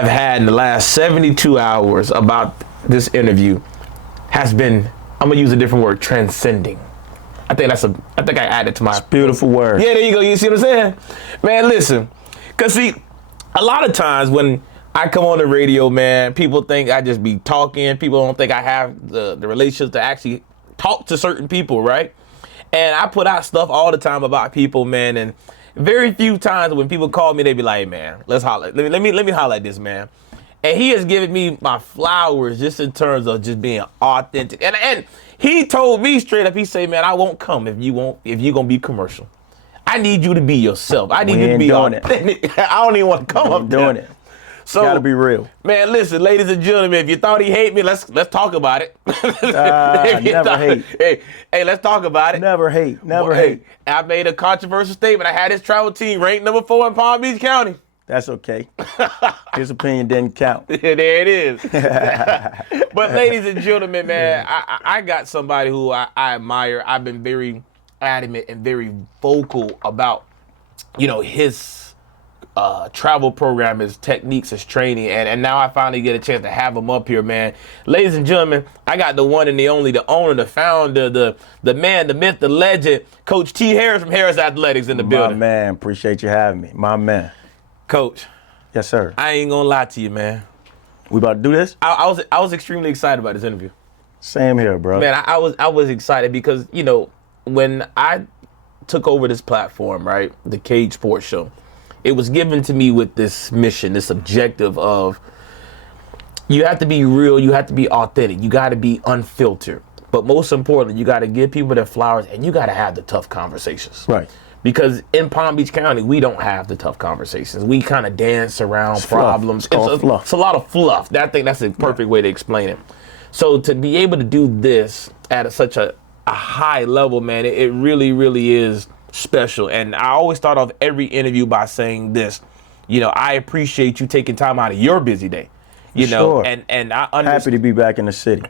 I've had in the last 72 hours about this interview has been, I'm gonna use a different word, transcending. I think I added to my It's a beautiful word. Yeah, there you go. You see what I'm saying? Man, listen. Cause see, a lot of times when I come on the radio, man, people think I just be talking. People don't think I have the relationships to actually talk to certain people, right? And I put out stuff all the time about people, man, and very few times when people call me, they be like, man, let's holler. Let me holler at this, man. And he has given me my flowers just in terms of just being authentic. And he told me straight up, he said, man, I won't come if you're gonna be commercial. I need you to be yourself. I need you to be authentic. I don't even want to come up doing it. So gotta be real. Man, listen, ladies and gentlemen, if you thought he hate me, let's talk about it. Never hate. Hey, let's talk about it. Never hate. Never hate. I made a controversial statement. I had his travel team ranked number 4 in Palm Beach County. That's okay. His opinion didn't count. There it is. But ladies and gentlemen, man, I got somebody who I admire. I've been very adamant and very vocal about, his travel program, his techniques, his training, and now I finally get a chance to have him up here, man. Ladies and gentlemen, I got the one and the only, the owner, the founder, the man, the myth, the legend, Coach T. Harris from Harris Athletics in the building. My man, appreciate you having me. My man. Coach. Yes, sir. I ain't gonna lie to you, man. We about to do this? I was extremely excited about this interview. Same here, bro. Man, I was excited because, when I took over this platform, right, the Cage Sports Show, it was given to me with this mission, this objective of you have to be real, you have to be authentic, you got to be unfiltered. But most importantly, you got to give people their flowers and you got to have the tough conversations. Right. Because in Palm Beach County, we don't have the tough conversations. We kind of dance around problems. Fluff. It's a lot of fluff. I think that's the perfect way to explain it. So to be able to do this at such a high level, man, it really, really is special. And I always start off every interview by saying this, I appreciate you taking time out of your busy day. Sure. And I happy to be back in the city.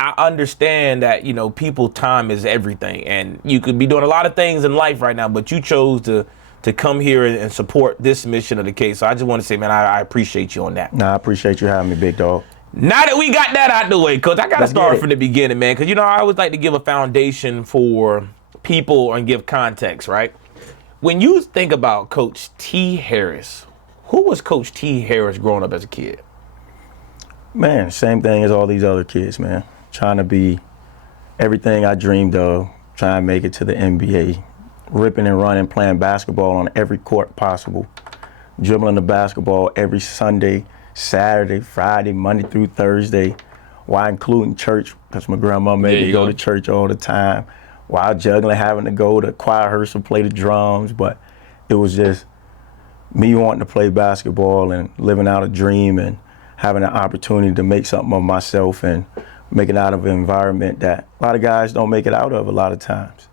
I understand that, people time is everything and you could be doing a lot of things in life right now, but you chose to come here and support this mission of the case. So I just want to say, man, I appreciate you on that. I appreciate you having me, big dog. Now that we got that out the way, Coach, I got to start from the beginning, man, because, I always like to give a foundation for people and give context, right? When you think about Coach T. Harris, who was Coach T. Harris growing up as a kid? Man, same thing as all these other kids, man. Trying to be everything I dreamed of, trying to make it to the NBA, ripping and running, playing basketball on every court possible, dribbling the basketball every Sunday, Saturday, Friday, Monday through Thursday, while including church, because my grandma made me go to church all the time, while juggling, having to go to choir rehearsal, play the drums. But it was just me wanting to play basketball and living out a dream and having an opportunity to make something of myself and make it out of an environment that a lot of guys don't make it out of a lot of times.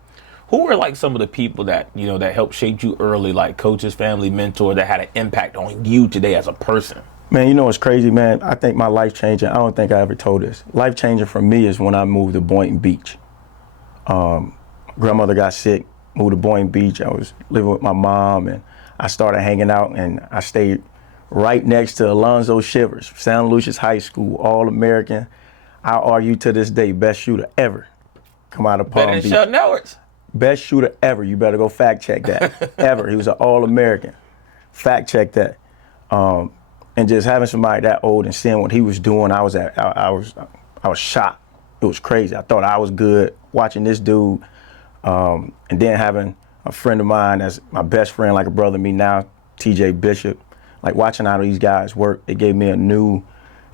Who were like some of the people that, that helped shape you early, like coaches, family, mentor, that had an impact on you today as a person? Man, what's crazy, man? I think my life changing, I don't think I ever told this. Life changing for me is when I moved to Boynton Beach. Grandmother got sick, moved to Boynton Beach. I was living with my mom and I started hanging out and I stayed right next to Alonzo Shivers, San Lucius High School, All-American. I argue to this day, best shooter ever come out of Palm Beach. Better than Sheldon Edwards. Best shooter ever. You better go fact check that. Ever. He was an All-American. Fact check that. And just having somebody that old and seeing what he was doing, I was shocked. It was crazy. I thought I was good watching this dude, and then having a friend of mine as my best friend, like a brother to me now, TJ Bishop. Like watching how these guys work, it gave me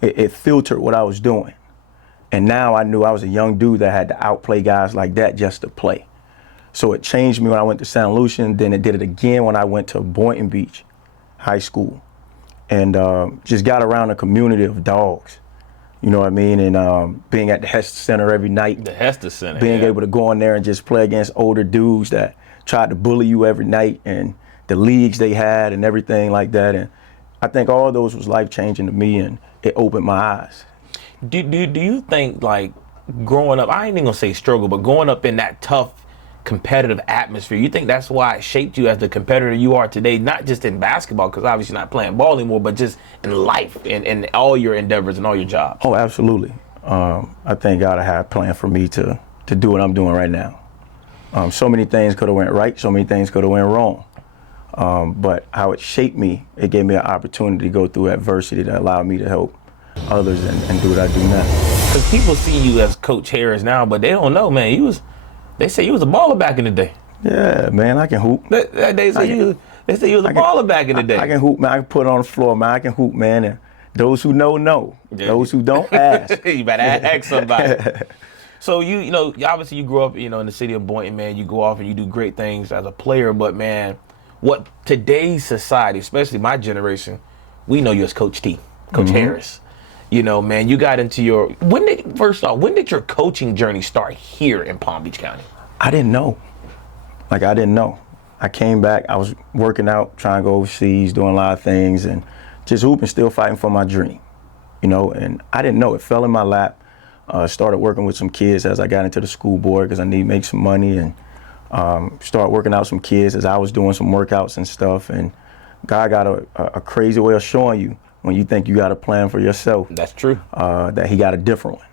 it filtered what I was doing. And now I knew I was a young dude that had to outplay guys like that just to play. So it changed me when I went to St. Lucian, then it did it again when I went to Boynton Beach High School. And just got around a community of dogs, you know what I mean? And being at the Hester Center every night. The Hester Center, being able to go in there and just play against older dudes that tried to bully you every night and the leagues they had and everything like that. And I think all of those was life-changing to me, and it opened my eyes. Do you think, like, growing up, I ain't even gonna say struggle, but growing up in that tough competitive atmosphere. You think that's why it shaped you as the competitor you are today, not just in basketball, because obviously you're not playing ball anymore, but just in life and all your endeavors and all your jobs? Oh, absolutely. I think God had a plan for me to do what I'm doing right now. So many things could have went right, so many things could have went wrong. But how it shaped me, it gave me an opportunity to go through adversity that allowed me to help others and do what I do now. Because people see you as Coach Harris now, but they don't know, man. They say you was a baller back in the day. Yeah, man, I can hoop. They say you was a baller back in the day. I can hoop, man. I can put it on the floor, man. I can hoop, man. And those who know. Yeah. Those who don't, ask. You better ask somebody. So you know, obviously you grew up, in the city of Boynton, man. You go off and you do great things as a player, but man, what today's society, especially my generation, we know you as Coach T, Coach Harris. Man, you got into when did your coaching journey start here in Palm Beach County? I didn't know. I didn't know. I came back, I was working out, trying to go overseas, doing a lot of things, and just hooping, still fighting for my dream, and I didn't know. It fell in my lap. Started working with some kids as I got into the school board because I need to make some money, and started working out some kids as I was doing some workouts and stuff. And God got a crazy way of showing you when you think you got a plan for yourself. That's true. That he got a different one.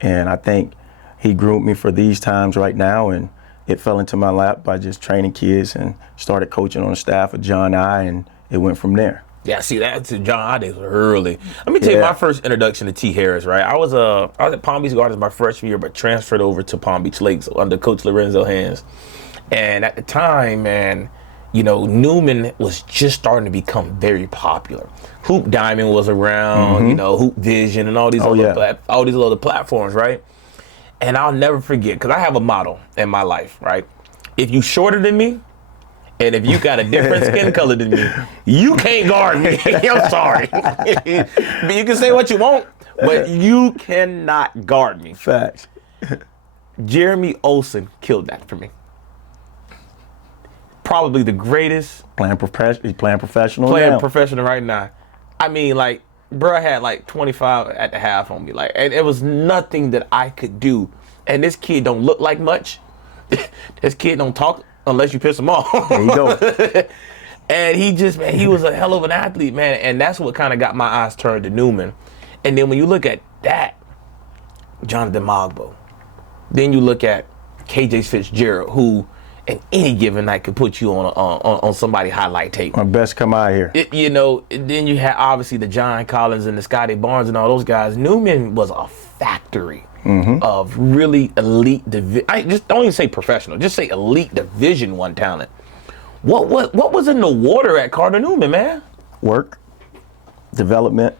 And I think he groomed me for these times right now, and it fell into my lap by just training kids and started coaching on the staff of John I, and it went from there. Yeah, see, that's John I days were early. Let me tell you my first introduction to T. Harris, right? I was at Palm Beach Gardens my freshman year, but transferred over to Palm Beach Lakes under Coach Lorenzo Hands. And at the time, man, Newman was just starting to become very popular. Hoop Diamond was around, Hoop Vision and all these other platforms, right? And I'll never forget, because I have a motto in my life, right? If you shorter than me, and if you got a different skin color than me, you can't guard me. I'm sorry. You can say what you want, but you cannot guard me. Facts. Jeremy Olsen killed that for me. Probably the greatest. He's playing professional Playing now. professional right now. I mean, bro had 25 at the half on me. And it was nothing that I could do. And this kid don't look like much. This kid don't talk unless you piss him off. There you go. And he was a hell of an athlete, man. And that's what kind of got my eyes turned to Newman. And then when you look at that, Jonathan Mogbo. Then you look at KJ Fitzgerald, who in any given night could put you on somebody's highlight tape. My best come out here. Then you had obviously the John Collins and the Scotty Barnes and all those guys. Newman was a factory of really elite I just don't even say professional, just say elite Division I talent. What was in the water at Carter Newman, man? Work, development.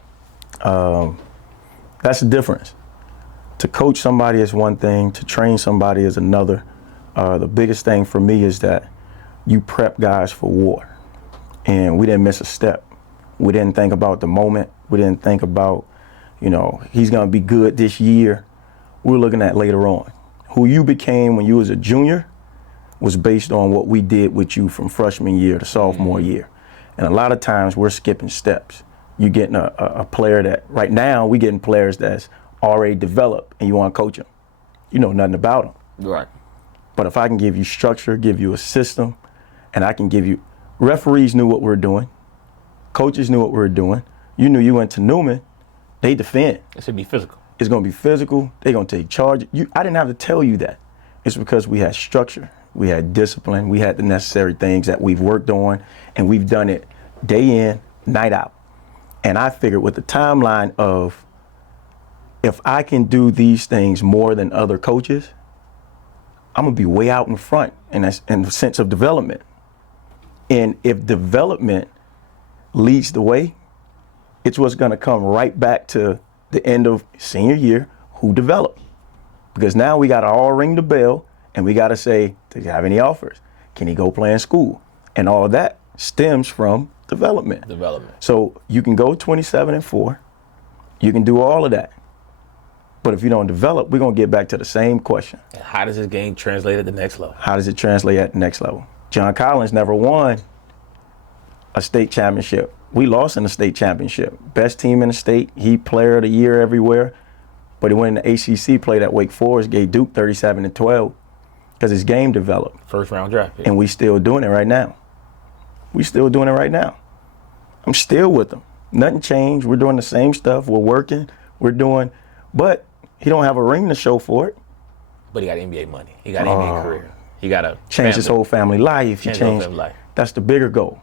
That's the difference. To coach somebody is one thing, to train somebody is another. The biggest thing for me is that you prep guys for war. And we didn't miss a step. We didn't think about the moment. We didn't think about, he's going to be good this year. We're looking at later on. Who you became when you was a junior was based on what we did with you from freshman year to sophomore year. And a lot of times we're skipping steps. You're getting a player that, right now, we getting players that's already developed and you want to coach them. You know nothing about them. Right. But if I can give you structure, give you a system, and I can give you, referees knew what we were doing, coaches knew what we were doing. You knew you went to Newman, they defend. It should be physical. It's going to be physical. They're going to take charge. I didn't have to tell you that. It's because we had structure, we had discipline, we had the necessary things that we've worked on, and we've done it day in, night out. And I figured with the timeline of, if I can do these things more than other coaches, I'm gonna be way out in front in the sense of development. And if development leads the way, it's what's gonna come right back to the end of senior year, who developed. Because now we gotta all ring the bell and we gotta say, do you have any offers? Can he go play in school? And all of that stems from development. So you can go 27-4, you can do all of that. But if you don't develop, we're going to get back to the same question. How does this game translate at the next level? How does it translate at the next level? John Collins never won a state championship. We lost in the state championship. Best team in the state. He player of the year everywhere. But he went in the ACC, played at Wake Forest, gave Duke 37-12. because his game developed. First round draft pick. And we still doing it right now. We still doing it right now. I'm still with him. Nothing changed. We're doing the same stuff. We're working. We're doing, but he don't have a ring to show for it. But he got NBA money. He got an NBA career. He got a change his whole family life. He changed. That's the bigger goal.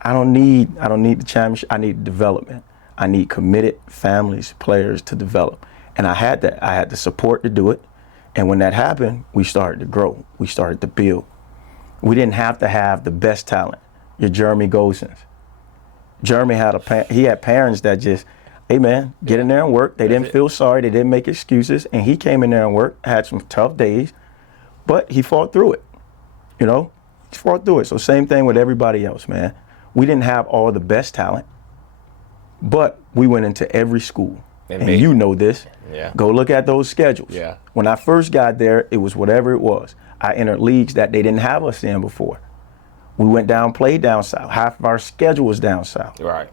I don't need the championship. I need development. I need committed families, players to develop. And I had that. I had the support to do it. And when that happened, we started to grow. We started to build. We didn't have to have the best talent. Your Jeremy Gosens. Jeremy had parents that just, hey man, get in there and work. They didn't feel sorry. They didn't make excuses. And he came in there and worked, had some tough days, but he fought through it. You know, he fought through it. So same thing with everybody else, man. We didn't have all the best talent, but we went into every school. And you know this. Yeah. Go look at those schedules. Yeah. When I first got there, it was whatever it was. I entered leagues that they didn't have us in before. We went down, played down south. Half of our schedule was down south. Right.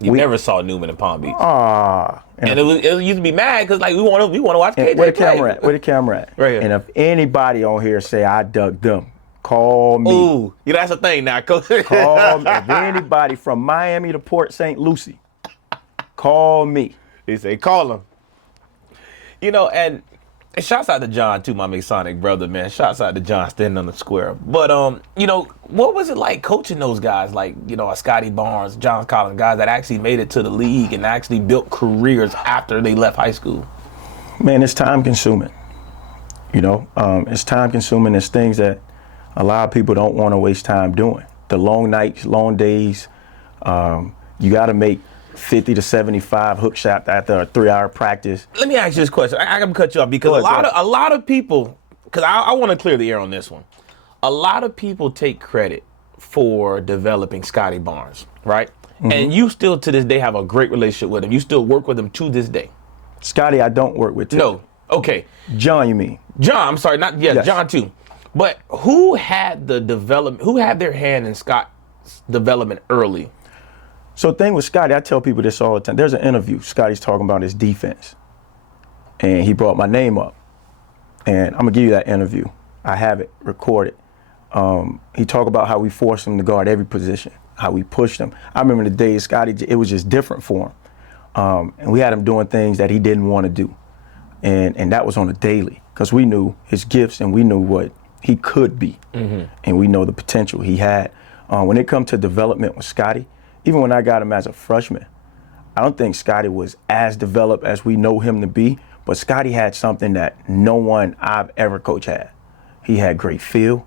You never saw Newman in Palm Beach. And it used to be mad because like we want to watch KJ Where the play. camera at? Where the camera at? Right here. And if anybody on here say I dug them, call me. Ooh, that's a thing now. Call me. If anybody from Miami to Port St. Lucie, call me. They say call him. You know, and shouts out to John too, my Masonic brother, man. Shouts out to John standing on the square. But you know, what was it like coaching those guys, like, you know, Scotty Barnes, John Collins, guys that actually made it to the league and actually built careers after they left high school? Man, it's time consuming. You know, it's time consuming. It's things that a lot of people don't want to waste time doing. The long nights, long days. You got to make 50 to 75 hook shot after a 3-hour practice. Let me ask you this question. I can cut you off because a lot of people, because I want to clear the air on this one. A lot of people take credit for developing Scotty Barnes, right? Mm-hmm. And you still to this day have a great relationship with him. You still work with him to this day. Scotty, I don't work with. No. Okay. John, you mean? John, I'm sorry, yes. John too. But who had the development? Who had their hand in Scott's development early? So the thing with Scotty, I tell people this all the time. There's an interview. Scotty's talking about his defense. And he brought my name up. And I'm going to give you that interview. I have it recorded. He talked about how we forced him to guard every position, how we pushed him. I remember the days Scotty, it was just different for him. And we had him doing things that he didn't want to do. And that was on a daily because we knew his gifts and we knew what he could be. Mm-hmm. And we know the potential he had. When it comes to development with Scotty, even when I got him as a freshman, I don't think Scotty was as developed as we know him to be, but Scotty had something that no one I've ever coached had. He had great feel,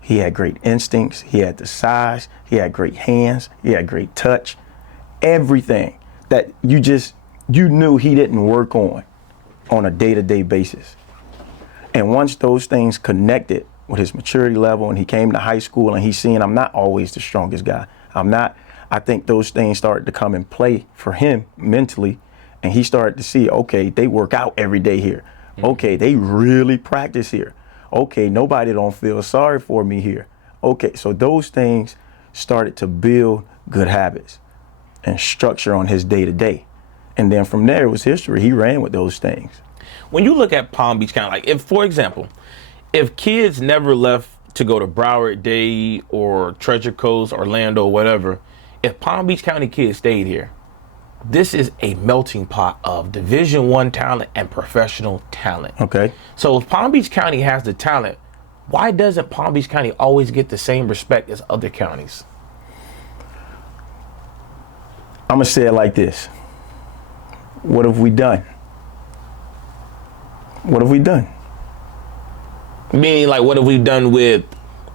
he had great instincts, he had the size, he had great hands, he had great touch, everything that you knew he didn't work on a day-to-day basis. And once those things connected with his maturity level and he came to high school and he's seeing I'm not always the strongest guy, I think those things started to come in play for him mentally, and he started to see, okay, they work out every day here. Mm-hmm. Okay, they really practice here. Okay, nobody don't feel sorry for me here. Okay, so those things started to build good habits and structure on his day-to-day. And then from there, it was history. He ran with those things. When you look at Palm Beach County, like if, for example, if kids never left to go to Broward Day or Treasure Coast, Orlando, whatever, if Palm Beach County kids stayed here, this is a melting pot of Division I talent and professional talent. Okay. So if Palm Beach County has the talent, why doesn't Palm Beach County always get the same respect as other counties? I'm going to say it like this. What have we done? What have we done? Meaning, like, what have we done with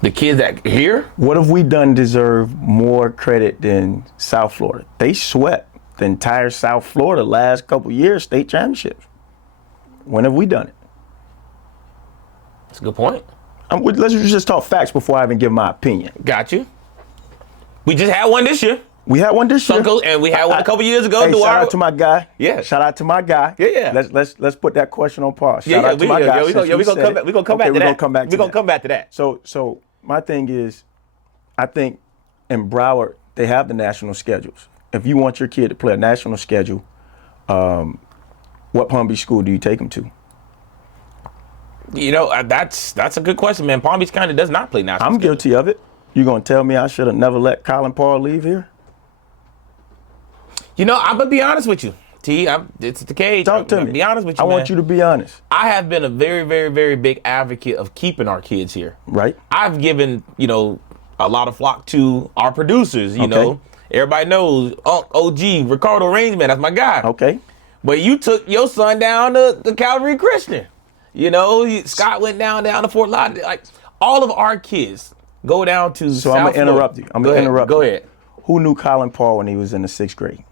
the kids that here? What have we done deserve more credit than South Florida? They swept the entire South Florida last couple years state championships. When have we done it? That's a good point. Let's just talk facts before I even give my opinion. Got you. We just had one this year. We had one this year. And we had one a couple years ago. Hey, shout out to my guy. Yeah. Shout out to my guy. Yeah. Let's put that question on pause. Shout out to my guy. We're gonna come back to that. We're gonna come back to that. So my thing is, I think in Broward they have the national schedules. If you want your kid to play a national schedule, what Palm Beach school do you take them to? You know, that's a good question, man. Palm Beach County does not play national. I'm guilty of it. You gonna tell me I should have never let Colin Paul leave here? You know, I'm gonna be honest with you. It's the cage. Talk to me. Be honest with you, I man. want you to be honest. I have been a very, very, very big advocate of keeping our kids here. Right. I've given, you know, a lot of flock to our producers. You know, everybody knows OG Ricardo Rangeman. That's my guy. Okay. But you took your son down to Calvary Christian. You know, Scott went down to Fort Lauderdale. Like all of our kids go down to. So South I'm gonna interrupt you. Go ahead. Who knew Colin Paul when he was in the 6th grade?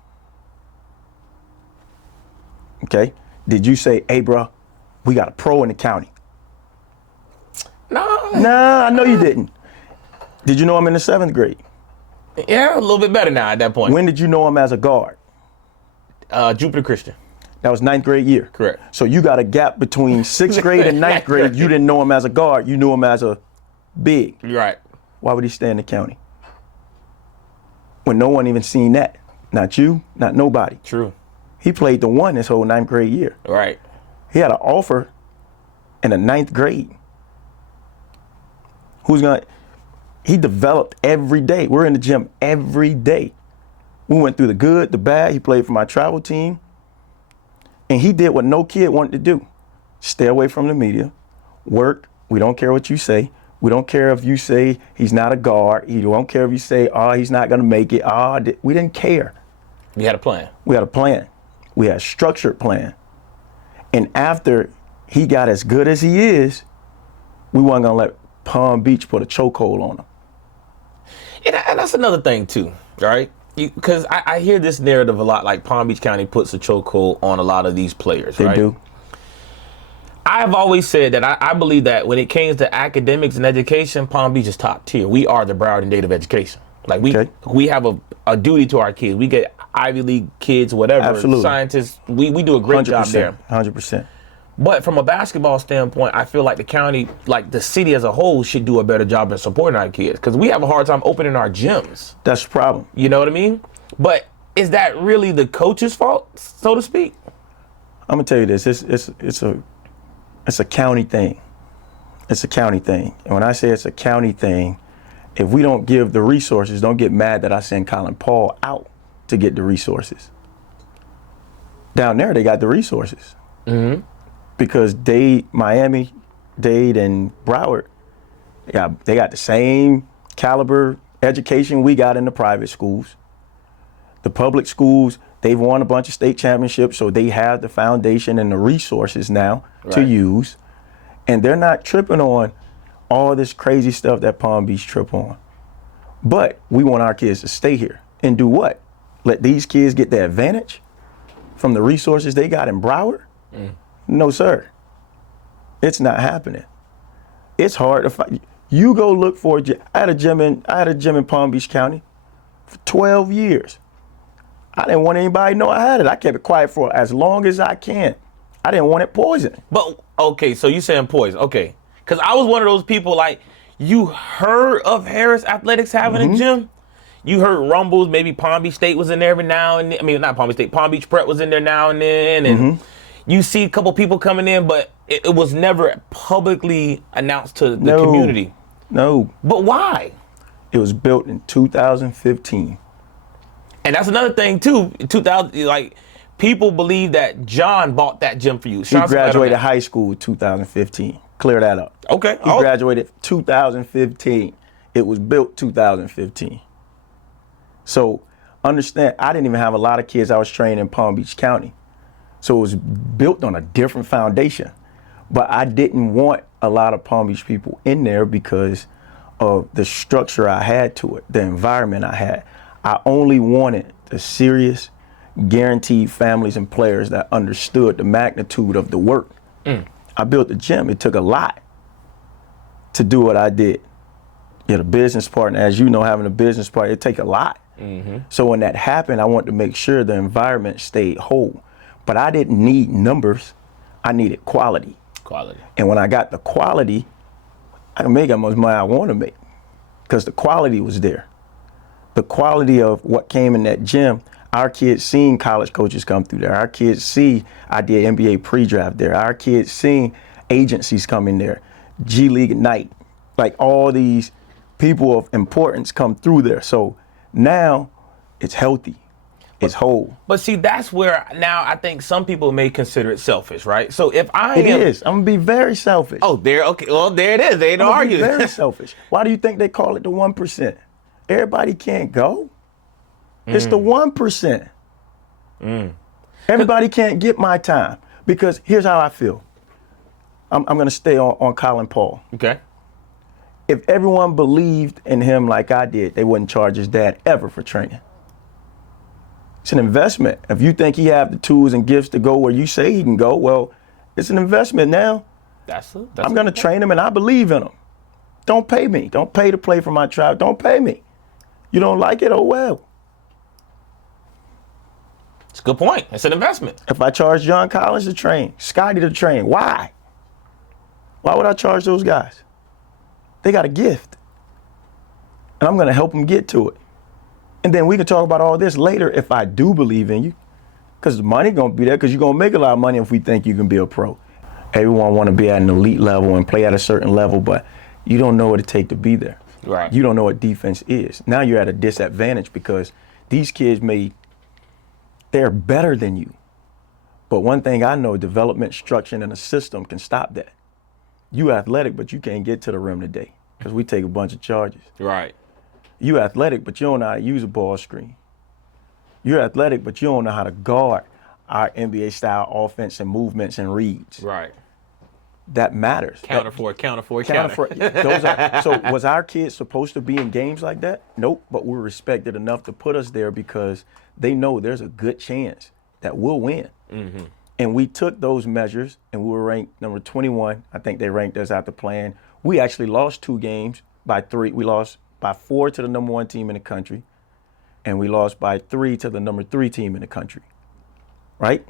Okay. Did you say, hey, bro, we got a pro in the county? No. Nah, I know you didn't. Did you know him in the 7th grade? Yeah, a little bit better now at that point. When did you know him as a guard? Jupiter Christian. That was 9th grade year. Correct. So you got a gap between 6th grade and 9th grade. You didn't know him as a guard. You knew him as a big. You're right. Why would he stay in the county? When no one even seen that. Not you, not nobody. True. He played the 1 his whole 9th grade year. Right. He had an offer in the 9th grade. He developed every day. We're in the gym every day. We went through the good, the bad. He played for my travel team. And he did what no kid wanted to do. Stay away from the media. Work. We don't care what you say. We don't care if you say he's not a guard. We don't care if you say, oh, he's not going to make it. We didn't care. You had a plan. We had a plan. We had a structured plan. And after he got as good as he is, we weren't going to let Palm Beach put a chokehold on him. And that's another thing, too, right? Because I hear this narrative a lot, like Palm Beach County puts a chokehold on a lot of these players, right? They do. I've always said that I believe that when it came to academics and education, Palm Beach is top tier. We are the Broward and Dade of education. Like we have a duty to our kids. We get Ivy League kids, whatever, Absolutely. Scientists. We do a great job there. 100%. But from a basketball standpoint, I feel like the county, like the city as a whole, should do a better job in supporting our kids because we have a hard time opening our gyms. That's the problem. You know what I mean? But is that really the coach's fault, so to speak? I'm gonna tell you this. It's a county thing. It's a county thing. And when I say it's a county thing, if we don't give the resources, don't get mad that I send Colin Paul out to get the resources. Down there, they got the resources. Mm-hmm. Because Miami, Dade, and Broward, they got the same caliber education we got in the private schools. The public schools, they've won a bunch of state championships, so they have the foundation and the resources now to use. And they're not tripping on all this crazy stuff that Palm Beach trip on. But we want our kids to stay here and do what? Let these kids get the advantage from the resources they got in Broward? No, sir. It's not happening. It's hard to find. You go look for a gym. I had a gym in Palm Beach County for 12 years. I didn't want anybody to know I had it. I kept it quiet for as long as I can. I didn't want it poisoned. But, okay, so you saying poison. Okay. Because I was one of those people, like, you heard of Harris Athletics having a gym? You heard rumbles, maybe Palm Beach State was in there every now and then. I mean, not Palm Beach State, Palm Beach Prep was in there now and then. And you see a couple people coming in, but it was never publicly announced to the community. No. But why? It was built in 2015. And that's another thing, too. 2000, like, people believe that John bought that gym for you. He graduated high school in 2015. Clear that up. Okay. He graduated 2015. It was built 2015. So understand, I didn't even have a lot of kids I was training in Palm Beach County. So it was built on a different foundation. But I didn't want a lot of Palm Beach people in there because of the structure I had to it, the environment I had. I only wanted the serious, guaranteed families and players that understood the magnitude of the work. I built the gym. It took a lot to do what I did. You had a business partner. As you know, having a business partner, it takes a lot. So when that happened, I wanted to make sure the environment stayed whole. But I didn't need numbers. I needed quality. And when I got the quality, I can make how much money I want to make because the quality was there. The quality of what came in that gym, our kids seen college coaches come through there. Our kids see I did NBA pre-draft there. Our kids seen agencies come in there, G League Ignite, like all these people of importance come through there. So now it's healthy, it's whole. But see, that's where now I think some people may consider it selfish, right? So if I It is. I'm gonna be very selfish. Oh, there. Okay. Well, there it is. They ain't arguing. Very selfish. Why do you think they call it the 1%? Everybody can't go. It's the 1%. Everybody can't get my time because here's how I feel. I'm going to stay on Colin Paul. Okay. If everyone believed in him like I did, they wouldn't charge his dad ever for training. It's an investment. If you think he have the tools and gifts to go where you say he can go, well, it's an investment now. I'm going to train him and I believe in him. Don't pay me. Don't pay to play for my tribe. Don't pay me. You don't like it? Oh, well. It's a good point. It's an investment. If I charge John Collins to train, Scotty to train, why? Why would I charge those guys? They got a gift. And I'm going to help them get to it. And then we can talk about all this later if I do believe in you. Because the money going to be there because you're going to make a lot of money if we think you can be a pro. Everyone want to be at an elite level and play at a certain level, but you don't know what it takes to be there. Right. You don't know what defense is. Now you're at a disadvantage because these kids they're better than you. But one thing I know, development, structure, and a system can stop that. You athletic, but you can't get to the rim today because we take a bunch of charges. Right. You athletic, but you don't know how to use a ball screen. You're athletic, but you don't know how to guard our NBA style offense and movements and reads. Right. That matters. Counter for it. So was our kids supposed to be in games like that? Nope, but we're respected enough to put us there because they know there's a good chance that we'll win. Mm-hmm. And we took those measures and we were ranked number 21. I think they ranked us after playing. We actually lost 2 games by 3. We lost by 4 to the number 1 team in the country. And we lost by 3 to the number 3 team in the country, right?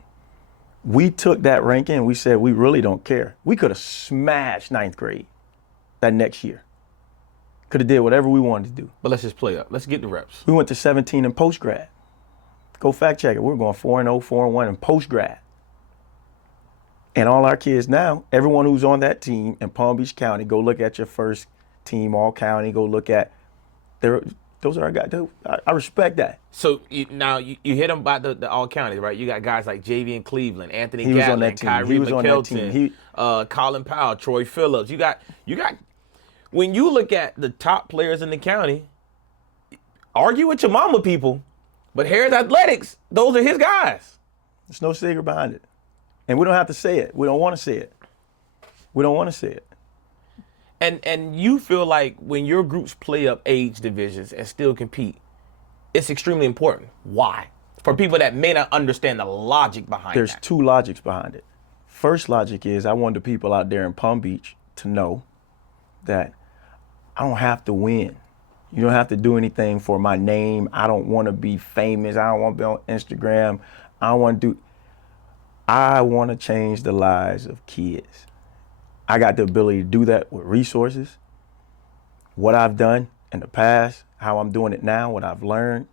We took that ranking and we said, we really don't care. We could have smashed 9th grade that next year. Could have did whatever we wanted to do. But let's just play up. Let's get the reps. We went to 17 in post-grad. Go fact check it. We're going 4-0, 4-1 in post-grad. And all our kids now, everyone who's on that team in Palm Beach County, go look at your first team, all county, go look at those are our guys. I respect that. So now you hit them by the all counties, right? You got guys like JV in Cleveland, Anthony He was on Gatlin, that team. Kyrie He was on that McKelton, team. Colin Powell, Troy Phillips. You got. When you look at the top players in the county, argue with your mama, people, but Harris Athletics, those are his guys. There's no secret behind it, and we don't have to say it. We don't want to say it. We don't want to say it. And you feel like when your groups play up age divisions and still compete, it's extremely important. Why? For people that may not understand the logic behind There's that. 2 logics behind it. First logic is I want the people out there in Palm Beach to know that I don't have to win. You don't have to do anything for my name. I don't want to be famous. I don't want to be on Instagram. I want to change the lives of kids. I got the ability to do that with resources, what I've done in the past, how I'm doing it now, what I've learned,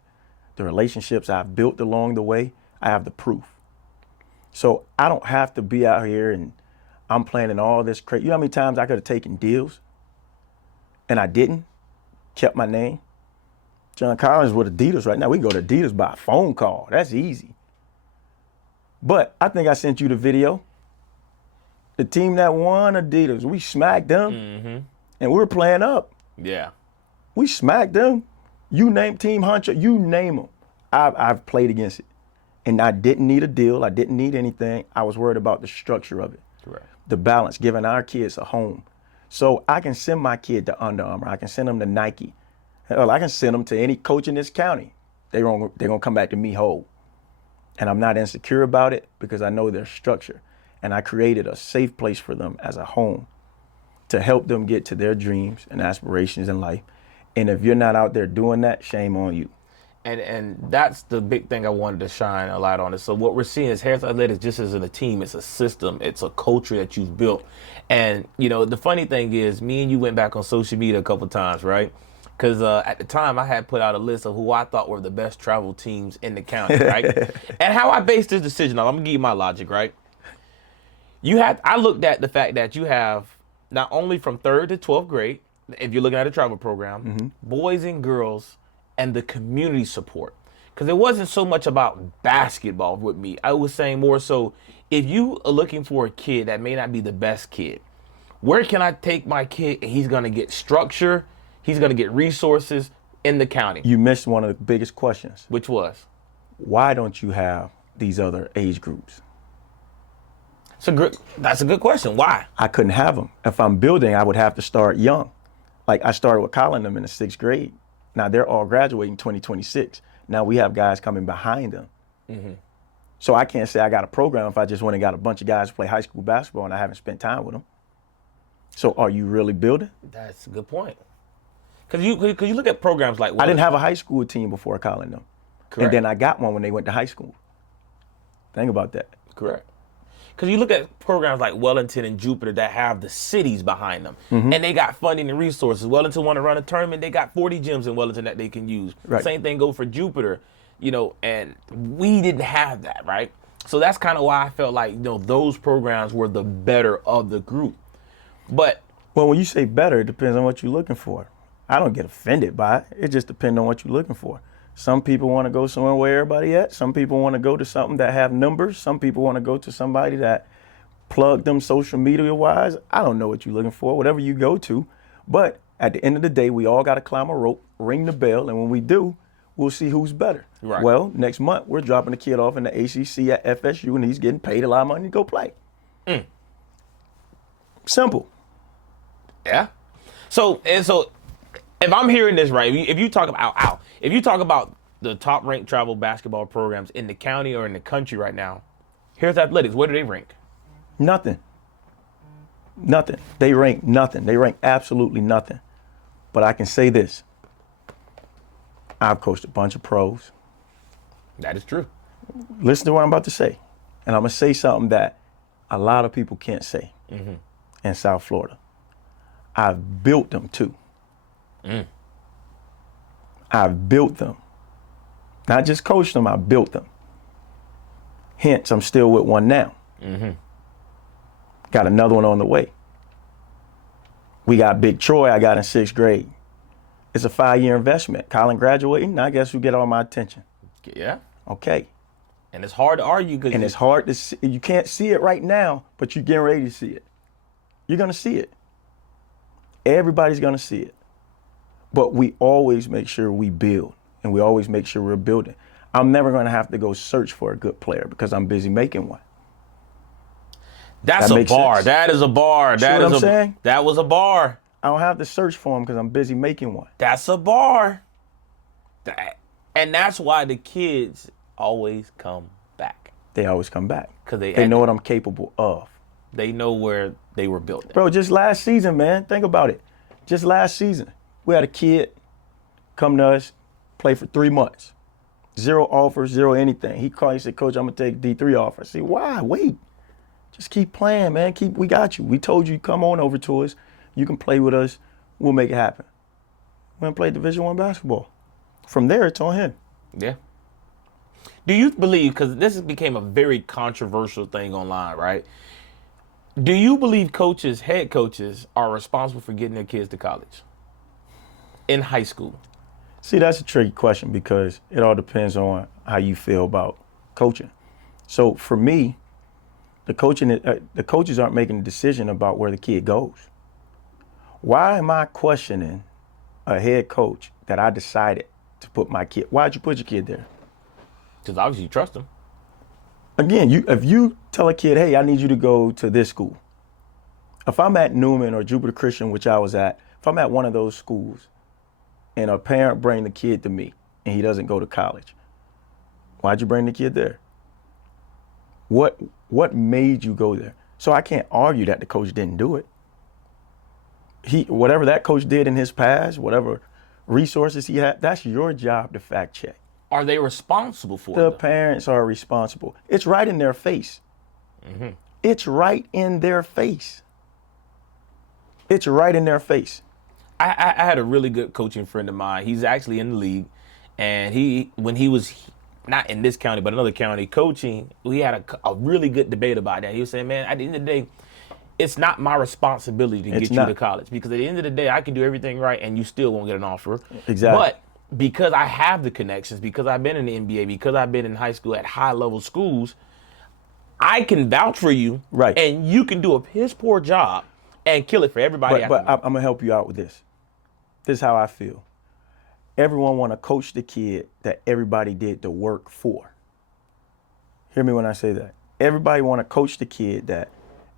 the relationships I've built along the way. I have the proof. So I don't have to be out here and I'm planning all this crazy. You know how many times I could have taken deals and I didn't, kept my name? John Collins with Adidas right now. We can go to Adidas by a phone call. That's easy. But I think I sent you the video. The team that won Adidas, we smacked them, and we were playing up. Yeah. We smacked them. You name Team Hunter, you name them. I've played against it. And I didn't need a deal. I didn't need anything. I was worried about the structure of it. Correct. The balance, giving our kids a home. So I can send my kid to Under Armour. I can send them to Nike. Hell, I can send them to any coach in this county. They're gonna come back to me whole. And I'm not insecure about it because I know their structure. And I created a safe place for them as a home to help them get to their dreams and aspirations in life. And if you're not out there doing that, shame on you. And that's the big thing I wanted to shine a light on it. So what we're seeing is Harris Athletics just isn't a team. It's a system. It's a culture that you've built. And, you know, the funny thing is me and you went back on social media a couple of times, right? Because at the time I had put out a list of who I thought were the best travel teams in the county, right? And how I based this decision on, I'm going to give you my logic, right? I looked at the fact that you have not only from 3rd to 12th grade, if you're looking at a travel program, boys and girls, and the community support. Because it wasn't so much about basketball with me. I was saying more so, if you are looking for a kid that may not be the best kid, where can I take my kid and he's going to get structure, he's going to get resources in the county? You missed one of the biggest questions. Which was? Why don't you have these other age groups? That's a good question. Why? I couldn't have them. If I'm building, I would have to start young. Like I started with Colin them in the 6th grade. Now they're all graduating 2026. Now we have guys coming behind them. So I can't say I got a program if I just went and got a bunch of guys to play high school basketball and I haven't spent time with them. So are you really building? That's a good point. Because you look at programs like... I didn't have a high school team before Colin them. Correct. And then I got one when they went to high school. Think about that. Correct. Because you look at programs like Wellington and Jupiter that have the cities behind them, and they got funding and resources. Wellington want to run a tournament, they got 40 gyms in Wellington that they can use. Right. Same thing go for Jupiter, and we didn't have that, right? So that's kind of why I felt like, those programs were the better of the group. But well, when you say better, it depends on what you're looking for. I don't get offended by it. It just depends on what you're looking for. Some people want to go somewhere where everybody at. Some people want to go to something that have numbers. Some people want to go to somebody that plug them social media wise. I don't know what you're looking for, whatever you go to. But at the end of the day, we all got to climb a rope, ring the bell. And when we do, we'll see who's better. Right. Well, next month, we're dropping the kid off in the ACC at FSU, and he's getting paid a lot of money to go play. Simple. Yeah. So if I'm hearing this right, if you talk about the top ranked travel basketball programs in the county or in the country right now, here's athletics. Where do they rank? Nothing. They rank nothing. They rank absolutely nothing. But I can say this. I've coached a bunch of pros. That is true. Listen to what I'm about to say. And I'm going to say something that a lot of people can't say in South Florida. I've built them too. I've built them. Not just coached them, I built them. Hence, I'm still with one now. Got another one on the way. We got Big Troy I got in 6th grade. It's a 5-year investment. Colin graduating, now guess who get all my attention? Yeah. Okay. And it's hard to argue. And it's hard to see. You can't see it right now, but you're getting ready to see it. You're going to see it. Everybody's going to see it. But we always make sure we build, and we always make sure we're building. I'm never going to have to go search for a good player because I'm busy making one. That's a bar. Sense. That is a bar. That is what I'm saying? That was a bar. I don't have to search for him because I'm busy making one. That's a bar. And that's why the kids always come back. They always come back. Because they know what I'm capable of. They know where they were built at. Bro, just last season, man. Think about it. Just last season, we had a kid come to us, play for 3 months. 0 offers, 0 anything. He called, he said, Coach, I'm going to take D3 offer. I said, why? Wait. Just keep playing, man. We got you. We told you, come on over to us. You can play with us. We'll make it happen. Went and played Division I basketball. From there, it's on him. Yeah. Do you believe, because this became a very controversial thing online, right? Do you believe head coaches, are responsible for getting their kids to college in high school? See, that's a tricky question because it all depends on how you feel about coaching. So for me, the coaches aren't making a decision about where the kid goes. Why am I questioning a head coach that I decided to put my kid? Why'd you put your kid there? Because obviously you trust him. Again, if you tell a kid, hey, I need you to go to this school. If I'm at Newman or Jupiter Christian, which I was at, if I'm at one of those schools and a parent bring the kid to me and he doesn't go to college, why'd you bring the kid there? What made you go there? So I can't argue that the coach didn't do it. Whatever that coach did in his past, whatever resources he had, that's your job to fact check. Are they responsible for it? The parents are responsible. It's right in their face. It's right in their face. It's right in their face. I had a really good coaching friend of mine. He's actually in the league, and when he was not in this county, but another county, coaching, we had a really good debate about that. He was saying, man, at the end of the day, it's not my responsibility to get you to college, because at the end of the day, I can do everything right and you still won't get an offer. Exactly. But because I have the connections, because I've been in the NBA, because I've been in high school at high level schools, I can vouch for you, right? And you can do a piss poor job and kill it for everybody. But I'm gonna help you out with this. This is how I feel. Everyone want to coach the kid that everybody did the work for. Hear me when I say that. Everybody want to coach the kid that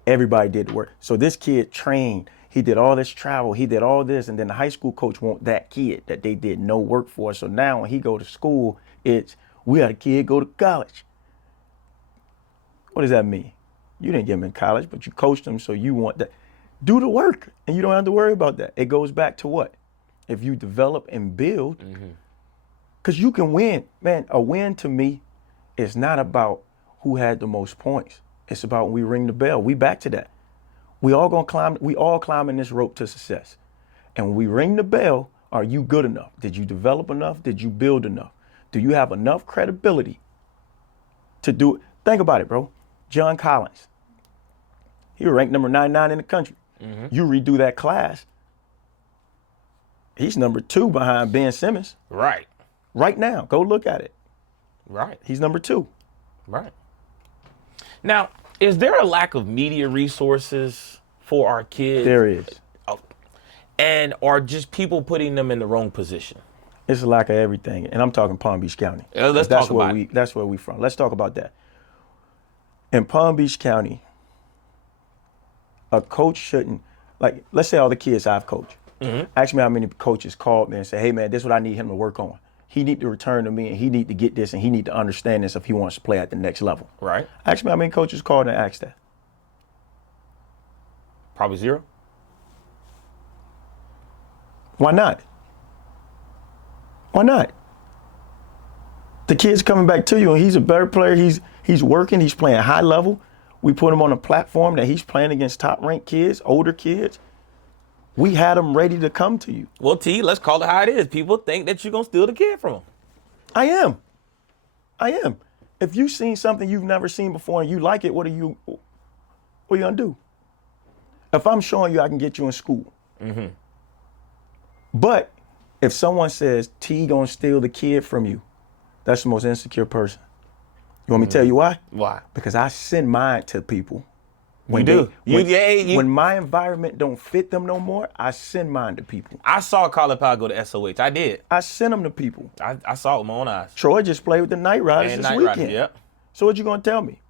everybody did the work. So this kid trained, he did all this travel, he did all this, and then the high school coach want that kid that they did no work for. So now when he go to school, it's, we had a kid go to college. What does that mean? You didn't get him in college, but you coached him, so you want that. Do the work, and you don't have to worry about that. It goes back to what? If you develop and build, because you can win. Man, a win to me is not about who had the most points. It's about when we ring the bell. We back to that. We all climbing this rope to success. And when we ring the bell, are you good enough? Did you develop enough? Did you build enough? Do you have enough credibility to do it? Think about it, bro. John Collins. He was ranked number 99 in the country. You redo that class, he's number 2 behind Ben Simmons. Right. Right now. Go look at it. Right. He's number 2. Right. Now, is there a lack of media resources for our kids? There is. And are just people putting them in the wrong position? It's a lack of everything. And I'm talking Palm Beach County. Let's talk about it. That's where we from. Let's talk about that. In Palm Beach County, a coach shouldn't, like, let's say all the kids I've coached. Ask me how many coaches called me and say, hey, man, this is what I need him to work on. He need to return to me, and he need to get this, and he need to understand this if he wants to play at the next level. Right. Ask me how many coaches called and asked that. Probably 0. Why not? Why not? The kid's coming back to you, and he's a better player. He's working. He's playing high level. We put him on a platform that he's playing against top-ranked kids, older kids. We had him ready to come to you. Well, T, let's call it how it is. People think that you're going to steal the kid from them. I am. If you've seen something you've never seen before and you like it, what are you going to do? If I'm showing you I can get you in school. But if someone says T going to steal the kid from you, that's the most insecure person. You want me to tell you why? Why? Because I send mine to people. When when my environment don't fit them no more, I send mine to people. I saw Colin Powell go to SOH. I did. I send them to people. I saw it with my own eyes. Troy just played with the Night Riders this weekend. Riders, yep. So what you gonna tell me?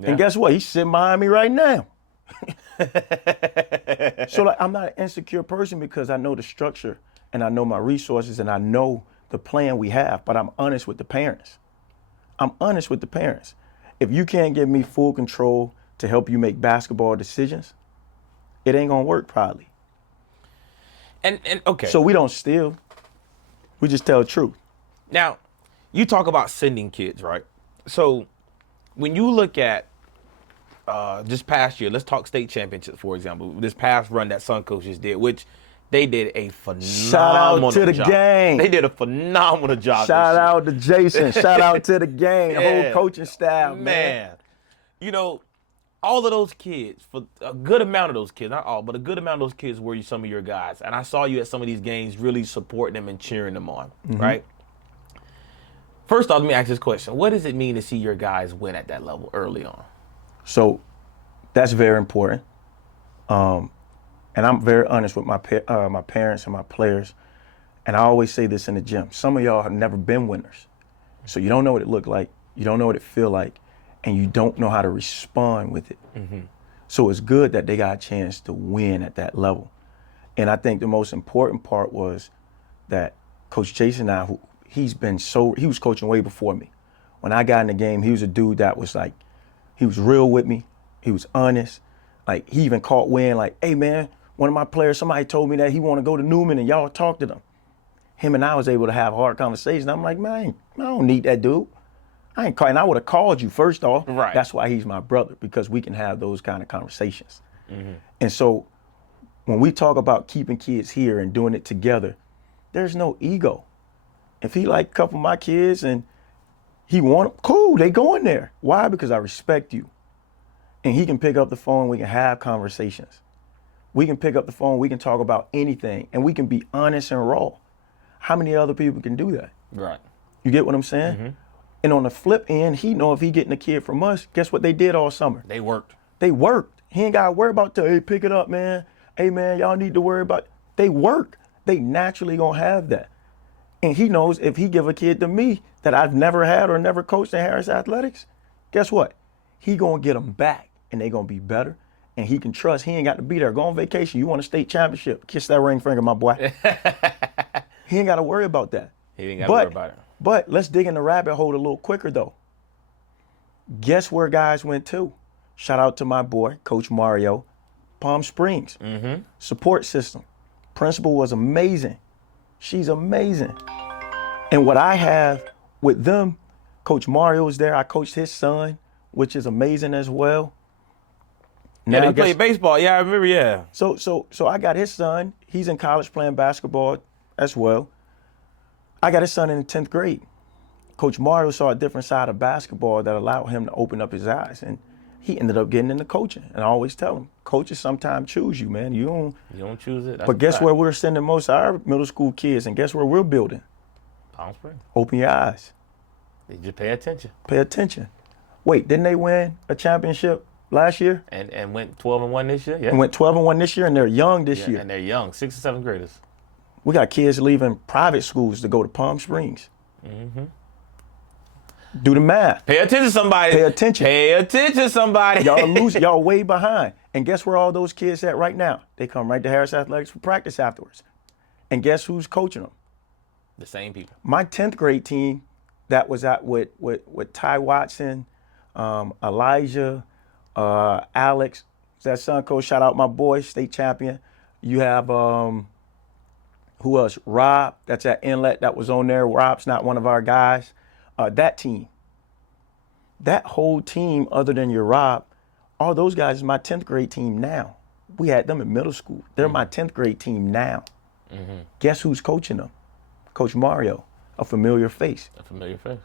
Yeah. And guess what? He's sitting behind me right now. So like, I'm not an insecure person because I know the structure and I know my resources and I know the plan we have, but I'm honest with the parents. If you can't give me full control to help you make basketball decisions, it ain't gonna work probably. And okay. So we don't steal. We just tell the truth. Now, you talk about sending kids, right? So when you look at this past year, let's talk state championships, for example. This past run that Sun coaches did, which they did a phenomenal job. Shout out to the gang. They did a phenomenal job. Shout out to Jason. Shout out to the gang, the whole coaching staff, man. You know, all of those kids, for a good amount of those kids, not all, but a good amount of those kids were some of your guys. And I saw you at some of these games really supporting them and cheering them on, right? First off, let me ask this question. What does it mean to see your guys win at that level early on? So that's very important. And I'm very honest with my parents and my players. And I always say this in the gym. Some of y'all have never been winners. So you don't know what it looked like. You don't know what it feel like. And you don't know how to respond with it. So it's good that they got a chance to win at that level. And I think the most important part was that Coach Jason and I, he was coaching way before me. When I got in the game, he was a dude that was like, he was real with me. He was honest. Like, he even caught wind like, hey man, one of my players, somebody told me that he want to go to Newman and y'all talk to them. Him and I was able to have hard conversations. I'm like, man, I don't need that dude. I ain't calling. I would have called you first off. Right. That's why he's my brother, because we can have those kind of conversations. And so when we talk about keeping kids here and doing it together, there's no ego. If he like a couple of my kids and He want them. Cool, they going there. Why? Because I respect you. And he can pick up the phone, we can have conversations. We can pick up the phone, we can talk about anything, and we can be honest and raw. How many other people can do that? Right. You get what I'm saying? Mm-hmm. And on the flip end, he know if he getting a kid from us, guess what they did all summer? They worked. They worked. He ain't got to worry about, hey, pick it up, man. Hey, man, y'all need to worry about. They work. They naturally going to have that. And he knows if he give a kid to me that I've never had or never coached in Harris Athletics, guess what? He going to get them back, and they going to be better. And he can trust. He ain't got to be there. Go on vacation. You want a state championship. Kiss that ring finger, my boy. He ain't got to worry about that. He ain't got to worry about it. But let's dig in the rabbit hole a little quicker, though. Guess where guys went to? Shout out to my boy, Coach Mario, Palm Springs. Mm-hmm. Support system. Principal was amazing. She's amazing. And what I have with them, Coach Mario was there. I coached his son, which is amazing as well. Now he played baseball. Yeah, I remember, yeah. So I got his son. He's in college playing basketball as well. I got his son in the 10th grade. Coach Mario saw a different side of basketball that allowed him to open up his eyes. And he ended up getting into coaching. And I always tell him, coaches sometimes choose you, man. You don't choose it. But guess where we're sending most of our middle school kids, and guess where we're building? Palm Springs. Open your eyes. They just pay attention. Pay attention. Wait, didn't they win a championship last year? And went 12-1 this year? Yeah. And went 12-1 this year, and they're young this year. And they're young, 6th and 7th graders. We got kids leaving private schools to go to Palm Springs. Mm-hmm. Do the math. Pay attention, somebody. Pay attention. Pay attention, somebody. Y'all losing. Y'all way behind. And guess where all those kids at right now? They come right to Harris Athletics for practice afterwards. And guess who's coaching them? The same people. My 10th grade team that was at with Ty Watson, Elijah, Alex, that son coach. Shout out my boy, state champion. You have who else? Rob, that's at Inlet, that was on there. Rob's not one of our guys. That team, that whole team, other than your Rob, all those guys is my 10th grade team now. We had them in middle school. They're my 10th grade team now. Mm-hmm. Guess who's coaching them? Coach Mario, a familiar face. A familiar face.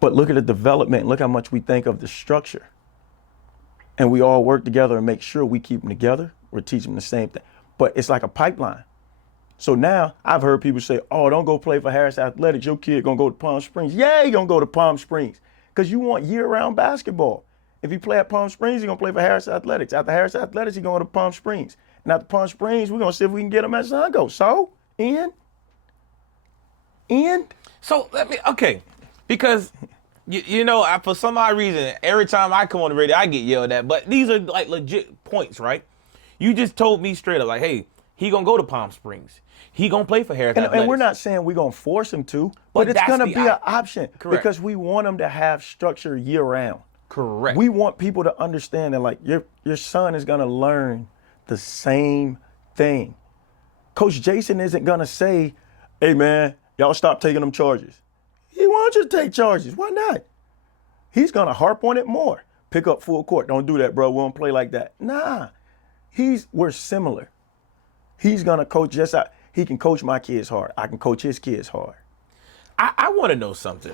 But look at the development. Look how much we think of the structure. And we all work together and make sure we keep them together. We're teaching them the same thing. But it's like a pipeline. So now I've heard people say, oh, don't go play for Harris Athletics. Your kid going to go to Palm Springs. Yeah, he going to go to Palm Springs because you want year-round basketball. If he play at Palm Springs, he's going to play for Harris Athletics. After Harris Athletics, he's going to Palm Springs. And after Palm Springs, we're going to see if we can get him at Sungo. So, Ian? So, because, you know, for some odd reason, every time I come on the radio, I get yelled at. But these are, like, legit points, right? You just told me straight up, like, hey, he going to go to Palm Springs. He going to play for Harris Athletics. And we're not saying we're going to force him to, but it's going to be an option. Correct. Because we want him to have structure year-round. Correct. We want people to understand that, like, your son is going to learn the same thing. Coach Jason isn't going to say, hey, man, y'all stop taking them charges. He wants you to take charges. Why not? He's going to harp on it more. Pick up full court. Don't do that, bro. We don't play like that. Nah. We're similar. He's going to coach just out. He can coach my kids hard. I can coach his kids hard. I want to know something.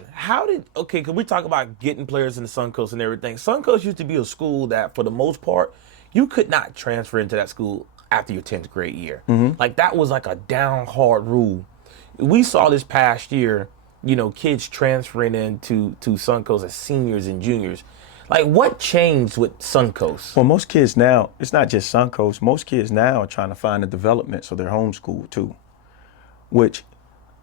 Because we talk about getting players in the Suncoast and everything. Suncoast used to be a school that, for the most part, you could not transfer into that school after your 10th grade year. Mm-hmm. Like, that was like a down hard rule. We saw this past year, you know, kids transferring into Suncoast as seniors and juniors. Like, what changed with Suncoast? Well, most kids now, it's not just Suncoast. Most kids now are trying to find the development so they're homeschooled too, which,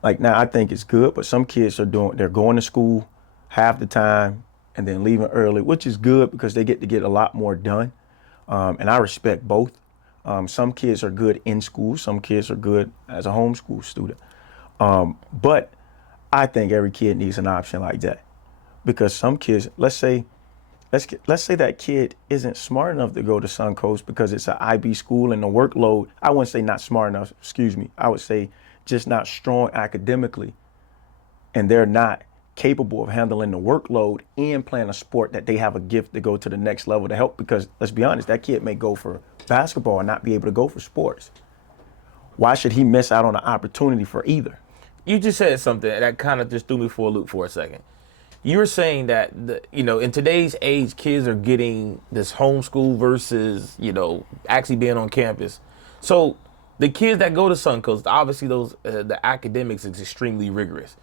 like, now I think it's good, but some kids they're going to school half the time and then leaving early, which is good because they get to get a lot more done. And I respect both. Some kids are good in school. Some kids are good as a homeschool student. But I think every kid needs an option like that because some kids, let's say that kid isn't smart enough to go to Suncoast because it's an IB school and the workload, I wouldn't say not smart enough, I would say just not strong academically, and they're not capable of handling the workload and playing a sport that they have a gift to go to the next level to help, because let's be honest, that kid may go for basketball and not be able to go for sports. Why should he miss out on an opportunity for either? You just said something that kind of just threw me for a loop for a second. You were saying that in today's age, kids are getting this homeschool versus actually being on campus. So the kids that go to Suncoast, obviously those the academics is extremely rigorous.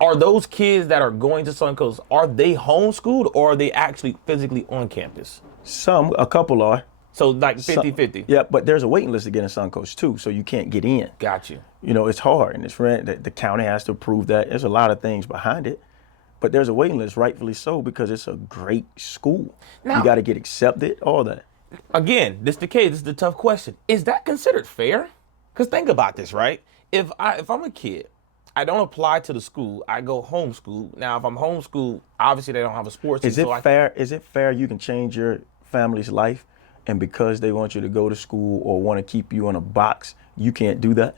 Are those kids that are going to Suncoast, are they homeschooled or are they actually physically on campus? A couple are. So like 50-50. Yeah, but there's a waiting list to get in Suncoast too, so you can't get in. Got you. It's hard, and it's the county has to approve that. There's a lot of things behind it, but there's a waiting list, rightfully so, because it's a great school. Now, you got to get accepted, all that. Again, this is the tough question. Is that considered fair? Because think about this, right? If I'm a kid, I don't apply to the school, I go homeschool. Now, if I'm homeschooled, obviously they don't have a sports team. Is it fair? Is it fair you can change your family's life, and because they want you to go to school or want to keep you in a box, you can't do that?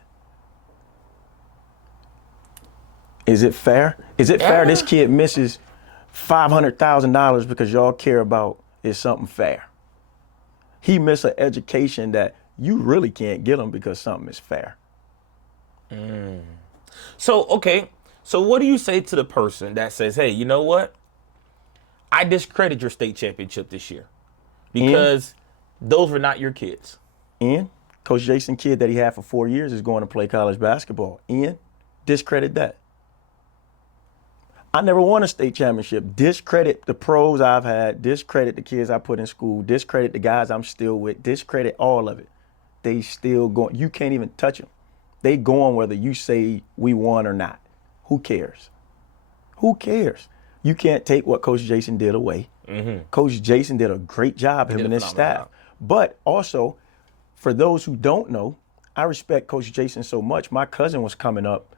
Is it fair? Is it fair this kid misses $500,000 because y'all care about is something fair? He missed an education that you really can't get him because something is fair. So, okay. So what do you say to the person that says, hey, you know what? I discredit your state championship this year because those were not your kids. And Coach Jason kid that he had for 4 years is going to play college basketball. And discredit that. I never won a state championship. Discredit the pros I've had. Discredit the kids I put in school. Discredit the guys I'm still with. Discredit all of it. They still going. You can't even touch them. They going whether you say we won or not. Who cares? Who cares? You can't take what Coach Jason did away. Mm-hmm. Coach Jason did a great job, him and his staff. But also, for those who don't know, I respect Coach Jason so much. My cousin was coming up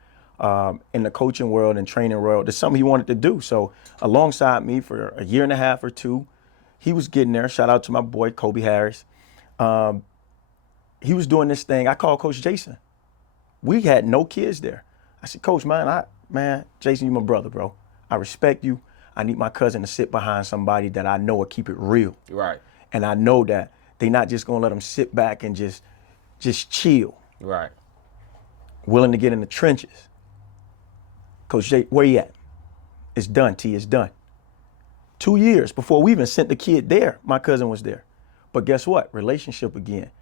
in the coaching world and training world. It's something he wanted to do. So alongside me for a year and a half or two, he was getting there. Shout out to my boy, Kobe Harris. He was doing this thing. I called Coach Jason. We had no kids there. I said, Coach, man, Jason, you my brother, bro. I respect you. I need my cousin to sit behind somebody that I know will keep it real. Right. And I know that they're not just gonna let them sit back and just chill. Right. Willing to get in the trenches. Coach Jay, where you at? It's done, T, it's done. 2 years before we even sent the kid there, my cousin was there. But guess what? Relationship again.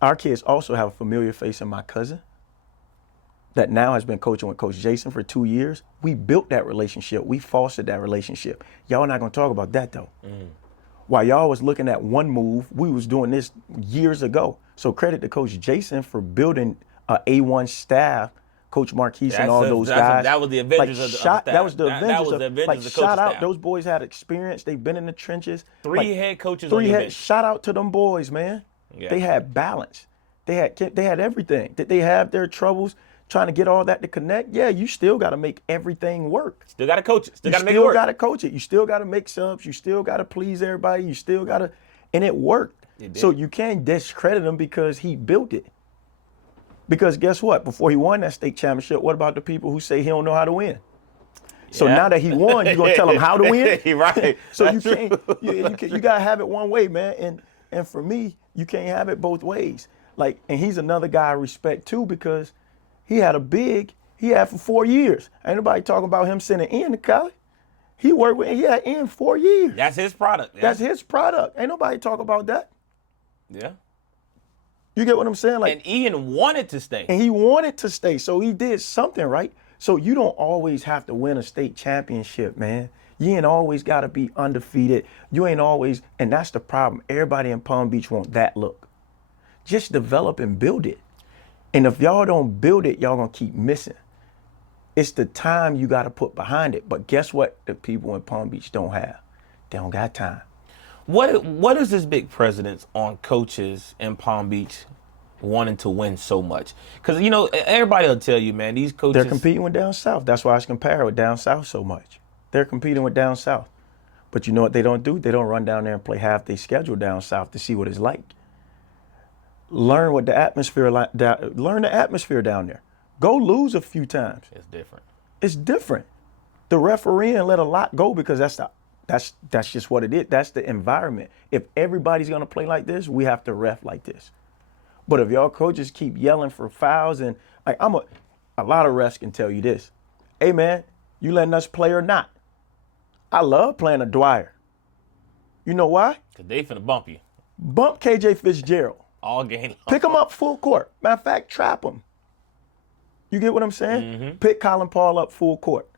Our kids also have a familiar face in my cousin that now has been coaching with Coach Jason for 2 years. We built that relationship. We fostered that relationship. Y'all not gonna talk about that though. While y'all was looking at one move, we was doing this years ago. So credit to Coach Jason for building a A1 staff, Coach Marquise and all those guys. That was the Avengers of the staff. That was the Avengers. That was the Avengers like, of the shout out, staff. those boys had experience. They've been in the trenches. Three head coaches on the bench. Shout out to them boys, man. Yeah. They had balance. They had everything. Did they have their troubles trying to get all that to connect? Yeah, you still got to make everything work. Still got to coach it. Still got to make it work. You work. still got to coach it. You still got to make subs. You still got to please everybody. You still got to, and it worked. So you can't discredit him because he built it. Because guess what? Before he won that sate championship, what about the people who say he don't know how to win? So now that he won, you're gonna tell him how to win? Right. So you can't. You gotta have it one way, man. And for me, you can't have it both ways. Like, and he's another guy I respect too because he had for 4 years. Ain't nobody talking about him sending in to college. He had in 4 years. That's his product. That's his product. Ain't nobody talk about that. Yeah. You get what I'm saying? Like, and Ian wanted to stay. And he wanted to stay, so he did something right. So you don't always have to win a state championship, man. You ain't always got to be undefeated. You ain't always, and that's the problem. Everybody in Palm Beach want that look. Just develop and build it. And if y'all don't build it, y'all gonna keep missing. It's the time you got to put behind it. But guess what? The people in Palm Beach don't have. They don't got time. What is this big precedence on coaches in Palm Beach wanting to win so much? Because, everybody will tell you, man, these coaches. They're competing with down south. That's why I compare with down south so much. They're competing with down south. But you know what they don't do? They don't run down there and play half their schedule down south to see what it's like. Learn what the atmosphere learn the atmosphere down there. Go lose a few times. It's different. It's different. The refereeing let a lot go because that's just what it is. That's the environment. If everybody's gonna play like this, we have to ref like this. But if y'all coaches keep yelling for fouls and like a lot of refs can tell you this. Hey man, You letting us play or not? I love playing a Dwyer. You know why? Because they finna bump you Bump KJ Fitzgerald. all game long. Pick him up full court. Matter of fact, trap him. You get what I'm saying? Pick Colin Paul up full court.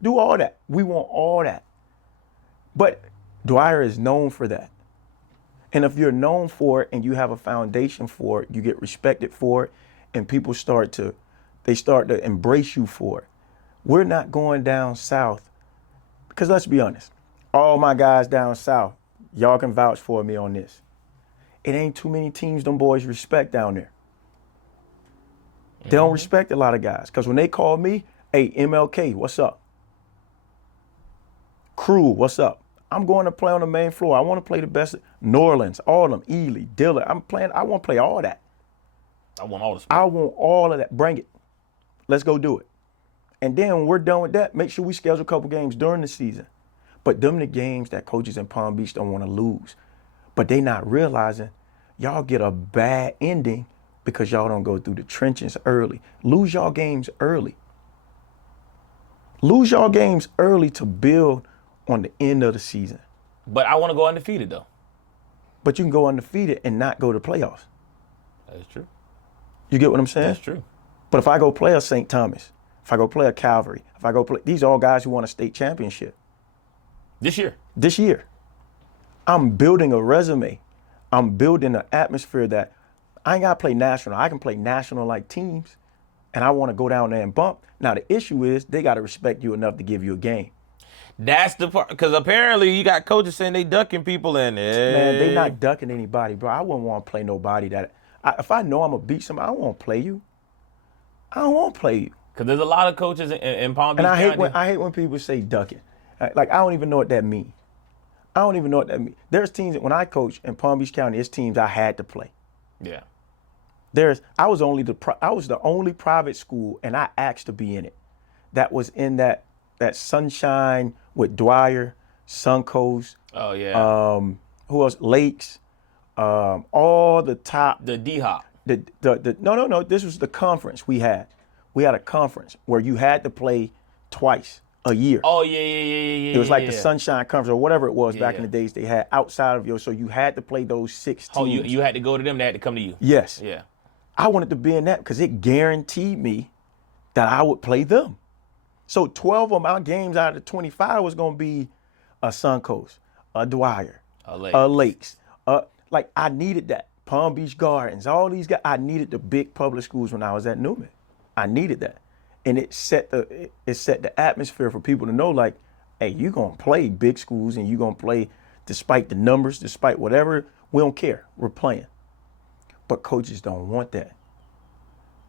Do all that. We want all that. But Dwyer is known for that. And if you're known for it and you have a foundation for it, you get respected for it, and people start to embrace you for it. We're not going down south, because let's be honest, all my guys down south, y'all can vouch for me on this. It ain't too many teams them boys respect down there. They don't respect a lot of guys, because when they call me, hey, MLK, what's up? Crew, what's up? I'm going to play on the main floor. I want to play the best. New Orleans, all of them, Ely, Dillard. I want to play all that. I want all the I want all of that. Bring it. Let's go do it. And then when we're done with that, make sure we schedule a couple games during the season. But them the games that coaches in Palm Beach don't want to lose. But they not realizing y'all get a bad ending because y'all don't go through the trenches early. Lose y'all games early. Lose y'all games early to build on the end of the season. But I want to go undefeated, though. But you can go undefeated and not go to playoffs. That's true. You get what I'm saying? That's true. But if I go play a St. Thomas, if I go play a Calvary, if I go play, these are all guys who won a state championship. This Year. I'm building a resume. I'm building an atmosphere that I ain't got to play national. I can play national-like teams, and I want to go down there and bump. Now, the issue is they got to respect you enough to give you a game. That's the part, because apparently you got coaches saying they ducking people in there. Man, they not ducking anybody, bro. I wouldn't want to play nobody if I know I'm going to beat somebody, I don't want to play you. I don't want to play you. Because there's a lot of coaches in Palm Beach. And I hate when people say ducking. Like, I don't even know what that means. There's teams that when I coach in Palm Beach County, there's teams I had to play. Yeah. I was the only private school, and I asked to be in it. That was in that Sunshine with Dwyer, Suncoast. Oh yeah. Who else? Lakes. All the top. The D-Hop. No. This was the conference we had. We had a conference where you had to play twice a year. Oh yeah. It was like the Sunshine Conference or whatever it was back in the days they had outside of yours. So you had to play those 6 teams. Oh, you had to go to them. They had to come to you. Yes. Yeah. I wanted to be in that because it guaranteed me that I would play them. So 12 of my games out of the 25 was going to be a Suncoast, a Dwyer, a Lakes. Like, I needed that. Palm Beach Gardens, all these guys. I needed the big public schools when I was at Newman. I needed that. And it set the atmosphere for people to know, like, hey, you're going to play big schools and you're going to play despite the numbers, despite whatever. We don't care. We're playing. But coaches don't want that.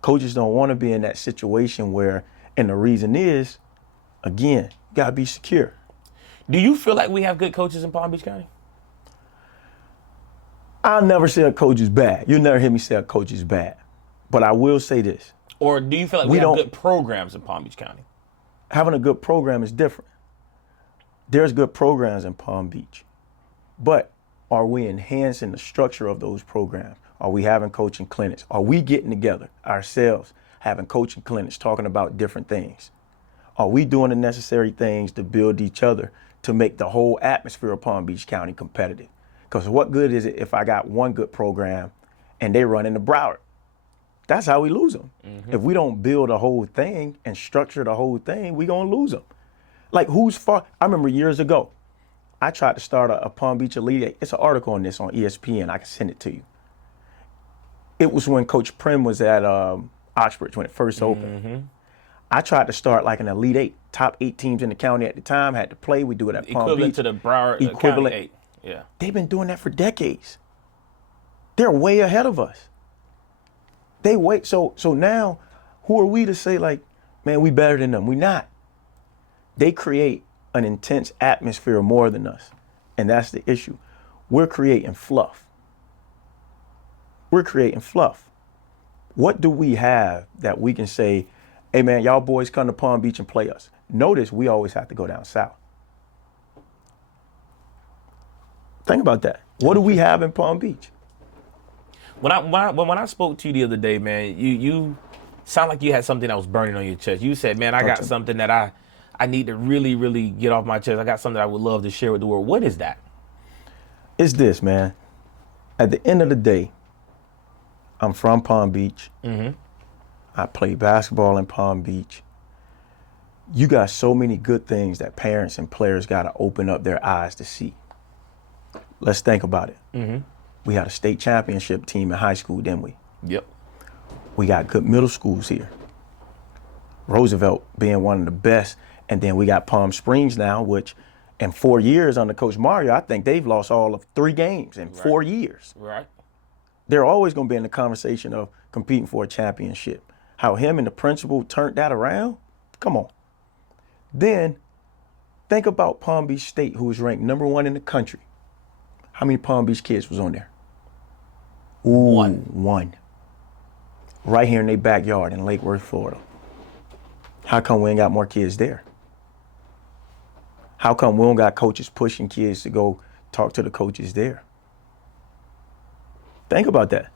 Coaches don't want to be in that situation where, and the reason is, again, you got to be secure. Do you feel like we have good coaches in Palm Beach County? I'll never say a coach is bad. You'll never hear me say a coach is bad. But I will say this. Or do you feel like we have good programs in Palm Beach County? Having a good program is different. There's good programs in Palm Beach. But are we enhancing the structure of those programs? Are we having coaching clinics? Are we getting together ourselves, having coaching clinics, talking about different things? Are we doing the necessary things to build each other to make the whole atmosphere of Palm Beach County competitive? Because what good is it if I got one good program and they run into Broward? That's how we lose them. Mm-hmm. If we don't build a whole thing and structure the whole thing, we going to lose them. Like, who's far? I remember years ago, I tried to start a Palm Beach Elite Eight. It's an article on this on ESPN. I can send it to you. It was when Coach Prim was at Oxbridge when it first opened. Mm-hmm. I tried to start like an Elite Eight. Top 8 teams in the county at the time had to play. We do it at Palm Beach. Equivalent to the Broward County 8. Yeah. They've been doing that for decades. They're way ahead of us. They wait. So now, who are we to say, like, man, we better than them? We not. They create an intense atmosphere more than us. And that's the issue. We're creating fluff. What do we have that we can say, hey, man, y'all boys come to Palm Beach and play us? Notice we always have to go down south. Think about that. What do we have in Palm Beach? When I spoke to you the other day, man, you sound like you had something that was burning on your chest. You said, man, I got something that I need to really, really get off my chest. I got something I would love to share with the world. What is that? It's this, man. At the end of the day, I'm from Palm Beach. I play basketball in Palm Beach. You got so many good things that parents and players got to open up their eyes to see. Let's think about it. We had a state championship team in high school, didn't we? Yep. We got good middle schools here. Roosevelt being one of the best. And then we got Palm Springs now, which in 4 years under Coach Mario, I think they've lost all of 3 games in 4 years. Right. They're always going to be in the conversation of competing for a championship. How him and the principal turned that around? Come on. Then think about Palm Beach State, who was ranked #1 in the country. How many Palm Beach kids was on there? Ooh, one. Right here in their backyard in Lake Worth, Florida. How come we ain't got more kids there? How come we don't got coaches pushing kids to go talk to the coaches there? Think about that.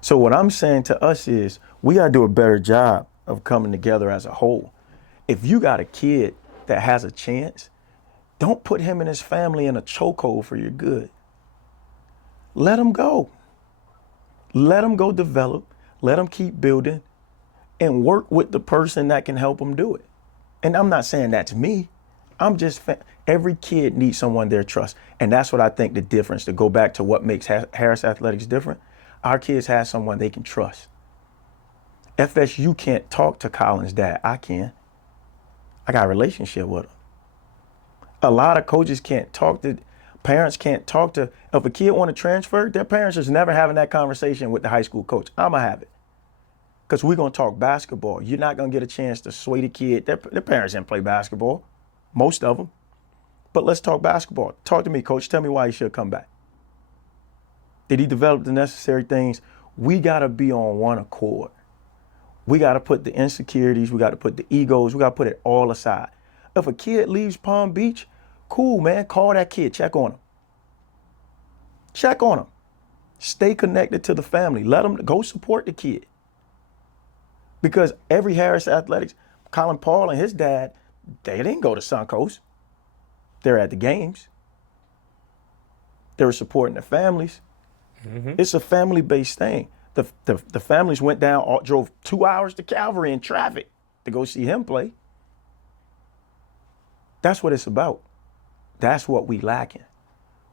So what I'm saying to us is we got to do a better job of coming together as a whole. If you got a kid that has a chance, don't put him and his family in a chokehold for your good. Let him go. Let him go develop. Let him keep building and work with the person that can help him do it. And I'm not saying that's me. I'm just, every kid needs someone they trust. And that's what I think the difference, to go back to what makes Harris Athletics different. Our kids have someone they can trust. FSU can't talk to Colin's dad. I can. I got a relationship with him. A lot of coaches can't talk to, parents can't talk to, if a kid want to transfer, their parents is never having that conversation with the high school coach. I'm going to have it. Because we're going to talk basketball. You're not going to get a chance to sway the kid. Their parents didn't play basketball, most of them. But let's talk basketball. Talk to me, coach. Tell me why he should come back. Did he develop the necessary things? We got to be on one accord. We got to put the insecurities, we got to put the egos, we got to put it all aside. If a kid leaves Palm Beach, cool, man. Call that kid. Check on him. Check on him. Stay connected to the family. Let them go support the kid. Because every Harris Athletics, Colin Paul and his dad, they didn't go to Suncoast. They're at the games. They were supporting their families. It's a family-based thing. The families went down, drove 2 hours to Calvary in traffic to go see him play. That's what it's about. That's what we lacking.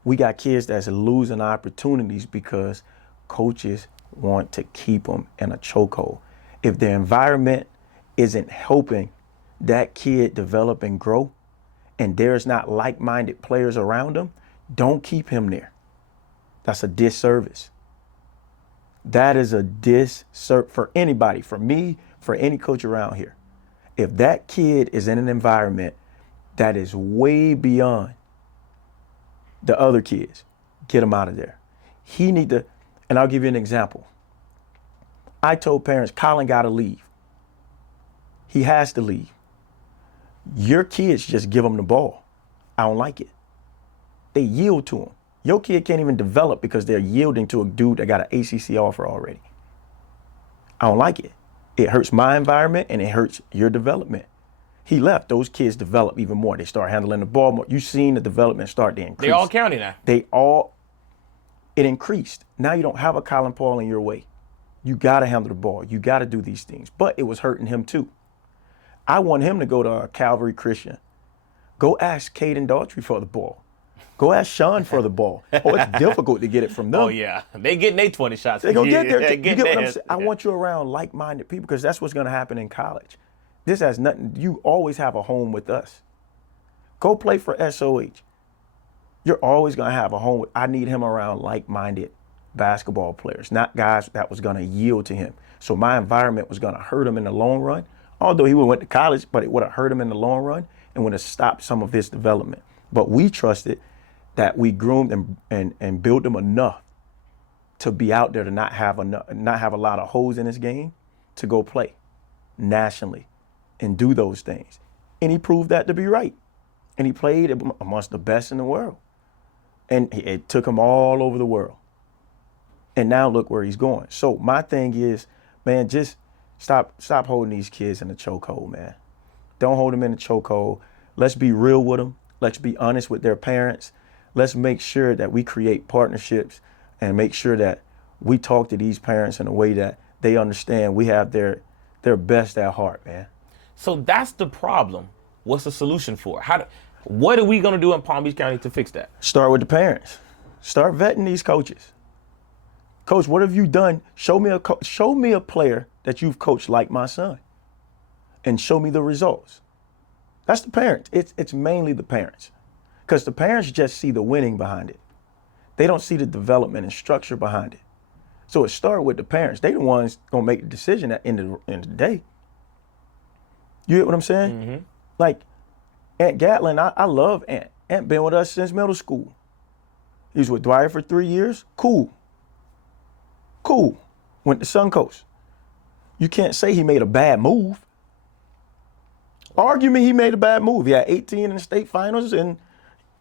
We got kids that's losing opportunities because coaches want to keep them in a chokehold. If the environment isn't helping that kid develop and grow, and there's not like-minded players around him, don't keep him there. That's a disservice. That is a disservice for anybody, for me, for any coach around here. If that kid is in an environment that is way beyond the other kids, get him out of there. He need to, and I'll give you an example. I told parents, Colin got to leave. He has to leave. Your kids just give him the ball. I don't like it. They yield to him. Your kid can't even develop because they're yielding to a dude that got an ACC offer already. I don't like it. It hurts my environment and it hurts your development. He left. Those kids develop even more. They start handling the ball more. You've seen the development start to increase. They all county now. It increased. Now you don't have a Colin Paul in your way. You got to handle the ball. You got to do these things. But it was hurting him too. I want him to go to Calvary Christian. Go ask Caden Daughtry for the ball. Go ask Sean for the ball. Oh, it's difficult to get it from them. Oh, yeah. They getting their 20 shots. They gonna get there. You get what I'm saying? I want you around like-minded people because that's what's going to happen in college. This has nothing. You always have a home with us. Go play for SOH. You're always going to have a home. I need him around like-minded basketball players, not guys that was going to yield to him. So my environment was going to hurt him in the long run. Although he would have went to college, but it would have hurt him in the long run and would have stopped some of his development. But we trusted that we groomed and built him enough to be out there to not have a lot of holes in his game to go play nationally and do those things. And he proved that to be right. And he played amongst the best in the world. And it took him all over the world. And now look where he's going. So my thing is, man, just stop holding these kids in the chokehold, man. Don't hold them in a chokehold. Let's be real with them. Let's be honest with their parents. Let's make sure that we create partnerships and make sure that we talk to these parents in a way that they understand we have their best at heart, man. So that's the problem. What's the solution for? What are we going to do in Palm Beach County to fix that? Start with the parents. Start vetting these coaches. Coach, what have you done? Show me a player that you've coached like my son, and show me the results. That's the parents. It's mainly the parents, because the parents just see the winning behind it. They don't see the development and structure behind it. So it started with the parents. They the ones gonna make the decision at the end of the day. You get what I'm saying? Mm-hmm. Like Ant Gatlin, I love Ant. Ant been with us since middle school. He was with Dwyer for 3 years. Cool. Went to Suncoast. You can't say he made a bad move. Argument he made a bad move. He had 18 in the state finals, and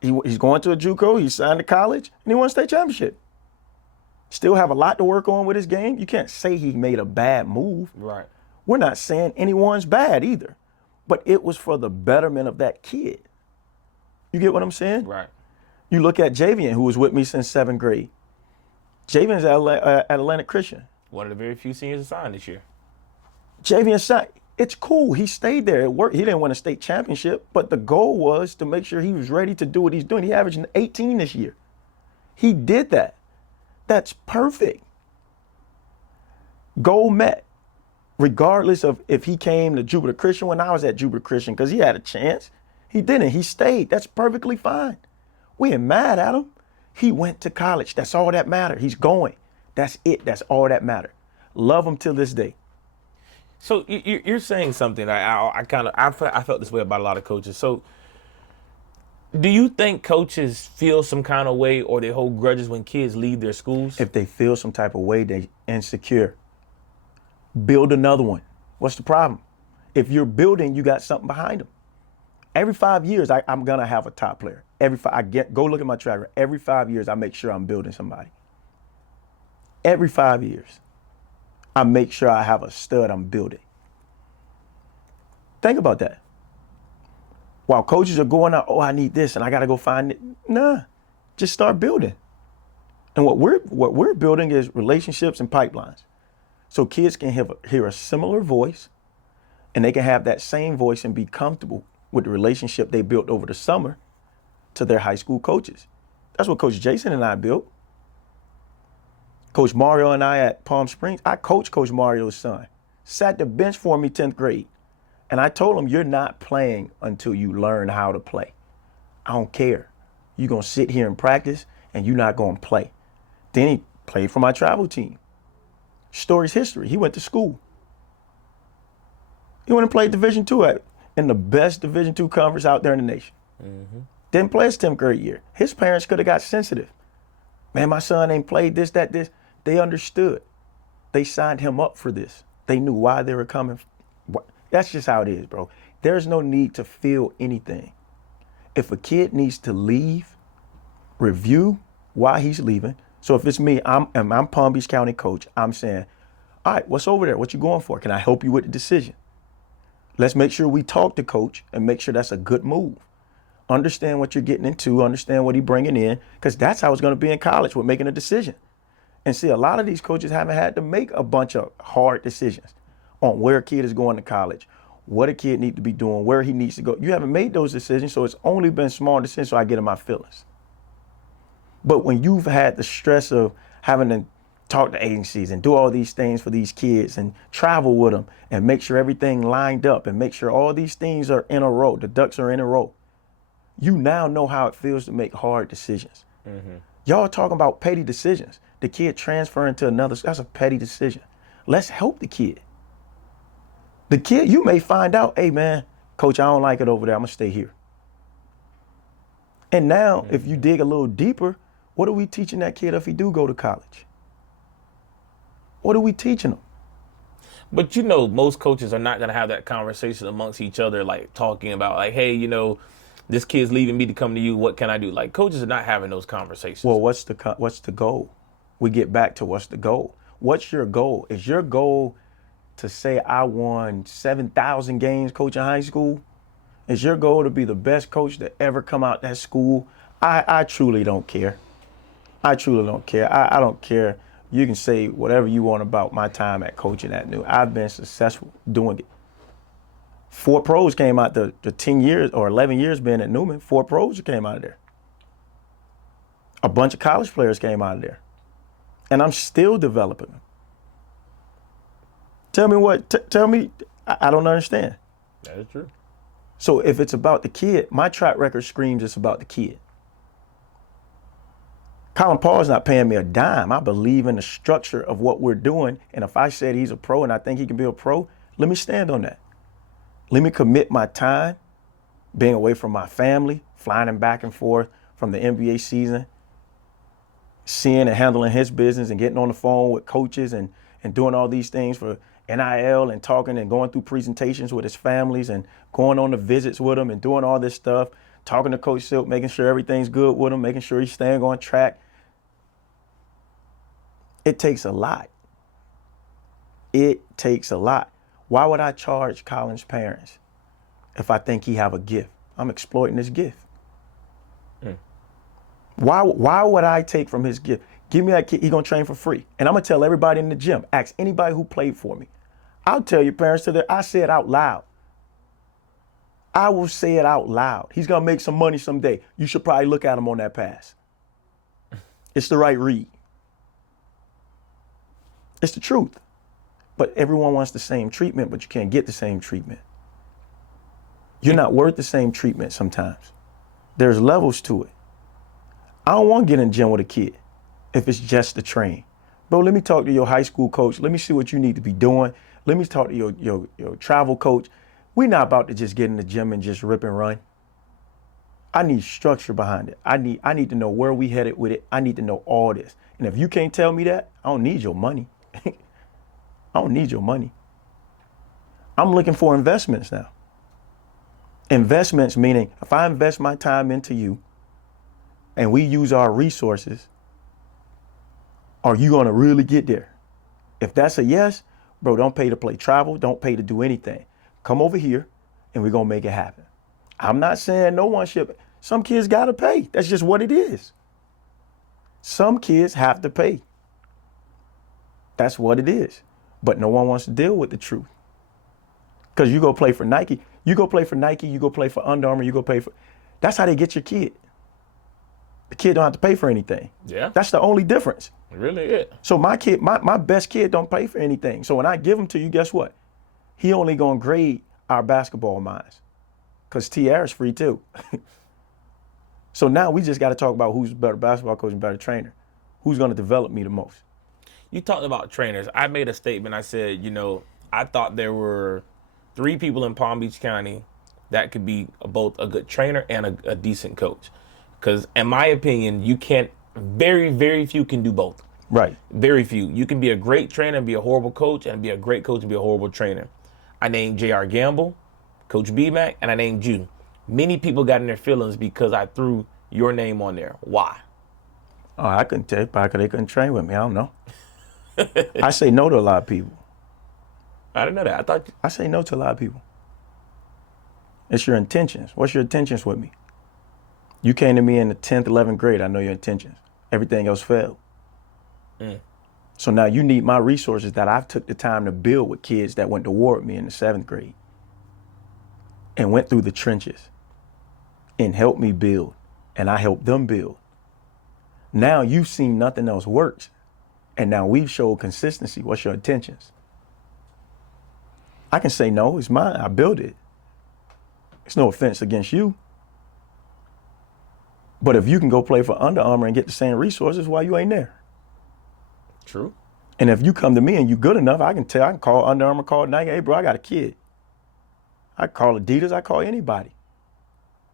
he's going to a JUCO. He signed to college, and he won a state championship. Still have a lot to work on with his game. You can't say he made a bad move. Right. We're not saying anyone's bad either, but it was for the betterment of that kid. You get what I'm saying? Right. You look at Javian, who was with me since 7th grade. Javian's at Atlantic Christian. One of the very few seniors assigned this year. Javian, it's cool. He stayed there. It worked. He didn't win a state championship, but the goal was to make sure he was ready to do what he's doing. He averaged 18 this year. He did that. That's perfect. Goal met. Regardless of if he came to Jupiter Christian when I was at Jupiter Christian, because he had a chance. He didn't. He stayed. That's perfectly fine. We ain't mad at him. He went to college. That's all that mattered. He's going. That's it. That's all that mattered. Love him till this day. So you're saying something. I felt this way about a lot of coaches. So do you think coaches feel some kind of way, or they hold grudges when kids leave their schools? If they feel some type of way, they insecure. Build another one. What's the problem? If you're building, you got something behind them. Every 5 years, I'm gonna have a top player. Go look at my track record. Every 5 years, I make sure I'm building somebody. Every 5 years, I make sure I have a stud I'm building. Think about that. While coaches are going out, oh, I need this, and I gotta go find it. Nah, just start building. And what we're building is relationships and pipelines, so kids can hear a similar voice, and they can have that same voice and be comfortable with the relationship they built over the summer to their high school coaches. That's what Coach Jason and I built. Coach Mario and I at Palm Springs, I coached Coach Mario's son. Sat the bench for me 10th grade. And I told him, you're not playing until you learn how to play. I don't care. You're going to sit here and practice, and you're not going to play. Then he played for my travel team. Story's history. He went to school. He went and played Division II in the best Division II conference out there in the nation. Mm-hmm. Didn't play his 10th grade year. His parents could have got sensitive. Man, my son ain't played this, that, this. They understood. They signed him up for this. They knew why they were coming. That's just how it is, bro. There's no need to feel anything. If a kid needs to leave, review why he's leaving. So if it's me, I'm Palm Beach County coach. I'm saying, all right, what's over there? What you going for? Can I help you with the decision? Let's make sure we talk to coach and make sure that's a good move. Understand what you're getting into, understand what he's bringing in, because that's how it's going to be in college with making a decision. And see, a lot of these coaches haven't had to make a bunch of hard decisions on where a kid is going to college, what a kid needs to be doing, where he needs to go. You haven't made those decisions, so it's only been small decisions, so I get in my feelings. But when you've had the stress of having to talk to agencies and do all these things for these kids and travel with them and make sure everything lined up and make sure all these things are in a row, the ducks are in a row, you now know how it feels to make hard decisions. Mm-hmm. Y'all talking about petty decisions. The kid transferring to another, that's a petty decision. Let's help the kid. The kid, you may find out, hey man, coach, I don't like it over there. I'm gonna stay here. And now, if you dig a little deeper, what are we teaching that kid if he do go to college? What are we teaching him? But you know, most coaches are not going to have that conversation amongst each other, like talking about like, hey, you know, this kid's leaving me to come to you. What can I do? Like coaches are not having those conversations. Well, what's the goal? We get back to what's the goal. What's your goal? Is your goal to say I won 7,000 games coaching high school? Is your goal to be the best coach to ever come out that school? I truly don't care. I truly don't care. I don't care. You can say whatever you want about my time at coaching at New. I've been successful doing it. 4 pros came out the 10 years or 11 years being at Newman. 4 pros came out of there. A bunch of college players came out of there. And I'm still developing them. Tell me what, tell me, I don't understand. That is true. So if it's about the kid, my track record screams it's about the kid. Colin Paul's not paying me a dime. I believe in the structure of what we're doing. And if I said he's a pro and I think he can be a pro, let me stand on that. Let me commit my time, being away from my family, flying him back and forth from the NBA season, seeing and handling his business and getting on the phone with coaches and doing all these things for NIL and talking and going through presentations with his families and going on the visits with him and doing all this stuff, talking to Coach Silk, making sure everything's good with him, making sure he's staying on track. It takes a lot. It takes a lot. Why would I charge Colin's parents if I think he have a gift? I'm exploiting his gift. Why would I take from his gift? Give me that kid, he gonna train for free. And I'm gonna tell everybody in the gym, ask anybody who played for me. I'll tell your parents I say it out loud. I will say it out loud. He's gonna make some money someday. You should probably look at him on that pass. It's the right read. It's the truth. But everyone wants the same treatment, but you can't get the same treatment. You're not worth the same treatment sometimes. There's levels to it. I don't want to get in the gym with a kid if it's just to train. Bro, let me talk to your high school coach. Let me see what you need to be doing. Let me talk to your travel coach. We're not about to just get in the gym and just rip and run. I need structure behind it. I need to know where we headed with it. I need to know all this. And if you can't tell me that, I don't need your money. I don't need your money. I'm looking for investments now. Investments meaning if I invest my time into you and we use our resources, are you going to really get there? If that's a yes, bro, don't pay to play travel. Don't pay to do anything. Come over here and we're going to make it happen. I'm not saying no one should. Some kids got to pay. That's just what it is. Some kids have to pay. That's what it is. But no one wants to deal with the truth. Because you go play for Nike. You go play for Nike. You go play for Under Armour. You go play for. That's how they get your kid. The kid don't have to pay for anything. Yeah. That's the only difference. Really is. So my kid, my best kid don't pay for anything. So when I give him to you, guess what? He only gonna grade our basketball minds. Because TR is free too. So now we just got to talk about who's a better basketball coach and better trainer. Who's going to develop me the most? You talked about trainers. I made a statement. I said, I thought there were 3 people in Palm Beach County that could be both a good trainer and a decent coach. Because in my opinion, you can't, very, very few can do both. Right. Very few. You can be a great trainer and be a horrible coach, and be a great coach and be a horrible trainer. I named J.R. Gamble, Coach B-Mac, and I named you. Many people got in their feelings because I threw your name on there. Why? Oh, I couldn't tell you, probably they couldn't train with me. I don't know. I say no to a lot of people. I didn't know that. I say no to a lot of people. It's your intentions. What's your intentions with me? You came to me in the 10th, 11th grade. I know your intentions. Everything else failed. So now you need my resources that I've took the time to build with kids that went to war with me in the 7th grade and went through the trenches and helped me build, and I helped them build. Now you've seen nothing else works, and now we've showed consistency. What's your intentions? I can say no, it's mine. I built it. It's no offense against you. But if you can go play for Under Armour and get the same resources, why you ain't there? True. And if you come to me and you good enough, I can call Under Armour, call Nike. Hey, bro, I got a kid. I call Adidas, I call anybody.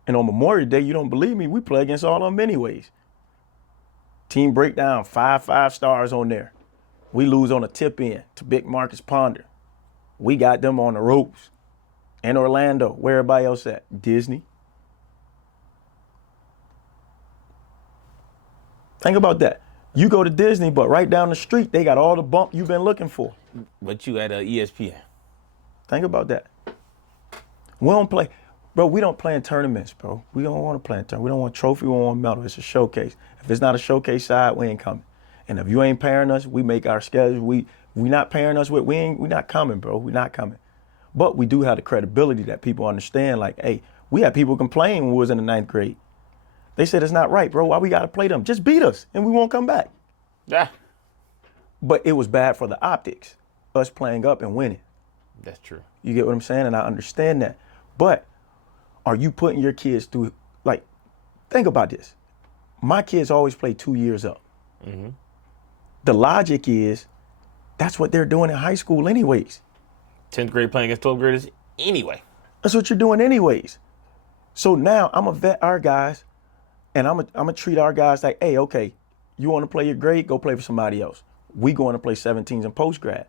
And on Memorial Day, you don't believe me, we play against all of them anyways. Team breakdown, 5 stars on there. We lose on a tip in to Big Marcus Ponder. We got them on the ropes. In Orlando, where everybody else at? Disney. Think about that. You go to Disney, but right down the street, they got all the bump you've been looking for. But you at ESPN. Think about that. We don't play. Bro, we don't play in tournaments, bro. We don't want to play in tournaments. We don't want trophy, we don't want medal. It's a showcase. If it's not a showcase side, we ain't coming. And if you ain't pairing us, we make our schedule. We not pairing us with, we not coming, bro. We not coming. But we do have the credibility that people understand. Like, hey, we had people complain when we was in the 9th grade. They said it's not right, bro. Why we got to play them? Just beat us and we won't come back. Yeah. But it was bad for the optics, us playing up and winning. That's true. You get what I'm saying? And I understand that. But are you putting your kids through, like, think about this. My kids always play 2 years up. Mm-hmm. The logic is that's what they're doing in high school anyways. 10th grade playing against 12th graders anyway. That's what you're doing anyways. So now I'm going to vet our guys, and I'm going to treat our guys like, hey, okay, you want to play your grade? Go play for somebody else. We going to play 17s and post-grad.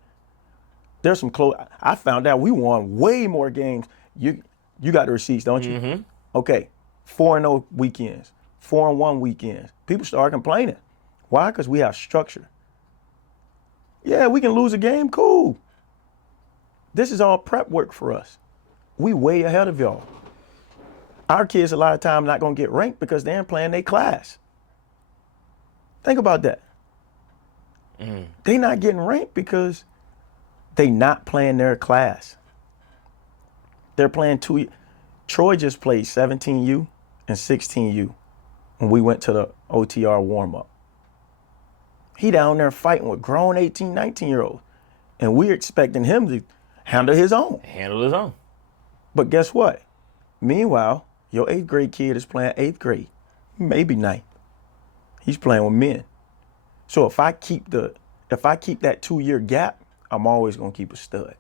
There's some close. I found out we won way more games. You got the receipts, don't you? Mm-hmm. Okay, 4-0 weekends, 4-1 weekends. People start complaining. Why? Because we have structure. Yeah, we can lose a game. Cool. This is all prep work for us. We way ahead of y'all. Our kids a lot of times not going to get ranked because they ain't playing their class. Think about that. They not getting ranked because they not playing their class. They're playing Troy just played 17U and 16U when we went to the OTR warm-up. He down there fighting with grown 18, 19-year-olds. And we're expecting him to handle his own. Handle his own. But guess what? Meanwhile, your 8th grade kid is playing 8th grade, maybe 9th. He's playing with men. So if I keep that 2-year gap, I'm always gonna keep a stud.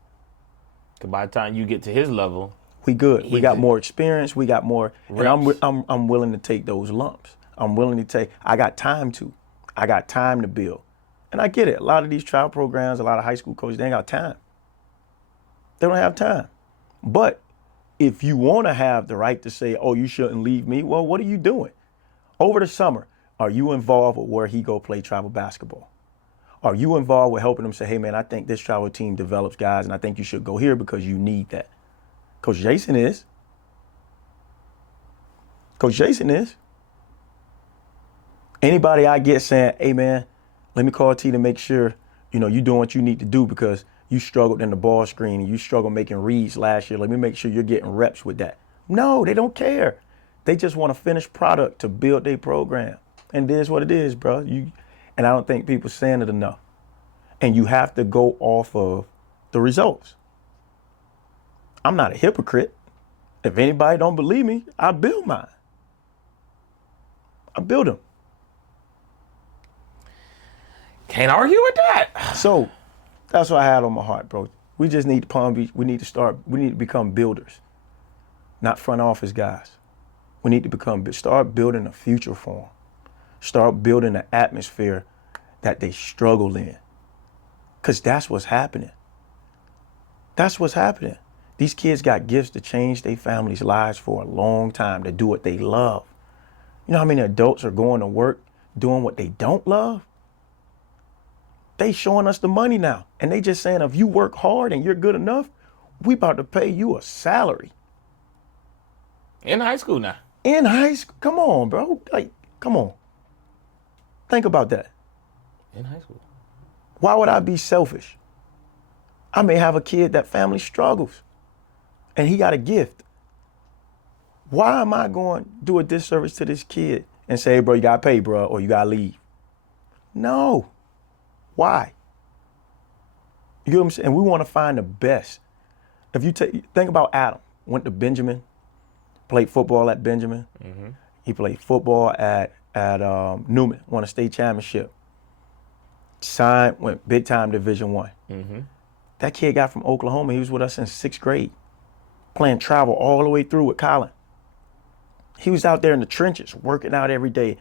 Because by the time you get to his level, we good. We got more experience. We got more, reps. And I'm willing to take those lumps. I'm willing to take. I got time to build, and I get it. A lot of these trial programs, a lot of high school coaches, they ain't got time. They don't have time. But if you want to have the right to say, "Oh, you shouldn't leave me," well, what are you doing? Over the summer, are you involved with where he go play travel basketball? Are you involved with helping him say, hey, man, I think this travel team develops guys, and I think you should go here because you need that? Coach Jason is. Anybody I get saying, hey, man, let me call T to make sure, you doing what you need to do because you struggled in the ball screen and you struggled making reads last year. Let me make sure you're getting reps with that. No, they don't care. They just want a finished product to build their program. And it is what it is, bro. And I don't think people saying it enough. And you have to go off of the results. I'm not a hypocrite. If anybody don't believe me, I build mine. I build them. Can't argue with that. So that's what I had on my heart, bro. We just need Palm Beach. We need to become builders, not front office guys. We need to start building a future for them. Start building an atmosphere that they struggle in. Because that's what's happening. These kids got gifts to change their families' lives for a long time, to do what they love. You know how many adults are going to work doing what they don't love? They showing us the money now. And they just saying, if you work hard and you're good enough, we about to pay you a salary. In high school now. In high school? Come on, bro. Like, come on. Think about that. In high school. Why would I be selfish? I may have a kid that family struggles and he got a gift. Why am I going to do a disservice to this kid and say, hey, bro, you got to pay, bro, or you got to leave? No. Why? You know what I'm saying? And we want to find the best. If you think about Adam, went to Benjamin, played football at Benjamin. Mm-hmm. He played football at Newman, won a state championship. Signed, went big time Division I. Mm-hmm. That kid got from Oklahoma. He was with us in 6th grade, playing travel all the way through with Colin. He was out there in the trenches, working out every day.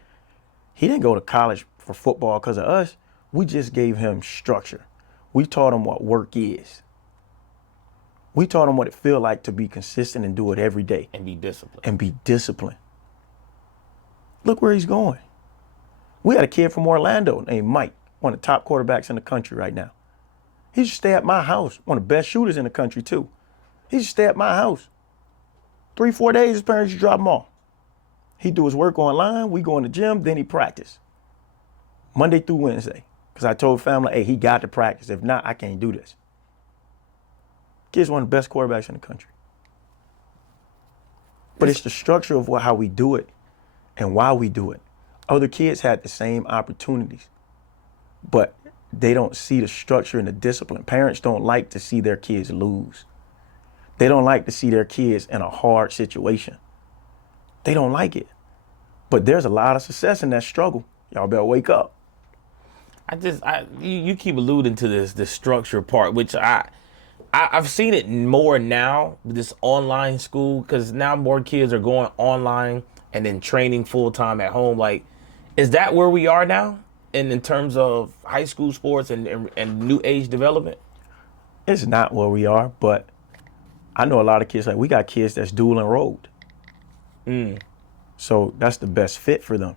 He didn't go to college for football because of us. We just gave him structure. We taught him what work is. We taught him what it feels like to be consistent and do it every day. And be disciplined. Look where he's going. We had a kid from Orlando named Mike, one of the top quarterbacks in the country right now. He should stay at my house. One of the best shooters in the country, too. He should stay at my house. 3-4 days, his parents just drop him off. He do his work online, we go in the gym, then he practice. Monday through Wednesday. Because I told family, hey, he got to practice. If not, I can't do this. Kid's one of the best quarterbacks in the country. But it's the structure of how we do it and why we do it. Other kids had the same opportunities, but they don't see the structure and the discipline. Parents don't like to see their kids lose. They don't like to see their kids in a hard situation. They don't like it. But there's a lot of success in that struggle. Y'all better wake up. You keep alluding to this structure part, which I've seen it more now with this online school, because now more kids are going online and then training full time at home. Like, is that where we are now in terms of high school sports and new age development? It's not where we are, but I know a lot of kids, like we got kids that's dual enrolled. So that's the best fit for them.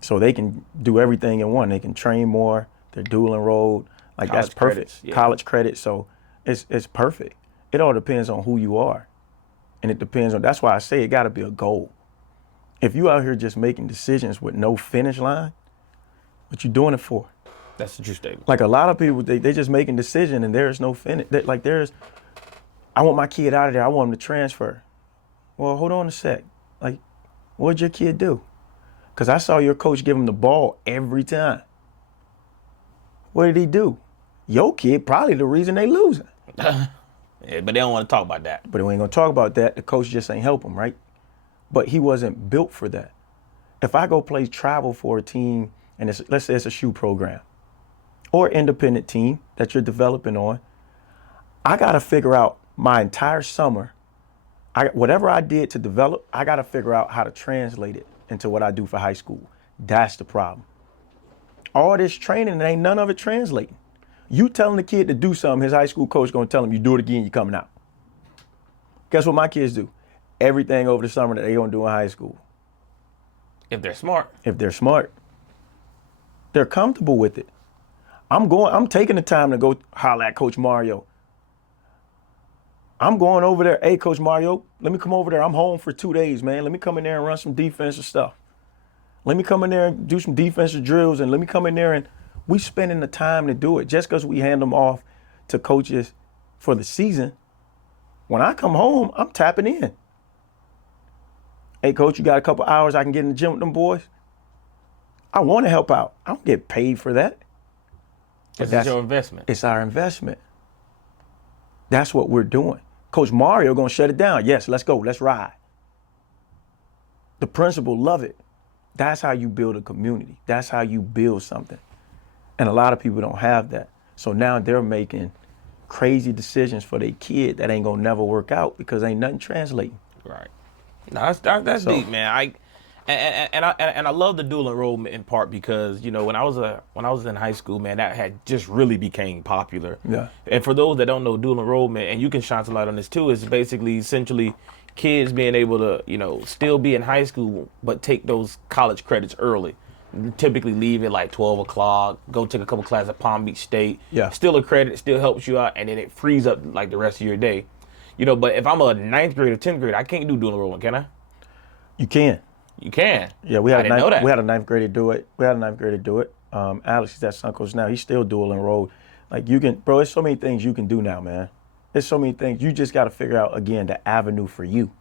So they can do everything in one. They can train more. They're dual enrolled. Like College that's perfect. credits, yeah. College credit. So it's perfect. It all depends on who you are. And it depends on, that's why I say it gotta be a goal. If you out here just making decisions with no finish line, what you doing it for? That's a true statement. Like a lot of people, they just making decision and there's no finish. I want my kid out of there. I want him to transfer. Well, hold on a sec. Like, what'd your kid do? Because I saw your coach give him the ball every time. What did he do? Your kid probably the reason they losing. Yeah, but they don't want to talk about that. But we ain't gonna talk about that. The coach just ain't help him, right? But he wasn't built for that. If I go play travel for a team, and let's say it's a shoe program, or independent team that you're developing on, I gotta figure out my entire summer, whatever I did to develop, I gotta figure out how to translate it into what I do for high school. That's the problem. All this training, ain't none of it translating. You telling the kid to do something, his high school coach gonna tell him, you do it again, you coming out. Guess what my kids do? Everything over the summer that they gonna do in high school. If they're smart. If they're smart. They're comfortable with it. I'm taking the time to go holler at Coach Mario. I'm going over there, hey, Coach Mario, let me come over there. I'm home for 2 days, man. Let me come in there and run some defensive stuff. Let me come in there and do some defensive drills, and let me come in there and we spending the time to do it. Just because we hand them off to coaches for the season, when I come home, I'm tapping in. Hey, Coach, you got a couple hours I can get in the gym with them boys? I want to help out. I don't get paid for that. That's your investment. It's our investment. That's what we're doing. Coach Mario gonna shut it down. Yes, let's go. Let's ride. The principal love it. That's how you build a community. That's how you build something. And a lot of people don't have that. So now they're making crazy decisions for their kid that ain't gonna never work out because ain't nothing translating. Right. No, that's deep, man. I love the dual enrollment in part because, you know, when I was in high school, man, that had just really became popular. Yeah. And for those that don't know dual enrollment, and you can shine some light on this too, is basically essentially kids being able to, you know, still be in high school but take those college credits early. Typically leave at like 12 o'clock, go take a couple classes at Palm Beach State. Yeah. Still a credit, still helps you out, and then it frees up like the rest of your day. You know, but if I'm a 9th grade or 10th grade, I can't do dual enrollment, can I? You can. You can. Yeah, we had I didn't know that. We had a 9th grader do it. Alex, he's at Suncoast now. He's still dual enrolled. Like you can, bro, there's so many things you can do now, man. There's so many things. You just got to figure out, again, the avenue for you.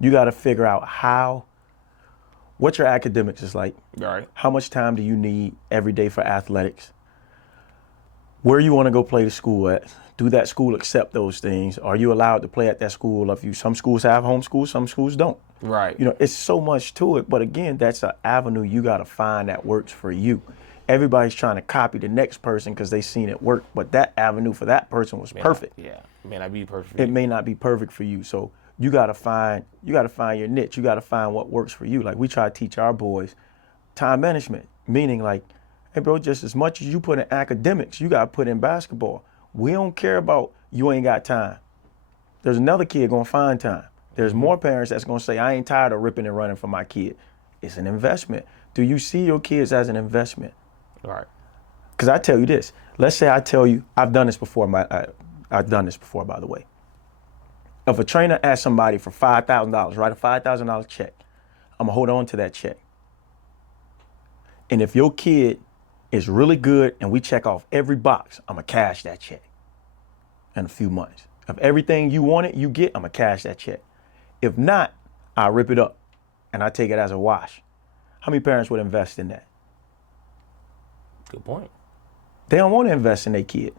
You got to figure out what your academics is like. All right. How much time do you need every day for athletics? Where you want to go play the school at? Do that school accept those things? Are you allowed to play at that school? Some schools have home schools, some schools don't. Right. You know, it's so much to it. But again, that's an avenue you got to find that works for you. Everybody's trying to copy the next person because they seen it work. But that avenue for that person was perfect. Yeah. It may not be perfect. It may not be perfect for you. So you got to find your niche. You got to find what works for you. Like we try to teach our boys time management, meaning like, hey, bro, just as much as you put in academics, you got to put in basketball. We don't care about you ain't got time. There's another kid going to find time. There's more parents that's going to say, I ain't tired of ripping and running for my kid. It's an investment. Do you see your kids as an investment? All right. Because I tell you this. Let's say I tell you, I've done this before, by the way. If a trainer asks somebody for $5,000, write a $5,000 check, I'm gonna hold on to that check. And if your kid is really good and we check off every box, I'm gonna cash that check in a few months. If everything you wanted, you get, I'm gonna cash that check. If not, I'll rip it up and I take it as a wash. How many parents would invest in that? Good point. They don't want to invest in their kid.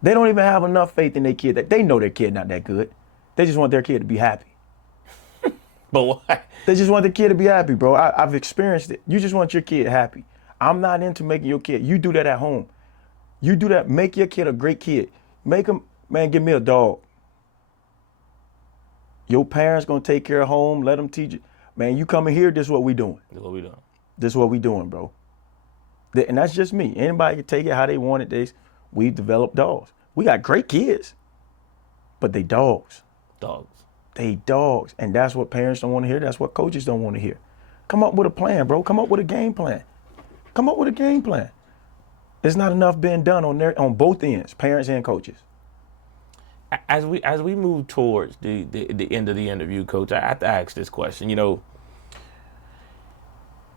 They don't even have enough faith in their kid that they know their kid not that good. They just want their kid to be happy. But why? They just want their kid to be happy, bro. I've experienced it. You just want your kid happy. I'm not into making your kid. You do that at home. You do that. Make your kid a great kid. Make him, man, give me a dog. Your parents gonna take care of home. Let them teach you. Man, you come in here, this is what we doing. That's what we doing. This is what we doing, bro. And that's just me. Anybody can take it how they want it. We've developed dogs. We got great kids, but they dogs. Dogs. They dogs. And that's what parents don't want to hear. That's what coaches don't want to hear. Come up with a plan, bro. Come up with a game plan. Come up with a game plan. There's not enough being done on both ends, parents and coaches. As we move towards the end of the interview, Coach, I have to ask this question. You know,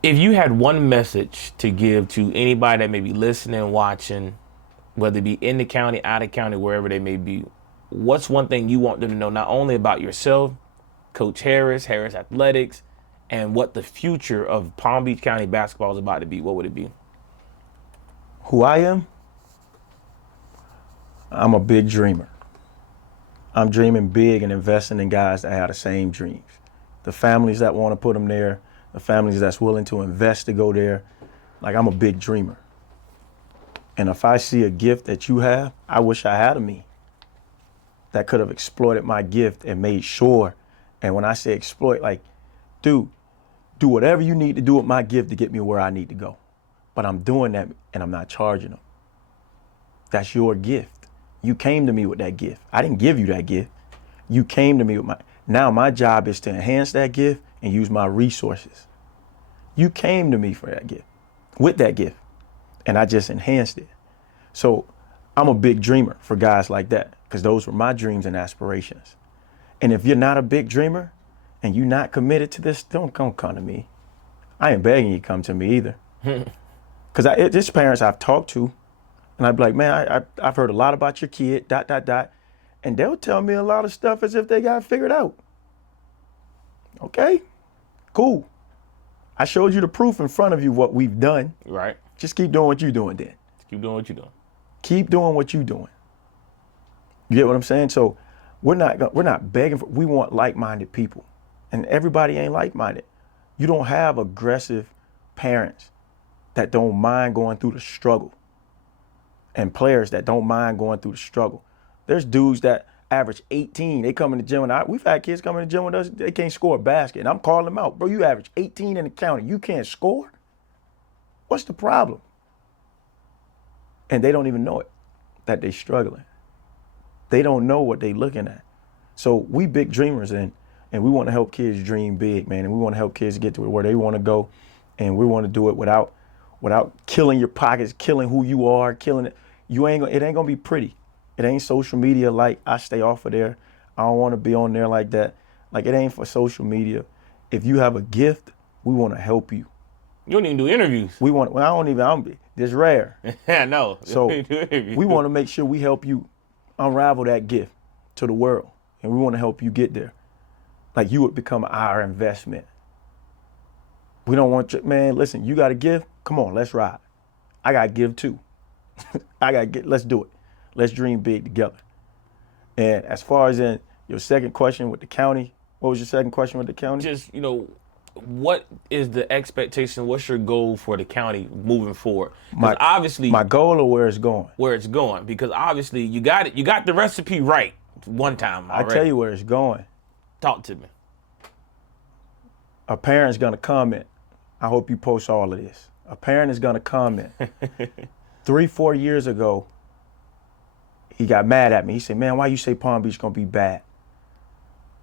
if you had one message to give to anybody that may be listening, watching, whether it be in the county, out of county, wherever they may be, what's one thing you want them to know, not only about yourself, Coach Harris Athletics, and what the future of Palm Beach County basketball is about to be? What would it be? Who I am? I'm a big dreamer. I'm dreaming big and investing in guys that have the same dreams. The families that want to put them there, the families that's willing to invest to go there. Like, I'm a big dreamer. And if I see a gift that you have, I wish I had a me that could have exploited my gift and made sure. And when I say exploit, like, dude, do whatever you need to do with my gift to get me where I need to go. But I'm doing that and I'm not charging them. That's your gift. You came to me with that gift. I didn't give you that gift. You came to me with now my job is to enhance that gift and use my resources. You came to me for that gift, with that gift, and I just enhanced it. So I'm a big dreamer for guys like that, because those were my dreams and aspirations. And if you're not a big dreamer and you're not committed to this, don't come to me. I ain't begging you to come to me either. Because there's parents I've talked to, and I'd be like, man, I've heard a lot about your kid, ... And they'll tell me a lot of stuff as if they got it figured out. Okay, cool. I showed you the proof in front of you what we've done. Right. Just keep doing what you're doing then. Keep doing what you're doing. Keep doing what you're doing. You get what I'm saying? So we're not begging for, we want like-minded people. And everybody ain't like-minded. You don't have aggressive parents that don't mind going through the struggle, and players that don't mind going through the struggle. There's dudes that average 18. They come in the gym, and we've had kids come in the gym with us, they can't score a basket. And I'm calling them out. Bro, you average 18 in the county. You can't score? What's the problem? And they don't even know it, that they're struggling. They don't know what they're looking at. So we big dreamers, and we want to help kids dream big, man. And we want to help kids get to where they want to go. And we want to do it without killing your pockets, killing who you are, killing it. It ain't gonna be pretty. It ain't social media like. I stay off of there. I don't want to be on there like that. Like, it ain't for social media. If you have a gift, we want to help you. You don't even do interviews. It's rare. Yeah, no. So we want to make sure we help you unravel that gift to the world. And we want to help you get there. Like, you would become our investment. We don't want you, man, listen, you got a gift? Come on, let's ride. I got to give too. Let's do it. Let's dream big together. And as far as in your second question with the county, what was your second question with the county? Just, what is the expectation? What's your goal for the county moving forward? Obviously, my goal or where it's going? Where it's going, because obviously you got it. You got the recipe right one time already. I tell you where it's going. Talk to me. A parent's gonna comment. I hope you post all of this. A parent is gonna comment. 3-4 years ago, he got mad at me. He said, man, why you say Palm Beach gonna be bad?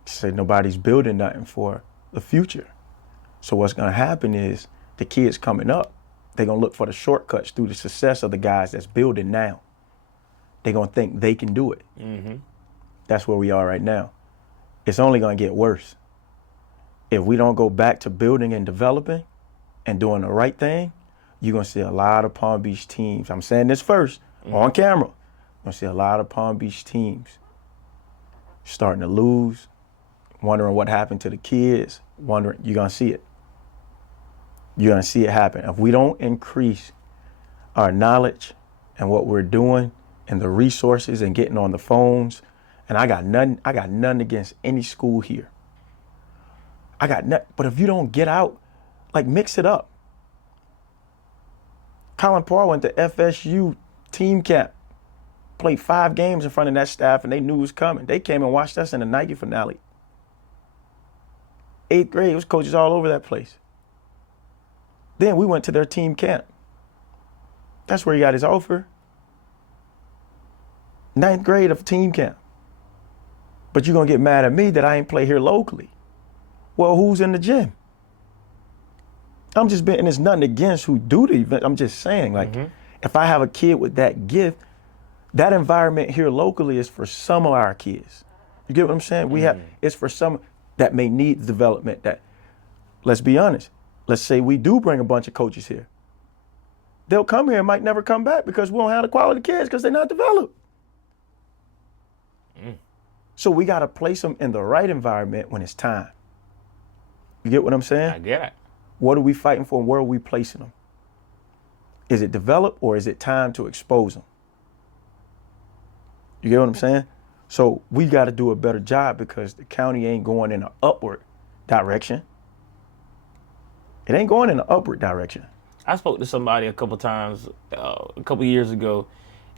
He said, nobody's building nothing for the future. So what's gonna happen is the kids coming up, they're gonna look for the shortcuts through the success of the guys that's building now. They're gonna think they can do it. Mm-hmm. That's where we are right now. it's only going to get worse. If we don't go back to building and developing and doing the right thing, you're going to see a lot of Palm Beach teams. I'm saying this first on camera. You're going to see a lot of Palm Beach teams starting to lose, wondering what happened to the kids, wondering, you're going to see it. You're going to see it happen. If we don't increase our knowledge and what we're doing and the resources and getting on the phones, and I got nothing against any school here. I got nothing, but if you don't get out, like mix it up. Colin Parr went to FSU team camp, played 5 games in front of that staff, and they knew it was coming. They came and watched us in the Nike finale. 8th grade, it was coaches all over that place. Then we went to their team camp. That's where he got his offer. 9th grade of team camp. But you're going to get mad at me that I ain't play here locally. Well, who's in the gym? I'm just being, and it's nothing against who do the event. I'm just saying, like, if I have a kid with that gift, that environment here locally is for some of our kids. You get what I'm saying? We have, it's for some that may need development. That, let's be honest, let's say we do bring a bunch of coaches here. They'll come here and might never come back because we don't have the quality kids because they're not developed. So we got to place them in the right environment when it's time. You get what I'm saying? I get it. What are we fighting for and where are we placing them? Is it developed or is it time to expose them? You get what I'm saying? So we got to do a better job because the county ain't going in an upward direction. It ain't going in an upward direction. I spoke to somebody a couple times, a couple years ago,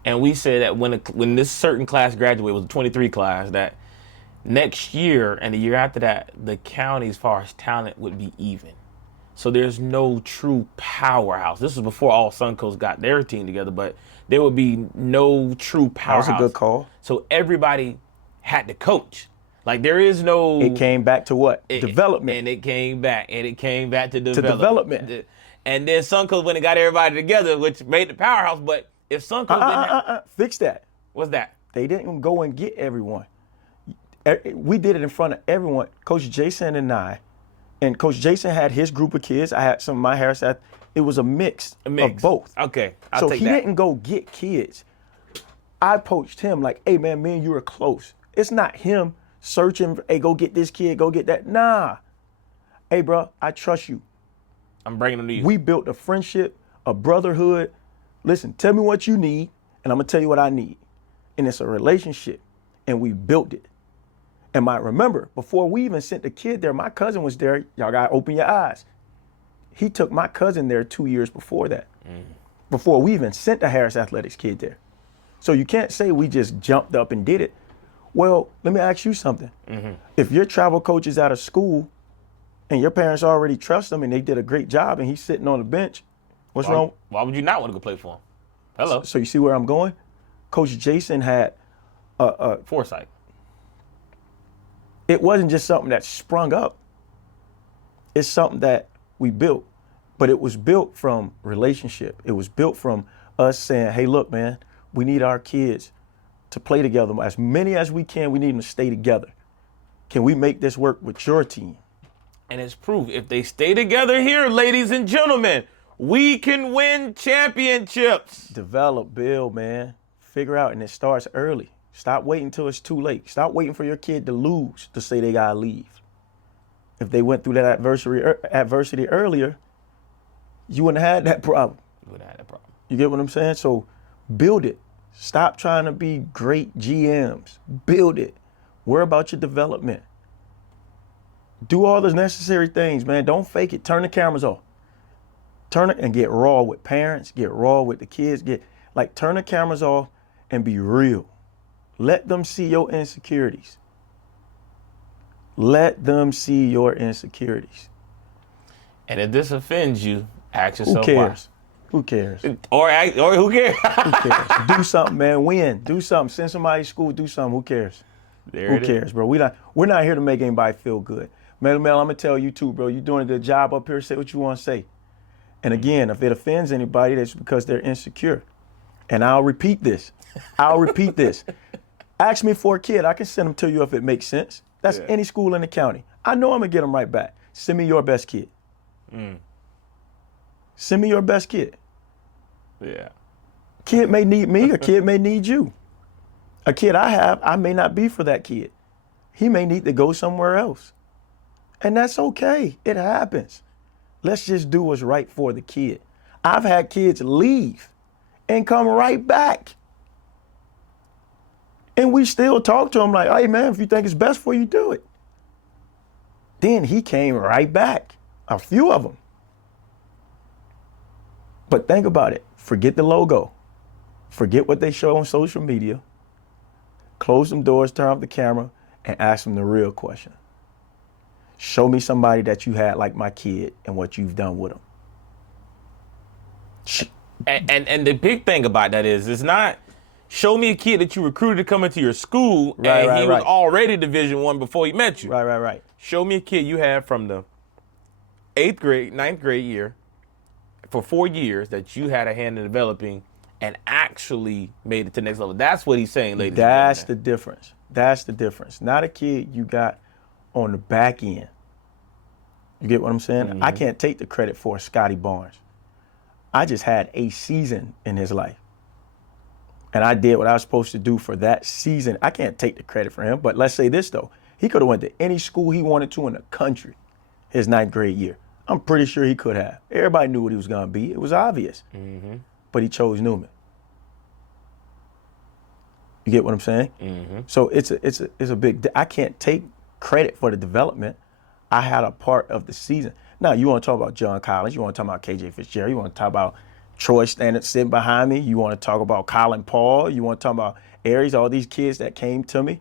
and we said that when this certain class graduated, it was a 23 class, that next year and the year after that, the county, as far as talent, would be even. So there's no true powerhouse. This was before all Suncoast got their team together, but there would be no true powerhouse. That was a good call. So everybody had to coach. Like there is no. It came back to what? Development. And it came back to development. And then Suncoast went and got everybody together, which made the powerhouse. But if Suncoast fix that. What's that? They didn't go and get everyone. We did it in front of everyone. Coach Jason and Coach Jason had his group of kids. I had some of my Harris. It was a mix of both. Okay, so he didn't go get kids. I poached him like, hey man, me and you are close. It's not him searching, hey, go get this kid, go get that. Nah. Hey bro, I trust you. I'm bringing them to you. We built a friendship, a brotherhood. Listen, tell me what you need, and I'm gonna tell you what I need. And it's a relationship, and we built it. And remember, before we even sent the kid there, my cousin was there. Y'all gotta open your eyes. He took my cousin there 2 years before that, before we even sent the Harris Athletics kid there. So you can't say we just jumped up and did it. Well, let me ask you something. If your travel coach is out of school and your parents already trust him and they did a great job and he's sitting on the bench, what's wrong? Why would you not want to go play for him? Hello. So you see where I'm going? Coach Jason had foresight. It wasn't just something that sprung up. It's something that we built, but it was built from relationship. It was built from us saying, hey, look, man, we need our kids to play together. As many as we can, we need them to stay together. Can we make this work with your team? And it's proof. If they stay together here, ladies and gentlemen, we can win championships. Develop, build, man. Figure out, and it starts early. Stop waiting until it's too late. Stop waiting for your kid to lose to say they gotta leave. If they went through that adversity earlier, you wouldn't have had that problem. You get what I'm saying? So build it. Stop trying to be great GMs. Build it. Worry about your development. Do all the necessary things, man. Don't fake it. Turn the cameras off. Turn it and get raw with parents. Get raw with the kids. Turn the cameras off and be real. Let them see your insecurities. Let them see your insecurities. And if this offends you, ask yourself why. Who cares? Or who cares? Who cares? Do something, man. Win. Do something. Send somebody to school. Do something. Who cares? Who cares, bro? We're not here to make anybody feel good. Mel, I'm gonna tell you too, bro. You're doing a good job up here. Say what you want to say. And again, if it offends anybody, that's because they're insecure. And I'll repeat this. Ask me for a kid. I can send them to you if it makes sense. That's Yeah. any school in the county. I know I'm gonna get them right back. Send me your best kid. Send me your best kid. Yeah. Kid may need me, a kid may need you. A kid I have, I may not be for that kid. He may need to go somewhere else. And that's okay. It happens. Let's just do what's right for the kid. I've had kids leave and come right back. And we still talk to him like, hey man, if you think it's best for you, do it. Then he came right back. A few of them. But think about it. Forget the logo. Forget what they show on social media. Close them doors, turn off the camera, and ask them the real question. Show me somebody that you had like my kid and what you've done with them. And the big thing about that is, it's not show me a kid that you recruited to come into your school Right, and right, he was right. already Division I before he met you. Right. Show me a kid you had from the 8th grade, 9th grade year for 4 years that you had a hand in developing and actually made it to the next level. That's what he's saying, ladies That's and the gentlemen. difference. That's the difference. Not a kid you got on the back end. You get what I'm saying? I can't take the credit for Scotty Barnes. I just had a season in his life. And I did what I was supposed to do for that season. I can't take the credit for him, but let's say this though. He could have went to any school he wanted to in the country his 9th grade year. I'm pretty sure he could have. Everybody knew what he was going to be. It was obvious. But he chose Newman. You get what I'm saying? So it's a big. I can't take credit for the development. I had a part of the season. Now you want to talk about John Collins? You want to talk about KJ Fitzgerald? You want to talk about Troy standing sitting behind me? You want to talk about Colin Paul? You want to talk about Aries? All these kids that came to me,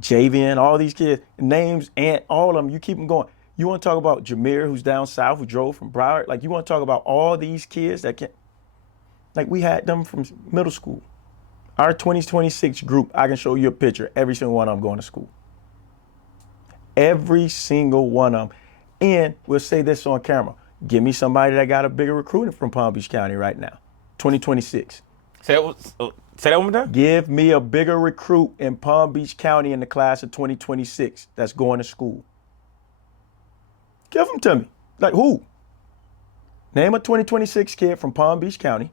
Javian, all these kids, names, and all of them. You keep them going. You want to talk about Jameer, who's down south, who drove from Broward? Like you want to talk about all these kids that can, like we had them from middle school. Our 2026 group, I can show you a picture. Every single one of them going to school. Every single one of them. And we'll say this on camera. Give me somebody that got a bigger recruiting from Palm Beach County right now. 2026. Say that one more time. Give me a bigger recruit in Palm Beach County in the class of 2026 that's going to school. Give them to me. Like who? Name a 2026 kid from Palm Beach County.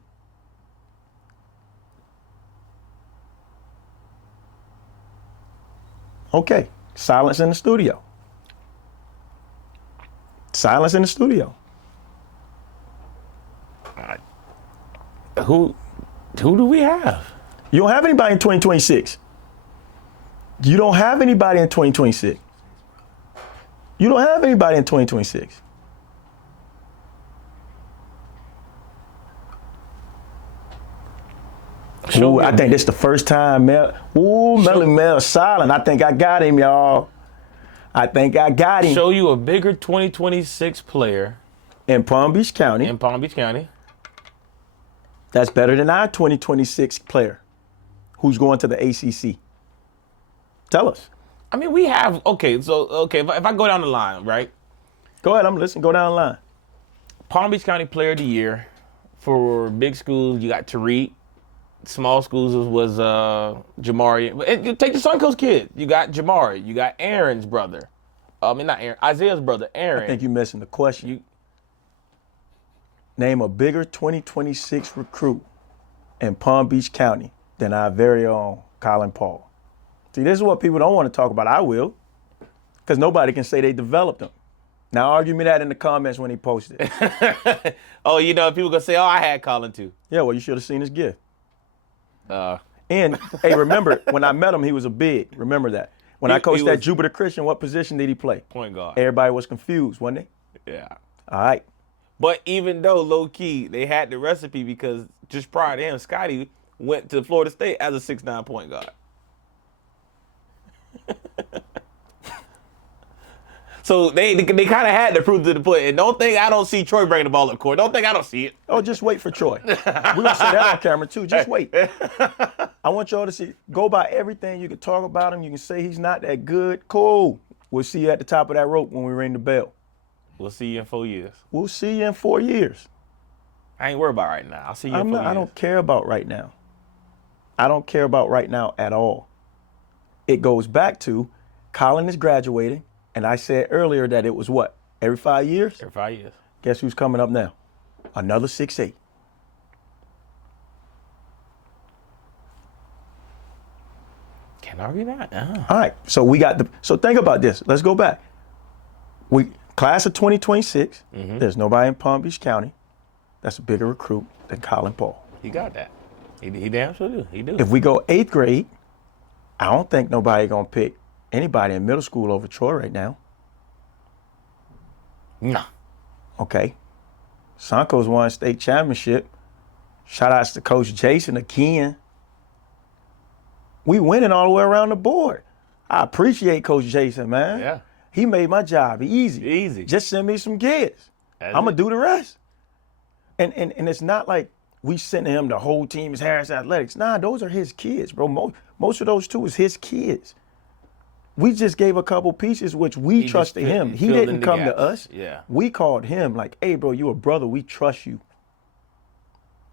Okay, silence in the studio. Silence in the studio. Who do we have? You don't have anybody in 2026. You don't have anybody in 2026. You don't have anybody in 2026. Ooh, I think this is the first time Melly Mel silent. I think I got him, y'all. I think I got him. Show you a bigger 2026 player In Palm Beach County. in Palm Beach County. That's better than our 2026 player who's going to the ACC. Tell us. I mean, we have, if I go down the line, right? Go ahead, I'm listening. Go down the line. Palm Beach County Player of the Year. For big schools, you got Tariq. Small schools was Jamari. But take the Suncoast kid. You got Jamari. You got Aaron's brother. Not Aaron. Isaiah's brother, Aaron. I think you're missing the question. Name a bigger 2026 recruit in Palm Beach County than our very own Colin Paul. See, this is what people don't want to talk about. I will, because nobody can say they developed him. Now argue me that in the comments when he posted. Oh, people gonna say, I had Colin too. Yeah, well, you should have seen his gift. And hey, remember when I met him, he was a big. Remember that. When I coached at Jupiter Christian, what position did he play? Point guard. Everybody was confused, wasn't they? Yeah. All right. But even though low key they had the recipe because just prior to him, Scotty went to Florida State as a 6'9" point guard. So they kind of had to prove to the point. And don't think I don't see Troy bringing the ball up court. Don't think I don't see it. Oh, just wait for Troy. We're going to say that on camera, too. Just wait. I want y'all to see. Go by everything. You can talk about him. You can say he's not that good. Cool. We'll see you at the top of that rope when we ring the bell. We'll see you in 4 years. We'll see you in 4 years. I ain't worried about right now. I'll see you in 4 years. I don't care about right now. I don't care about right now at all. It goes back to Colin is graduating, and I said earlier that it was what? Every 5 years? Every 5 years. Guess who's coming up now? Another 6'8". Can't argue that. All right, so think about this. Let's go back. Class of 2026, there's nobody in Palm Beach County that's a bigger recruit than Colin Paul. He got that. He damn sure do. He do. If we go 8th grade, I don't think nobody gonna pick anybody in middle school over Troy right now. Nah. Okay. Suncoast won state championship. Shout outs to Coach Jason again. We winning all the way around the board. I appreciate Coach Jason, man. Yeah. He made my job easy. Easy. Just send me some kids. I'm gonna do the rest. And it's not like we sending him the whole team is Harris Athletics. Nah, those are his kids, bro. Most of those two is his kids. We just gave a couple pieces, which we trusted him. He didn't come to us. Yeah. We called him like, hey, bro, you a brother. We trust you.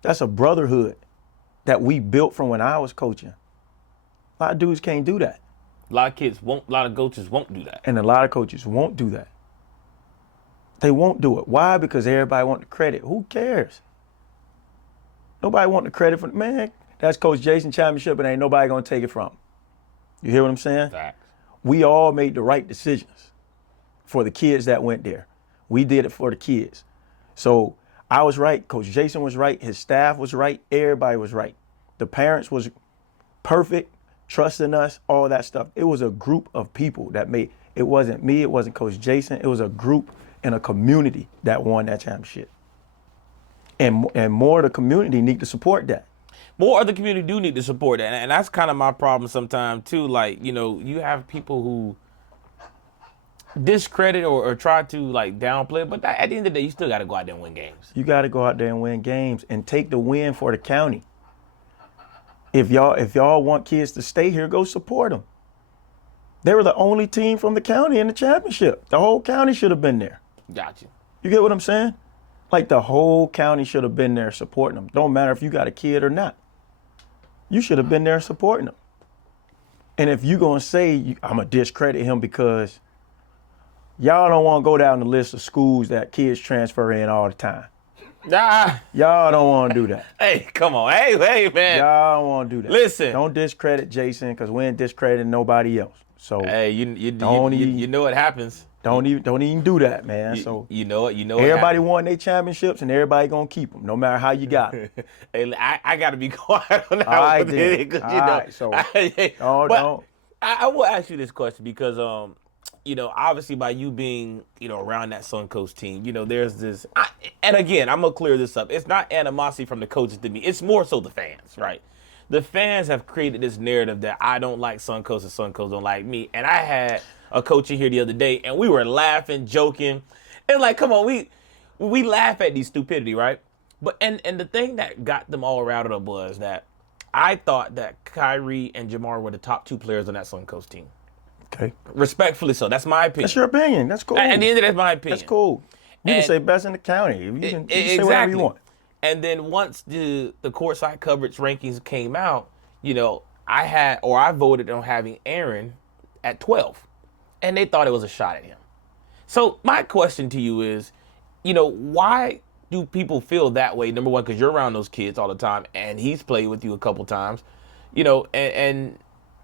That's a brotherhood that we built from when I was coaching. A lot of dudes can't do that. A lot of coaches won't do that. And a lot of coaches won't do that. They won't do it. Why? Because everybody want the credit. Who cares? Nobody want the credit for, man, that's Coach Jason championship and ain't nobody gonna take it from him. You hear what I'm saying? Facts. We all made the right decisions for the kids that went there. We did it for the kids. So I was right, Coach Jason was right, his staff was right, everybody was right. The parents was perfect, trusting us, all that stuff. It was a group of people that made, it wasn't me, it wasn't Coach Jason, it was a group and a community that won that championship. And more of the community need to support that. More of the community do need to support that. And that's kind of my problem sometimes too. Like, you have people who discredit or try to like downplay it, but at the end of the day, you still got to go out there and win games. You got to go out there and win games and take the win for the county. If y'all want kids to stay here, go support them. They were the only team from the county in the championship. The whole county should have been there. Got you. You get what I'm saying? Like the whole county should have been there supporting them. Don't matter if you got a kid or not. You should have been there supporting them. And if you gonna say I'm gonna discredit him because y'all don't want to go down the list of schools that kids transfer in all the time. Nah. Y'all don't want to do that. Hey, come on. Hey, man. Y'all don't want to do that. Listen. Don't discredit Jason because we ain't discrediting nobody else. So hey, you know what happens. Don't even do that, man. So you know it. Everybody won their championships, and everybody gonna keep them, no matter how you got them. Hey, I gotta be quiet on that All right, one. then. I will ask you this question because obviously by you being around that Suncoast team, there's this. And again, I'm gonna clear this up. It's not animosity from the coaches to me. It's more so the fans, right? The fans have created this narrative that I don't like Suncoast and Suncoast don't like me. And I had a coach in here the other day, and we were laughing, joking. And like, come on, we laugh at these stupidity, right? But and the thing that got them all routed up was that I thought that Kyrie and Jamar were the top two players on that Suncoast team. Okay. Respectfully so. That's my opinion. That's your opinion. That's cool. At the end of that's my opinion. That's cool. You can say best in the county. You can say whatever you want. And then once the courtside coverage rankings came out, I voted on having Aaron at 12. And they thought it was a shot at him. So my question to you is, why do people feel that way? Number one, because you're around those kids all the time, and he's played with you a couple times, and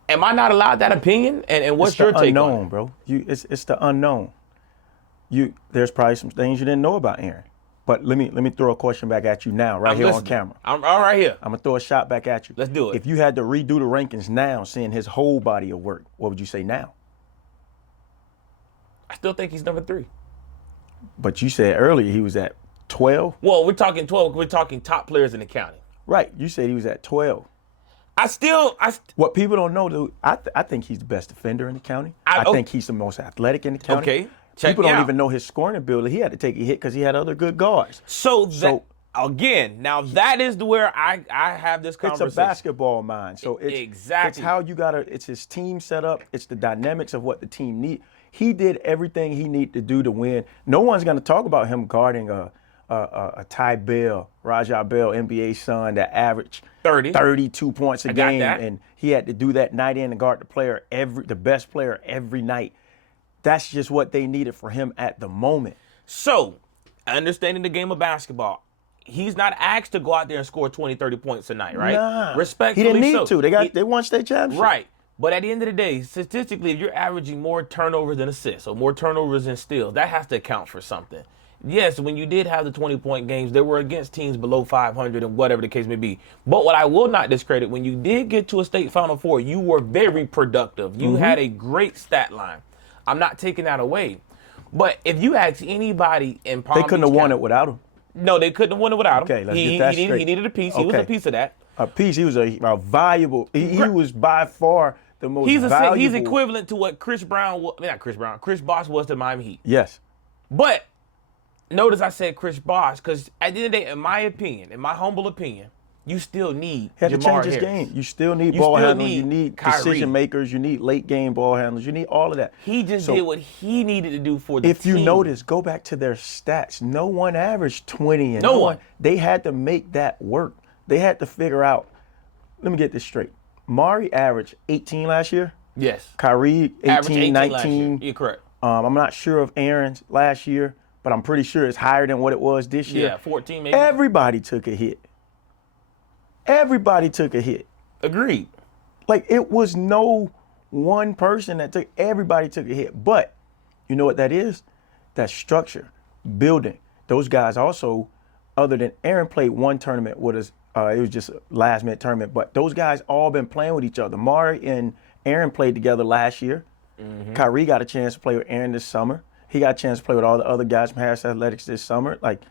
am I not allowed that opinion? And what's your take on it? Bro. It's the unknown. There's probably some things you didn't know about Aaron. But let me throw a question back at you now, right here on camera. I'm all right here. I'm gonna throw a shot back at you. Let's do it. If you had to redo the rankings now, seeing his whole body of work, what would you say now? I still think he's number 3. But you said earlier he was at 12. Well, we're talking 12. We're talking top players in the county. Right. You said he was at 12. What people don't know, dude, I think he's the best defender in the county. I think he's the most athletic in the county. Okay. People don't even know his scoring ability. He had to take a hit because he had other good guards. So again, now that is where I have this conversation. It's a basketball mind. So it's how you it's his team set up. It's the dynamics of what the team need. He did everything he needed to do to win. No one's going to talk about him guarding a a Ty Bell, Rajah Bell, NBA son that averaged 30. 32 points a I got game, that. and he had to do that night in and guard the best player every night. That's just what they needed for him at the moment. So, understanding the game of basketball, he's not asked to go out there and score 20, 30 points a night, right? Nah, Respectfully, he didn't need so. to. They won state championship. Right. But at the end of the day, statistically, if you're averaging more turnovers than assists or more turnovers than steals, that has to account for something. Yes, when you did have the 20-point games, they were against teams below 500 and whatever the case may be. But what I will not discredit, when you did get to a state Final Four, you were very productive. You had a great stat line. I'm not taking that away. But if you ask anybody in Palm They couldn't have won it without him. No, they couldn't have won it without him. Okay, let's get that straight. He needed a piece. He was a piece of that. A piece. He was a valuable. He was by far the most valuable. He's equivalent to what Chris Bosh was to Miami Heat. Yes. But notice I said Chris Bosh because at the end of the day, in my opinion, in my humble opinion, you still need He had to Jamar change his Harris. game. You still need You ball still handlers. need You need Kyrie. decision makers. You need late game ball handlers. You need all of that. He just did what he needed to do for the If team. you notice, go back to their stats. No one averaged 20. And No one. They had to make that work. They had to figure out. Let me get this straight. Mari averaged 18 last year. Yes. Kyrie, Average 18, last 19. year. You're correct. I'm not sure of Aaron's last year, but I'm pretty sure it's higher than what it was this year. Yeah, 14 maybe. Everybody took a hit. Everybody took a hit. Agreed. Like, it was no one person that took, everybody took a hit. But you know what that is? That's structure, building. Those guys also, other than Aaron played one tournament with us, it was just a last minute tournament, but those guys all been playing with each other. Mari and Aaron played together last year. Kyrie got a chance to play with Aaron this summer. He got a chance to play with all the other guys from Harris Athletics this summer. Like,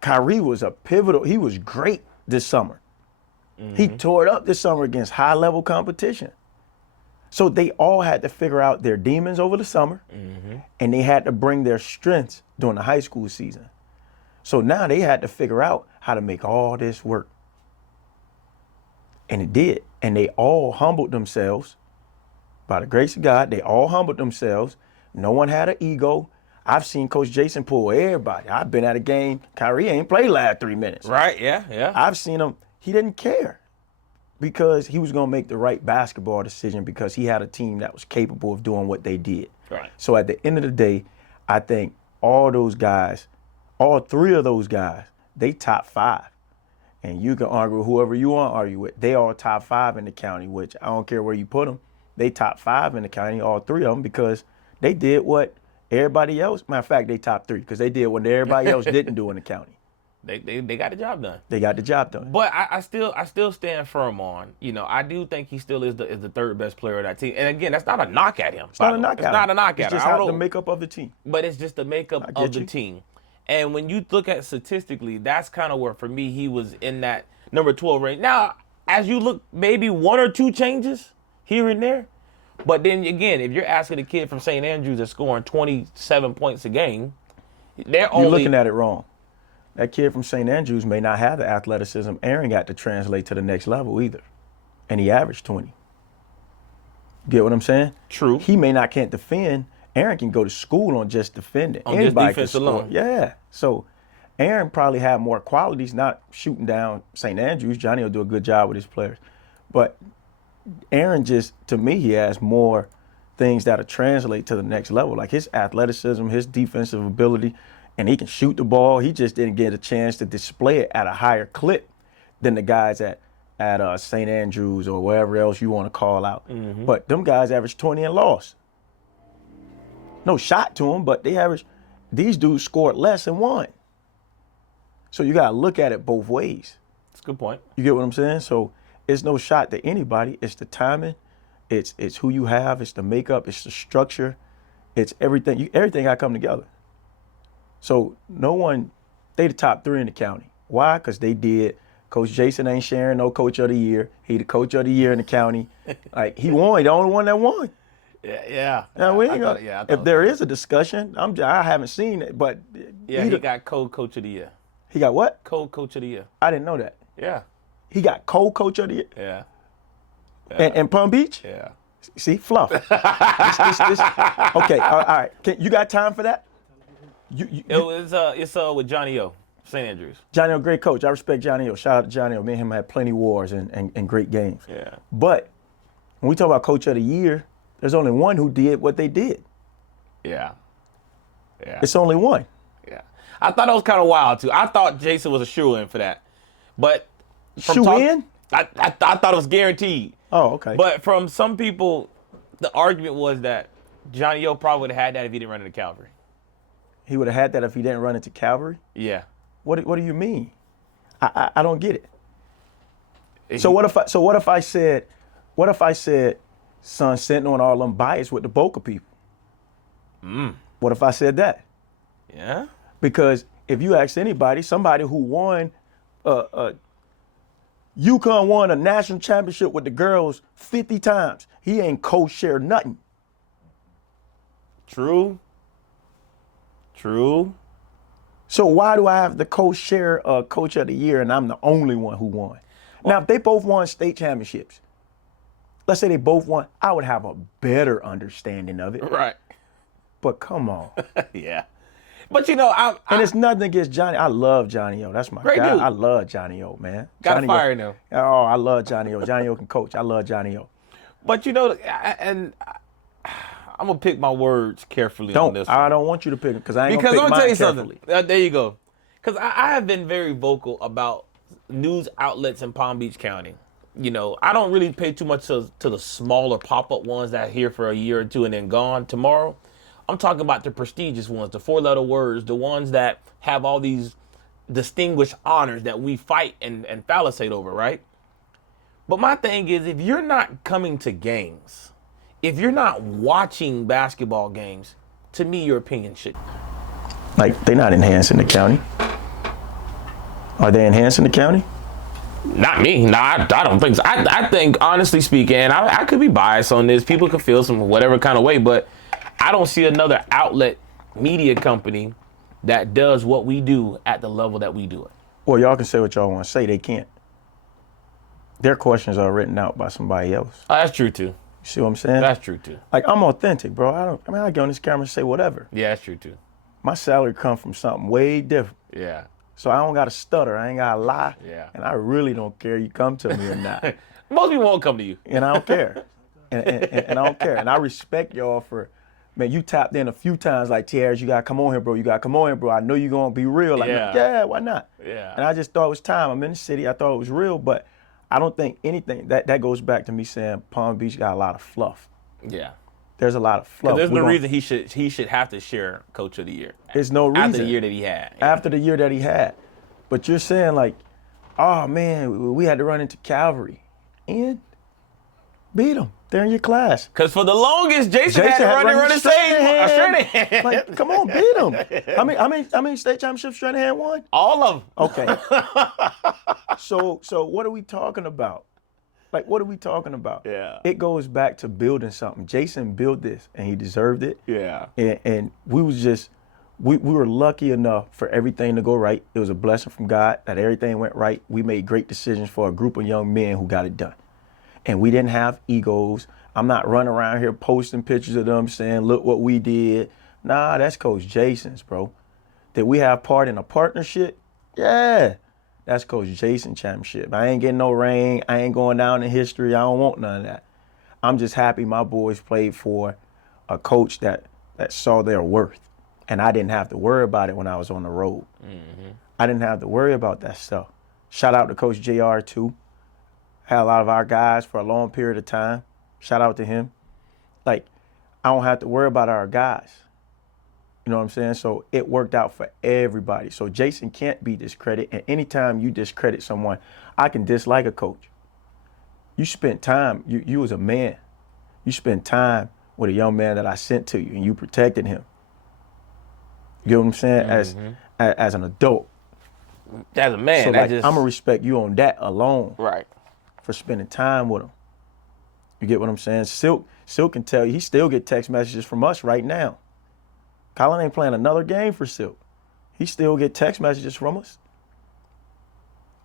Kyrie was a pivotal, he was great this summer. He tore it up this summer against high level competition. So they all had to figure out their demons over the summer, and they had to bring their strengths during the high school season. So now they had to figure out how to make all this work. And it did. And they all humbled themselves. By the grace of God, they all humbled themselves. No one had an ego. I've seen Coach Jason pull everybody. I've been at a game. Kyrie ain't played last 3 minutes. Right, yeah. I've seen him. He didn't care because he was going to make the right basketball decision because he had a team that was capable of doing what they did. Right. So at the end of the day, I think all those guys, all three of those guys, they top five. And you can argue with whoever you want to argue with. They all top five in the county, which I don't care where you put them. They top five in the county, all three of them, because they did what everybody else, matter of fact, they top three, because they did what everybody else didn't do in the county. They got the job done. They got the job done. But I still stand firm on, I do think he still is the third best player of that team. And again, that's not a knock at him. It's not a knock at him. It's not a knock at him. It's just how the makeup of the team. But it's just the makeup of the team. And when you look at statistically, that's kind of where, for me, he was in that number 12 range. Now, as you look, maybe one or two changes here and there. But then again, if you're asking a kid from St. Andrews that's scoring 27 points a game, you're looking at it wrong. That kid from St. Andrews may not have the athleticism Aaron got to translate to the next level either. And he averaged 20. Get what I'm saying? True. He can't defend. Aaron can go to school on just defending. On just defense alone. Yeah. So Aaron probably had more qualities, not shooting down St. Andrews. Johnny will do a good job with his players. But Aaron just, to me, he has more things that'll translate to the next level. Like his athleticism, his defensive ability, and he can shoot the ball. He just didn't get a chance to display it at a higher clip than the guys at St. Andrews or wherever else you want to call out. But them guys averaged 20 and lost. No shot to them, but these dudes scored less and won. So you got to look at it both ways. That's a good point. You get what I'm saying? So it's no shot to anybody. It's the timing. It's who you have. It's the makeup. It's the structure. It's everything. Everything got to come together. So they the top three in the county. Why? Because they did. Coach Jason ain't sharing no coach of the year. He the coach of the year in the county. Like, he won. He the only one that won. Yeah. Now, if there is a discussion, I haven't seen it, but he got co-coach of the year. He got what? Co-coach of the year. I didn't know that. Yeah. He got co-coach of the year. Yeah. And Palm Beach. Yeah. See, fluff. Okay, all right. You got time for that? It's with Johnny O, St. Andrews. Johnny O, great coach. I respect Johnny O. Shout out to Johnny O. Me and him had plenty wars and great games. Yeah. But when we talk about coach of the year, there's only one who did what they did. Yeah. Yeah. It's only one. Yeah. I thought it was kind of wild too. I thought Jason was a shoo-in for that. But Shoe-in? I thought it was guaranteed. Oh, okay. But from some people, the argument was that Johnny O probably would have had that if he didn't run into Calvary. He would have had that if he didn't run into Calvary? Yeah. What do you mean? I don't get it. So what if I said Son Sentinel and all them biased with the Boca people? What if I said that? Yeah. Because if you ask anybody, somebody who won UConn won a national championship with the girls 50 times. He ain't co-share nothing. True. So why do I have the co-share coach of the year and I'm the only one who won? Now, if they both won state championships, let's say they both won, I would have a better understanding of it. Right. But come on. Yeah. But you know, And it's nothing against Johnny. I love Johnny O. That's my Great guy. dude. I love Johnny O, man. Gotta Johnny fire O. him. Oh, I love Johnny O. Johnny O can coach. I love Johnny O. But you know, and I'm gonna pick my words carefully on this one. I don't want you to pick it because I ain't Because gonna I'm pick gonna mine tell you carefully. something. There you go. Because I have been very vocal about news outlets in Palm Beach County. You know, I don't really pay too much to the smaller pop-up ones that are here for a year or two and then gone tomorrow. I'm talking about the prestigious ones, the four-letter words, the ones that have all these distinguished honors that we fight and palisade over, right? But my thing is, if you're not coming to games, if you're not watching basketball games, to me, your opinion should. Like, they're not enhancing the county. Are they enhancing the county? Not me. No, I don't think so. I think, honestly speaking, and I could be biased on this. People could feel some whatever kind of way, but I don't see another outlet media company that does what we do at the level that we do it. Well, y'all can say what y'all want to say. They can't. Their questions are written out by somebody else. Oh, that's true too. You see what I'm saying? That's true too. Like, I'm authentic, bro. I get on this camera and say whatever. Yeah, that's true too. My salary comes from something way different. Yeah. So I don't got to stutter. I ain't got to lie. Yeah. And I really don't care you come to me or not. Most people won't come to you. And I don't care. And I don't care. And I respect y'all for, man, you tapped in a few times like, Tierra, you got to come on here, bro. You got to come on here, bro. I know you're going to be real. Like, yeah, why not? Yeah. And I just thought it was time. I'm in the city. I thought it was real. But I don't think anything, that goes back to me saying Palm Beach got a lot of fluff. Yeah. There's a lot of fluff. There's no reason he should have to share Coach of the Year. There's no reason. After the year that he had. After the year that he had. But you're saying like, oh man, we had to run into Calvary. And beat them. They're in your class. Because for the longest, Jason had to run the same. Straight Like, come on, beat them. I mean, state championships Stranahan won? All of them. Okay. So what are we talking about? Like, what are we talking about? Yeah. It goes back to building something. Jason built this, and he deserved it. Yeah. And we was just, we were lucky enough for everything to go right. It was a blessing from God that everything went right. We made great decisions for a group of young men who got it done. And we didn't have egos. I'm not running around here posting pictures of them saying, look what we did. Nah, that's Coach Jason's, bro. Did we have part in a partnership? Yeah. That's Coach Jason championship. I ain't getting no ring. I ain't going down in history. I don't want none of that. I'm just happy my boys played for a coach that saw their worth. And I didn't have to worry about it when I was on the road. Mm-hmm. I didn't have to worry about that stuff. Shout out to Coach JR too. Had a lot of our guys for a long period of time. Shout out to him. Like, I don't have to worry about our guys. You know what I'm saying? So it worked out for everybody. So Jason can't be discredited. And anytime you discredit someone, I can dislike a coach. You spent time, you was a man. You spent time with a young man that I sent to you and you protected him. You know what I'm saying? Mm-hmm. As an adult. As a man. So like, I'm going to respect you on that alone. Right. For spending time with him. You get what I'm saying? Silk can tell you, he still get text messages from us right now. Colin ain't playing another game for Silk. He still get text messages from us.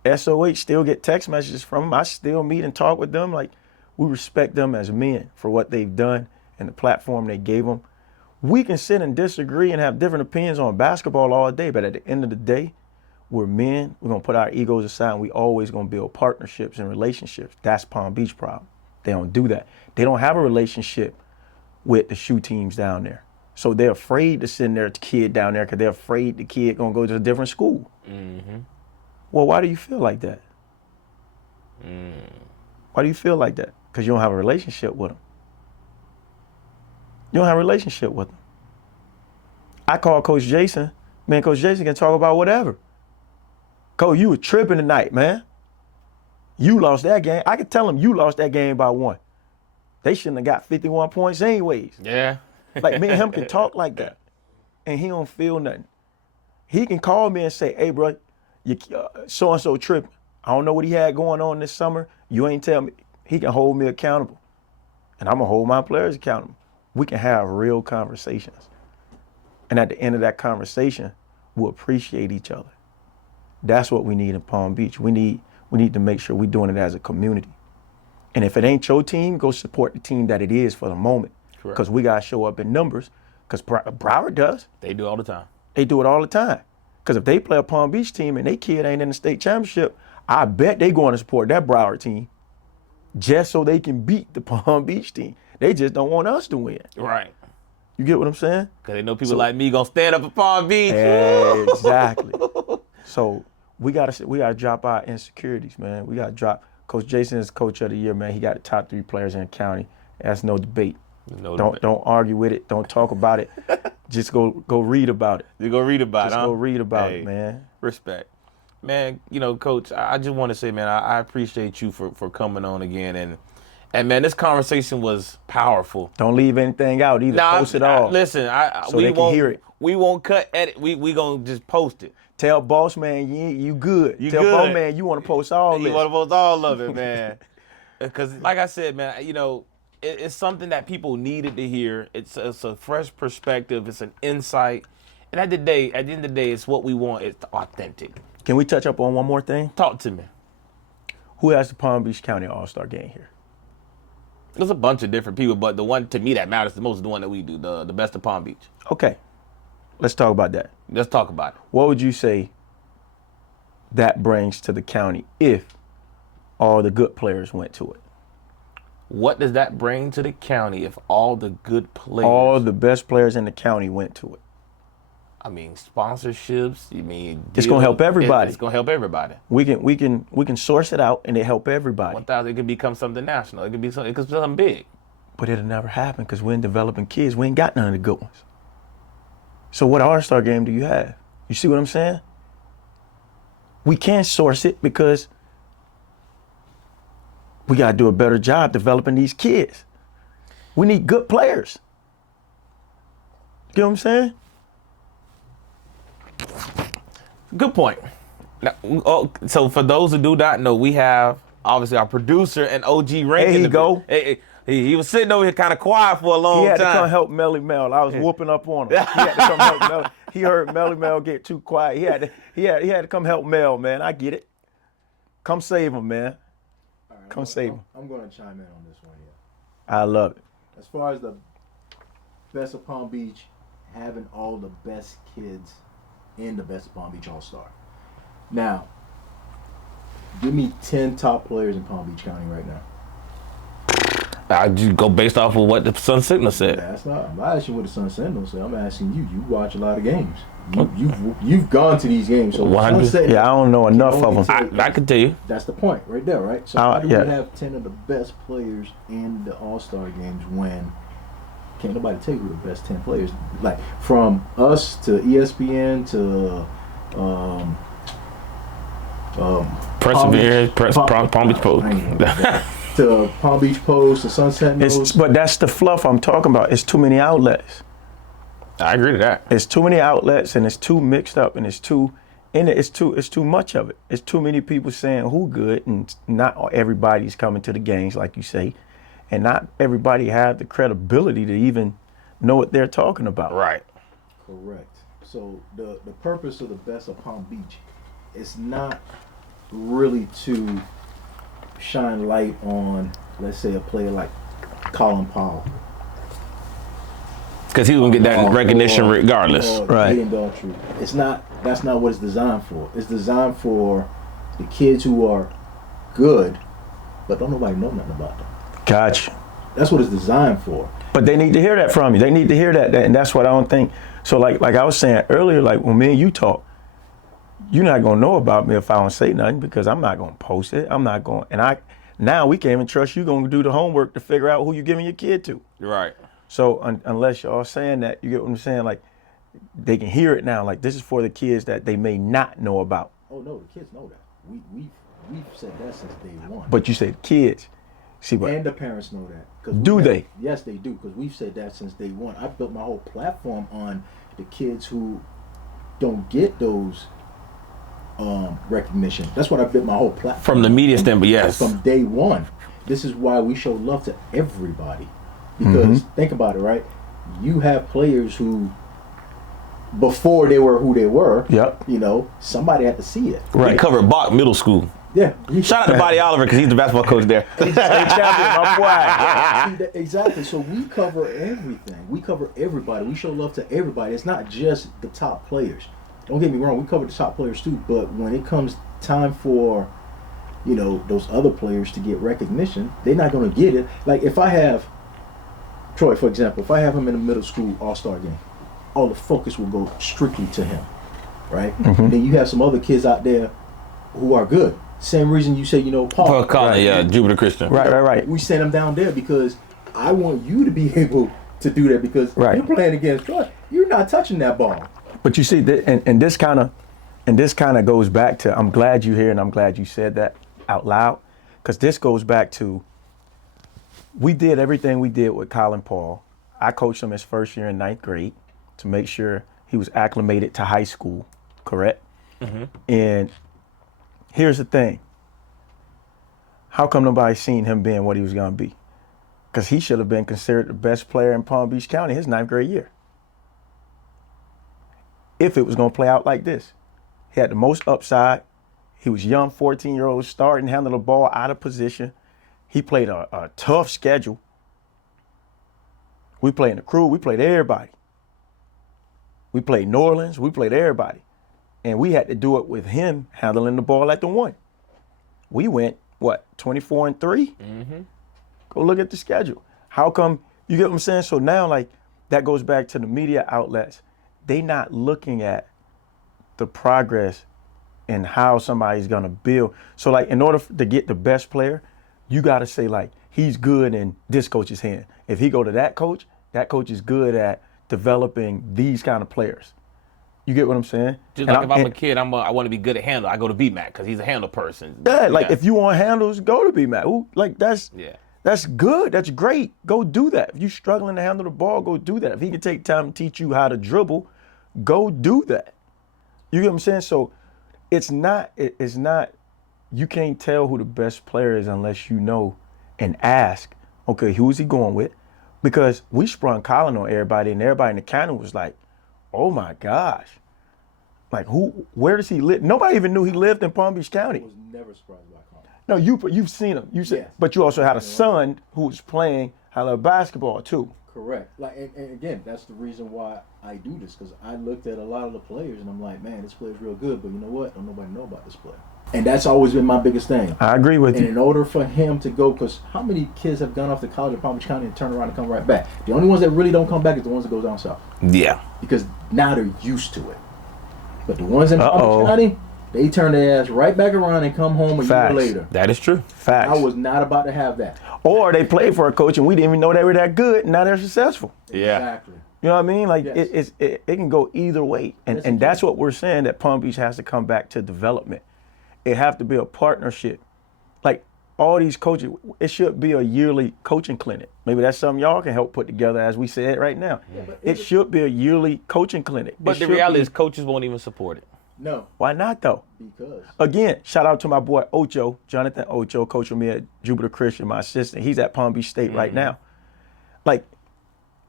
SOH still get text messages from him. I still meet and talk with them. Like, we respect them as men for what they've done and the platform they gave them. We can sit and disagree and have different opinions on basketball all day, but at the end of the day, we're men. We're going to put our egos aside, and we always going to build partnerships and relationships. That's Palm Beach problem. They don't do that. They don't have a relationship with the shoe teams down there. So they're afraid to send their kid down there because they're afraid the kid going to go to a different school. Mm-hmm. Well, why do you feel like that? Why do you feel like that? Because you don't have a relationship with them. You don't have a relationship with them. I call Coach Jason. Man, Coach Jason can talk about whatever. Coach, you were tripping tonight, man. You lost that game. I could tell him you lost that game by 1. They shouldn't have got 51 points anyways. Yeah. Like, me and him can talk like that. And he don't feel nothing. He can call me and say, hey, bro, you so-and-so tripping. I don't know what he had going on this summer. You ain't tell me. He can hold me accountable. And I'm going to hold my players accountable. We can have real conversations. And at the end of that conversation, we'll appreciate each other. That's what we need in Palm Beach. We need to make sure we're doing it as a community. And if it ain't your team, go support the team that it is for the moment. Because we got to show up in numbers. Because Broward does. They do all the time. They do it all the time. Because if they play a Palm Beach team and they kid ain't in the state championship, I bet they going to support that Broward team just so they can beat the Palm Beach team. They just don't want us to win. Right. You get what I'm saying? Because they know people like me going to stand up at Palm Beach. Exactly. So we gotta drop our insecurities, man. We gotta drop. Coach Jason is coach of the year, man. He got the top 3 players in the county. That's no debate. Don't argue with it. Don't talk about it. Just go read about it. You go read about it. Just go read about it, man. Respect. Man, Coach, I just want to say, man, I appreciate you for coming on again. And man, this conversation was powerful. Don't leave anything out either. Post it all. Listen, so they can hear it. We won't cut, edit. We going to just post it. Tell boss man you good. You Tell good. boss man you want to post all this. You want to post all of it, man. Because like I said, man, it's something that people needed to hear. It's a fresh perspective. It's an insight. And at the end of the day, it's what we want. It's authentic. Can we touch up on one more thing? Talk to me. Who has the Palm Beach County All-Star game here? There's a bunch of different people, but the one to me that matters the most is the one that we do, the best of Palm Beach. Okay. Let's talk about that. Let's talk about it. What would you say that brings to the county if all the good players went to it? What does that bring to the county if all the good players? All the best players in the county went to it. I mean, sponsorships. It's gonna help everybody. It's gonna help everybody. We can source it out and it help everybody. 1,000. It could become something national. It could be something big. But it'll never happen because we're in developing kids. We ain't got none of the good ones. So what All-Star game do you have? You see what I'm saying? We can't source it because we got to do a better job developing these kids. We need good players. You know what I'm saying? Good point. Now, so for those who do not know, we have obviously our producer and OG Rankin. There you go. He was sitting over here kind of quiet for a long time. He had to come help Melly Mel. I was whooping up on him. He had to come help Melly. He heard Melly Mel get too quiet. He had to come help Mel, man. I get it. Come save him, man. All right, Come save him. I'm going to chime in on this one here. I love it. As far as the best of Palm Beach, having all the best kids in the best of Palm Beach All-Star. Now, give me 10 top players in Palm Beach County right now. I just go based off of what the Sun Signal said. I'm not asking what the Sun Sentinel said. I'm asking you. You watch a lot of games. You've gone to these games. So 100. Yeah, I don't know enough of them. I can tell you. That's the point right there, right? So how do we have 10 of the best players in the All-Star games when can't nobody tell you who the best 10 players? Like from us to ESPN to Perseverance, Palm Beach Post. To Palm Beach Post, to Sunset News. But that's the fluff I'm talking about. It's too many outlets. I agree to that. It's too many outlets and it's too mixed up and it's too much of it. It's too many people saying who good and not everybody's coming to the games like you say. And not everybody have the credibility to even know what they're talking about. Right. Correct. So the purpose of the best of Palm Beach is not really to shine light on, let's say, a player like Colin Powell. Because he's gonna get that recognition regardless. Right. Hayden Daughtry. It's not. That's not what it's designed for. It's designed for the kids who are good, but don't nobody know nothing about them. Gotcha. That's what it's designed for. But they need to hear that from you. They need to hear that, and that's what I don't think. So like I was saying earlier, like when me and you talk, you're not gonna know about me if I don't say nothing because I'm not gonna post it. I'm not going, now we can't even trust you gonna do the homework to figure out who you're giving your kid to. Right. So unless y'all saying that, you get what I'm saying? Like they can hear it now. Like this is for the kids that they may not know about. Oh no, the kids know that. We've said that since day one. But you said kids. See what? And the parents know that. 'Cause They? Yes, they do. Because we've said that since day one. I built my whole platform on the kids who don't get those recognition. That's what I built my whole platform From the media standpoint, yes. from day one. This is why we show love to everybody. Because think about it, right? You have players who, before they were who they were, Yep. you know, somebody had to see it. We covered Bach Middle School. Yeah. Shout out to Buddy Oliver because he's the basketball coach there. State champion, my boy. See, exactly. So we cover everything. We cover everybody. We show love to everybody. It's not just the top players. Don't get me wrong. We cover the top players too. But when it comes time for, you know, those other players to get recognition, they're not going to get it. Like if I have Troy, for example, if I have him in a middle school all-star game, all the focus will go strictly to him, right? And then you have some other kids out there who are good. Same reason you say, you know, Paul. Paul Collins, yeah, Jupiter Christian. Right. We send them down there because I want you to be able to do that because you're playing against Troy. You're not touching that ball. But you see, and this kind of goes back to. I'm glad you're here, and I'm glad you said that out loud, because this goes back to. We did everything we did with Colin Paul. I coached him his first year in 9th grade to make sure he was acclimated to high school, correct? And here's the thing. How come nobody's seen him being what he was going to be? Because he should have been considered the best player in Palm Beach County his 9th grade year. If it was going to play out like this. He had the most upside. He was young, 14-year-old, starting, handle the ball out of position. He played a tough schedule. We played in the crew. We played everybody. We played New Orleans. We played everybody. And we had to do it with him handling the ball at the one. We went, 24-3? Go look at the schedule. How come, you get what I'm saying? So now, like, that goes back to the media outlets. They not looking at the progress and how somebody's going to build. So, like, in order to get the best player, you got to say, like, he's good in this coach's hand. If he go to that coach is good at developing these kind of players. You get what I'm saying? Just like if I'm a kid, I want to be good at handle. I go to B-Mac because he's a handle person. Yeah, like if you want handles, go to B-Mac. Ooh, like that's good. That's great. Go do that. If you're struggling to handle the ball, go do that. If he can take time to teach you how to dribble, go do that. You get what I'm saying? So it's not, you can't tell who the best player is unless you know and ask, okay, who's he going with? Because we sprung Colin on everybody, and everybody in the county was like, oh my gosh. Like, where does he live? Nobody even knew he lived in Palm Beach County. I was never surprised by Colin. No, you've seen him. Yes. But you also had a son who was playing hella basketball too. Correct. Like, and again, that's the reason why I do this, because I looked at a lot of the players and I'm like, man, this player's real good, but you know what? Don't nobody know about this player. And that's always been my biggest thing. I agree with and you. in order for him to go, because how many kids have gone off to college in Palm Beach County and turn around and come right back? The only ones that really don't come back is the ones that go down south. Yeah. Because now they're used to it. But the ones in Palm Beach County, they turn their ass right back around and come home a year later. That is true. Facts. I was not about to have that. Or they played for a coach and we didn't even know they were that good, and now they're successful. Yeah. Exactly. You know what I mean? Like Yes. it can go either way. And that's what we're saying, that Palm Beach has to come back to development. It have to be a partnership. Like all these coaches, it should be a yearly coaching clinic. Maybe that's something y'all can help put together, as we said right now. Yeah, it should be a yearly coaching clinic. But the reality is coaches won't even support it. No. Why not though? Because. Again, shout out to my boy Ocho, Jonathan Ocho, coach with me at Jupiter Christian, my assistant. He's at Palm Beach State right now. Like,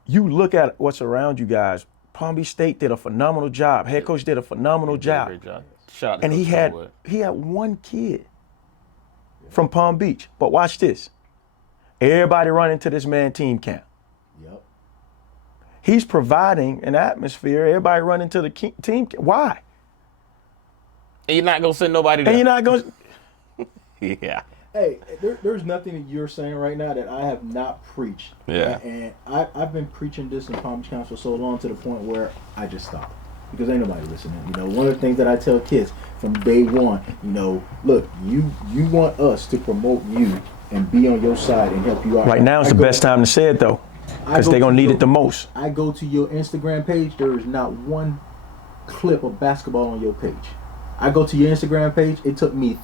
you look at what's around you guys. Palm Beach State did a phenomenal job. Head coach did a phenomenal job. Great job. Shout out to And Coach he had one kid from Palm Beach. But watch this. Everybody running to this man team camp. Yep. He's providing an atmosphere. Everybody running to the team. Why? And you're not gonna send nobody there. And you're not going. Yeah. Hey, there's nothing that you're saying right now that I have not preached. Yeah. And I've been preaching this in Palm Beach County for so long to the point where I just stopped. Because ain't nobody listening. You know, one of the things that I tell kids from day one, you know, look, you want us to promote you and be on your side and help you out. Right now is the best time to say it, though. Because they're going to need it the most. I go to your Instagram page, there is not one clip of basketball on your page. I go to your Instagram page, it took me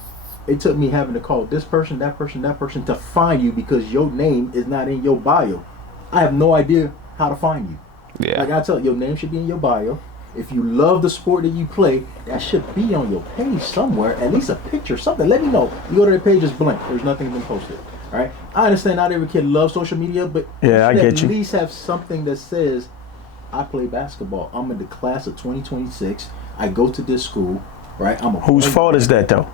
having to call this person, that person, that person to find you because your name is not in your bio. I have no idea how to find you. Yeah. Like I tell you, your name should be in your bio. If you love the sport that you play, that should be on your page somewhere, at least a picture, something. Let me know. You go to the page, it's blank. There's nothing been posted. All right? I understand not every kid loves social media, but yeah, I get you. At least have something that says, I play basketball. I'm in the class of 2026. I go to this school, right? Whose fault is that, though?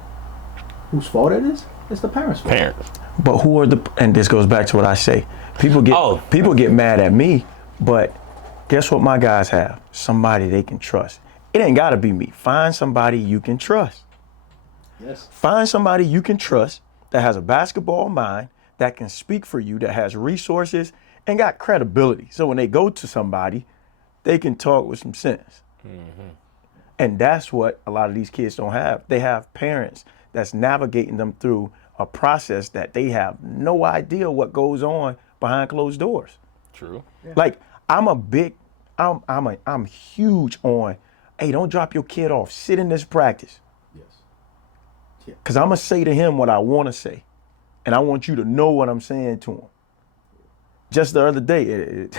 Whose fault it is? It's the parents' fault. Parents. But who are the? And this goes back to what I say. People get mad at me, but guess what? My guys have somebody they can trust. It ain't gotta be me. Find somebody you can trust. Yes. Find somebody you can trust that has a basketball mind, that can speak for you, that has resources and got credibility. So when they go to somebody, they can talk with some sense. Mm-hmm. And that's what a lot of these kids don't have. They have parents that's navigating them through a process that they have no idea what goes on behind closed doors. True. Yeah. Like I'm huge on, hey, don't drop your kid off. Sit in this practice. Yes. Yeah. Cause I'm gonna say to him what I want to say, and I want you to know what I'm saying to him. Just the other day,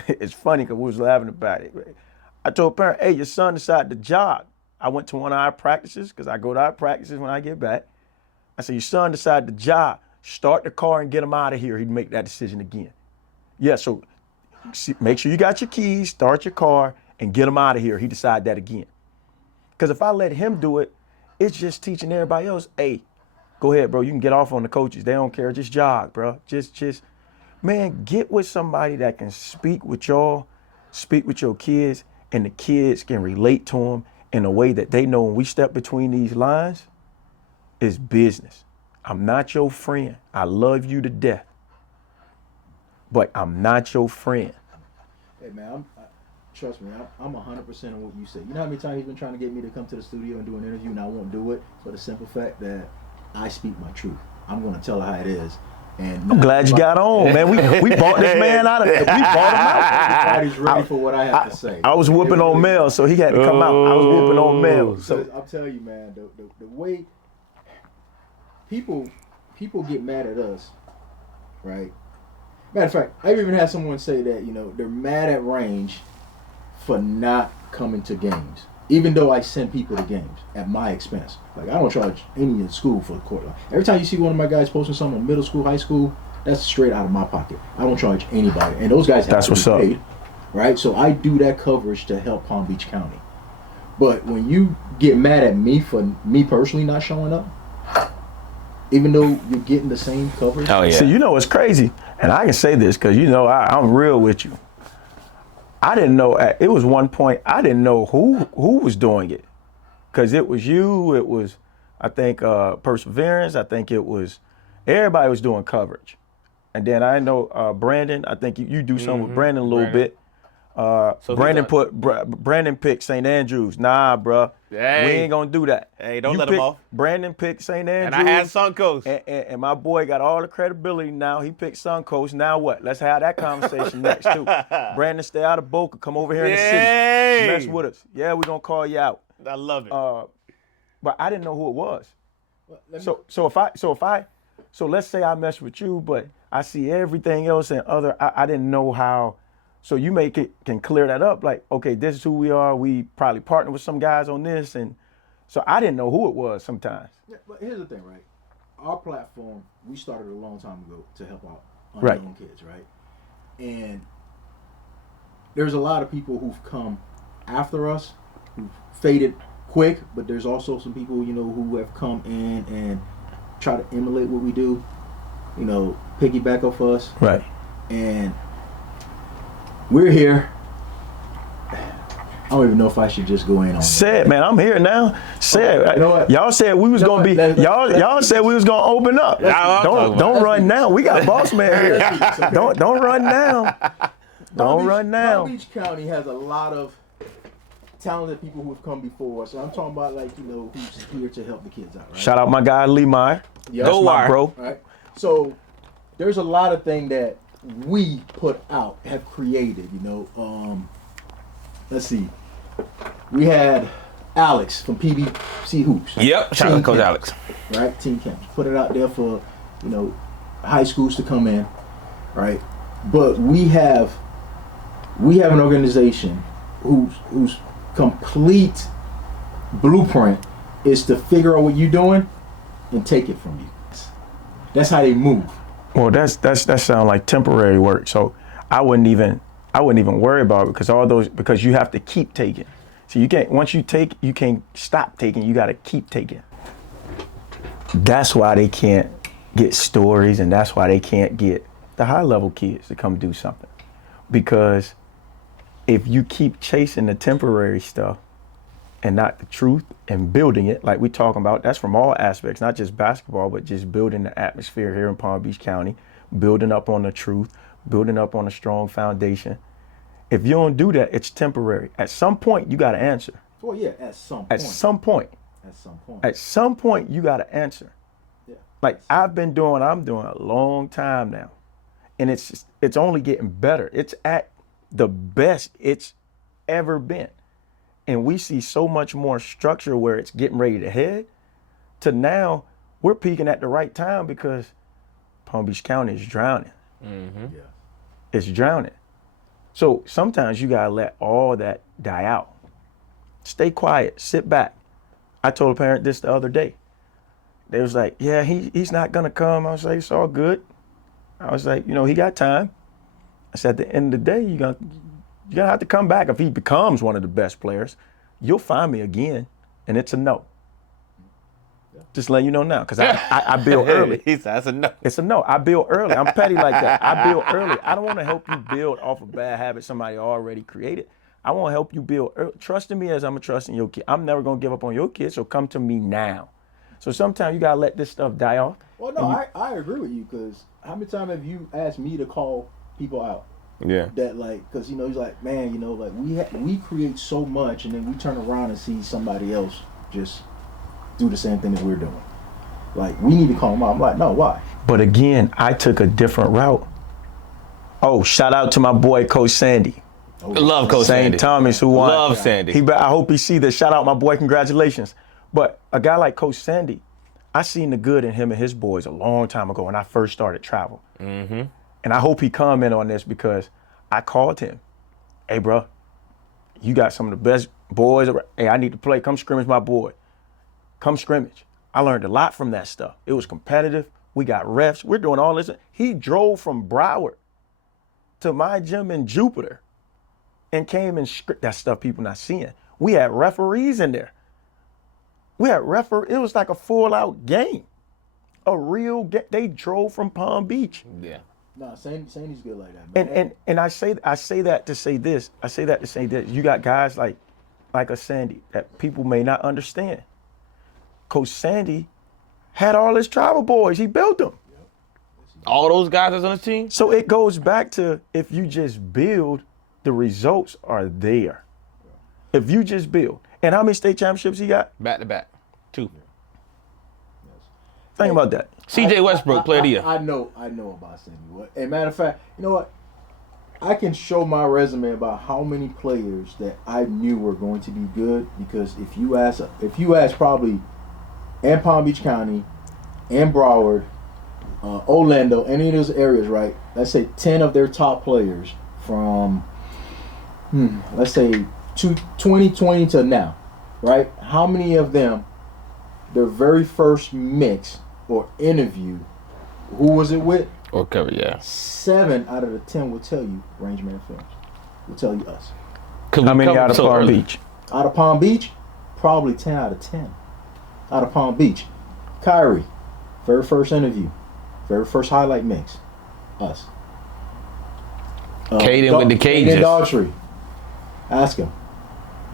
it's funny because we was laughing about it. I told a parent, hey, your son decided to jog. I went to one of our practices because I go to our practices when I get back. I said, your son decided to jog. Start the car and get him out of here. He'd make that decision again. Yeah, so make sure you got your keys, start your car, and get him out of here. He decided that again. Because if I let him do it, it's just teaching everybody else, hey, go ahead, bro. You can get off on the coaches. They don't care. Just jog, bro. Just, man, get with somebody that can speak with y'all, speak with your kids, and the kids can relate to them in a way that they know when we step between these lines, it's business. I'm not your friend. I love you to death. But I'm not your friend. Hey, man, trust me, I'm 100% on what you said. You know how many times he's been trying to get me to come to the studio and do an interview and I won't do it for the simple fact that I speak my truth. I'm going to tell her how it is. And I'm glad you got on, man. We bought this man out of it. We bought him out. Everybody's ready for what I have to say. I was whooping on Mel, so he had to come out. I was whooping on Mel. So I'll tell you, man, the way people get mad at us, right? Matter of fact, I've even had someone say that, you know, they're mad at Range for not coming to games, even though I send people to games at my expense. Like, I don't charge any in school for the court. Every time you see one of my guys posting something in middle school, high school, that's straight out of my pocket. I don't charge anybody, and those guys have to be paid, right? So I do that coverage to help Palm Beach County. But when you get mad at me for me personally not showing up, even though you're getting the same coverage. Oh yeah. See, you know what's crazy, and I can say this because you know I'm real with you. I didn't know. It was one point I didn't know who was doing it, because it was you. It was, I think, Perseverance. I think it was everybody was doing coverage, and then I know Brandon. I think you do something with Brandon a little bit. So Brandon picked St. Andrews. Nah, bruh. Hey. We ain't gonna do that. Hey, don't let him off. Brandon picked St. Andrews. And I had Suncoast. And my boy got all the credibility now. He picked Suncoast. Now what? Let's have that conversation next, too. Brandon, stay out of Boca. Come over here in the city. Mess with us. Yeah, we're going to call you out. I love it. But I didn't know who it was. So let's say I mess with you, but I see everything else and I didn't know how. So you can clear that up. Like, okay, this is who we are. We probably partner with some guys on this. And so I didn't know who it was sometimes. Yeah, but here's the thing, right? Our platform, we started a long time ago to help out Right. unknown kids, right? And there's a lot of people who've come after us, who've faded quick, but there's also some people, you know, who have come in and try to emulate what we do, you know, piggyback off us. Right. And we're here don't even know if I should just go in on Said, man, I'm here now. Said, You know what? y'all said we was gonna be. Y'all said we was gonna open up. Don't run now. We got boss man here. Don't run now. Don't run now. Palm Beach County has a lot of talented people who have come before us. And I'm talking about who's here to help the kids out, right? Shout out my guy Lee Meyer. Yeah. That's my bro. All right. So there's a lot of things that we put out, have created, let's see. We had Alex from PBC Hoops. Yep, shout out to Coach Camp, Alex. Right, team camps. Put it out there for, high schools to come in, right? But we have an organization whose complete blueprint is to figure out what you're doing and take it from you. That's how they move. Well, that sound like temporary work. So I wouldn't even worry about it because you have to keep taking. So once you take, you can't stop taking. You got to keep taking. That's why they can't get stories, and that's why they can't get the high level kids to come do something. Because if you keep chasing the temporary stuff and not the truth and building it, like we talking about, that's from all aspects, not just basketball, but just building the atmosphere here in Palm Beach County, building up on the truth, building up on a strong foundation. If you don't do that, it's temporary. At some point, you got to answer. Well, yeah, at some point. At some point. At some point. At some point, you got to answer. Yeah. Like I've been doing what I'm doing a long time now, and it's only getting better. It's at the best it's ever been. And we see so much more structure where it's getting ready to head to now we're peaking at the right time because Palm Beach County is drowning. Mm-hmm. Yeah. It's drowning. So sometimes you gotta let all that die out. Stay quiet, sit back. I told a parent this the other day. They was like, yeah, he's not gonna come. I was like, it's all good. I was like, he got time. I said, at the end of the day, you're gonna have to come back. If he becomes one of the best players, you'll find me again, and it's a no. Yeah. Just letting you know now, because I build early. He said, that's a no. It's a no. I build early. I'm petty like that. I build early. I don't want to help you build off a bad habit somebody already created. I want to help you build early. Trust in me as I'm trusting your kid. I'm never gonna give up on your kid, so come to me now. So sometimes you gotta let this stuff die off. Well, no, I agree with you, because how many times have you asked me to call people out? Yeah. That because he's like, man, we create so much, and then we turn around and see somebody else just do the same thing that we're doing. Like, we need to call them out. I'm like, no, why? But again, I took a different route. Oh, shout out to my boy Coach Sandy. Love Coach Sandy. St. Thomas, who won. Love Sandy. I hope he see this. Shout out my boy, congratulations. But a guy like Coach Sandy, I seen the good in him and his boys a long time ago when I first started travel. Mm-hmm. And I hope he comment on this because I called him. Hey, bro, you got some of the best boys. Hey, I need to play. Come scrimmage my boy. Come scrimmage. I learned a lot from that stuff. It was competitive. We got refs. We're doing all this. He drove from Broward to my gym in Jupiter and came and that stuff people not seeing. We had referees in there. It was like a full-out game. A real game. They drove from Palm Beach. Yeah. No, Sandy's good like that, man. And I say that to say this. You got guys like a Sandy that people may not understand. Coach Sandy had all his tribal boys. He built them. All those guys that's on his team? So it goes back to, if you just build, the results are there. If you just build. And how many state championships he got? Back to back. 2. Think about that. CJ Westbrook, player of the year. I know about Sandy. And matter of fact, you know what? I can show my resume about how many players that I knew were going to be good, because if you ask probably in Palm Beach County, and Broward, Orlando, any of those areas, right? Let's say 10 of their top players from, let's say 2020 to now, right? How many of them, their very first mix or interview, who was it with? Or cover, yeah. 7 out of the 10 will tell you Rangeman Films. Will tell you us. How many out of Palm Beach? Out of Palm Beach, probably 10 out of 10. Out of Palm Beach. Kyrie, very first interview. Very first highlight mix. Us. Caden with the cages. Caden Daughtry. Ask him.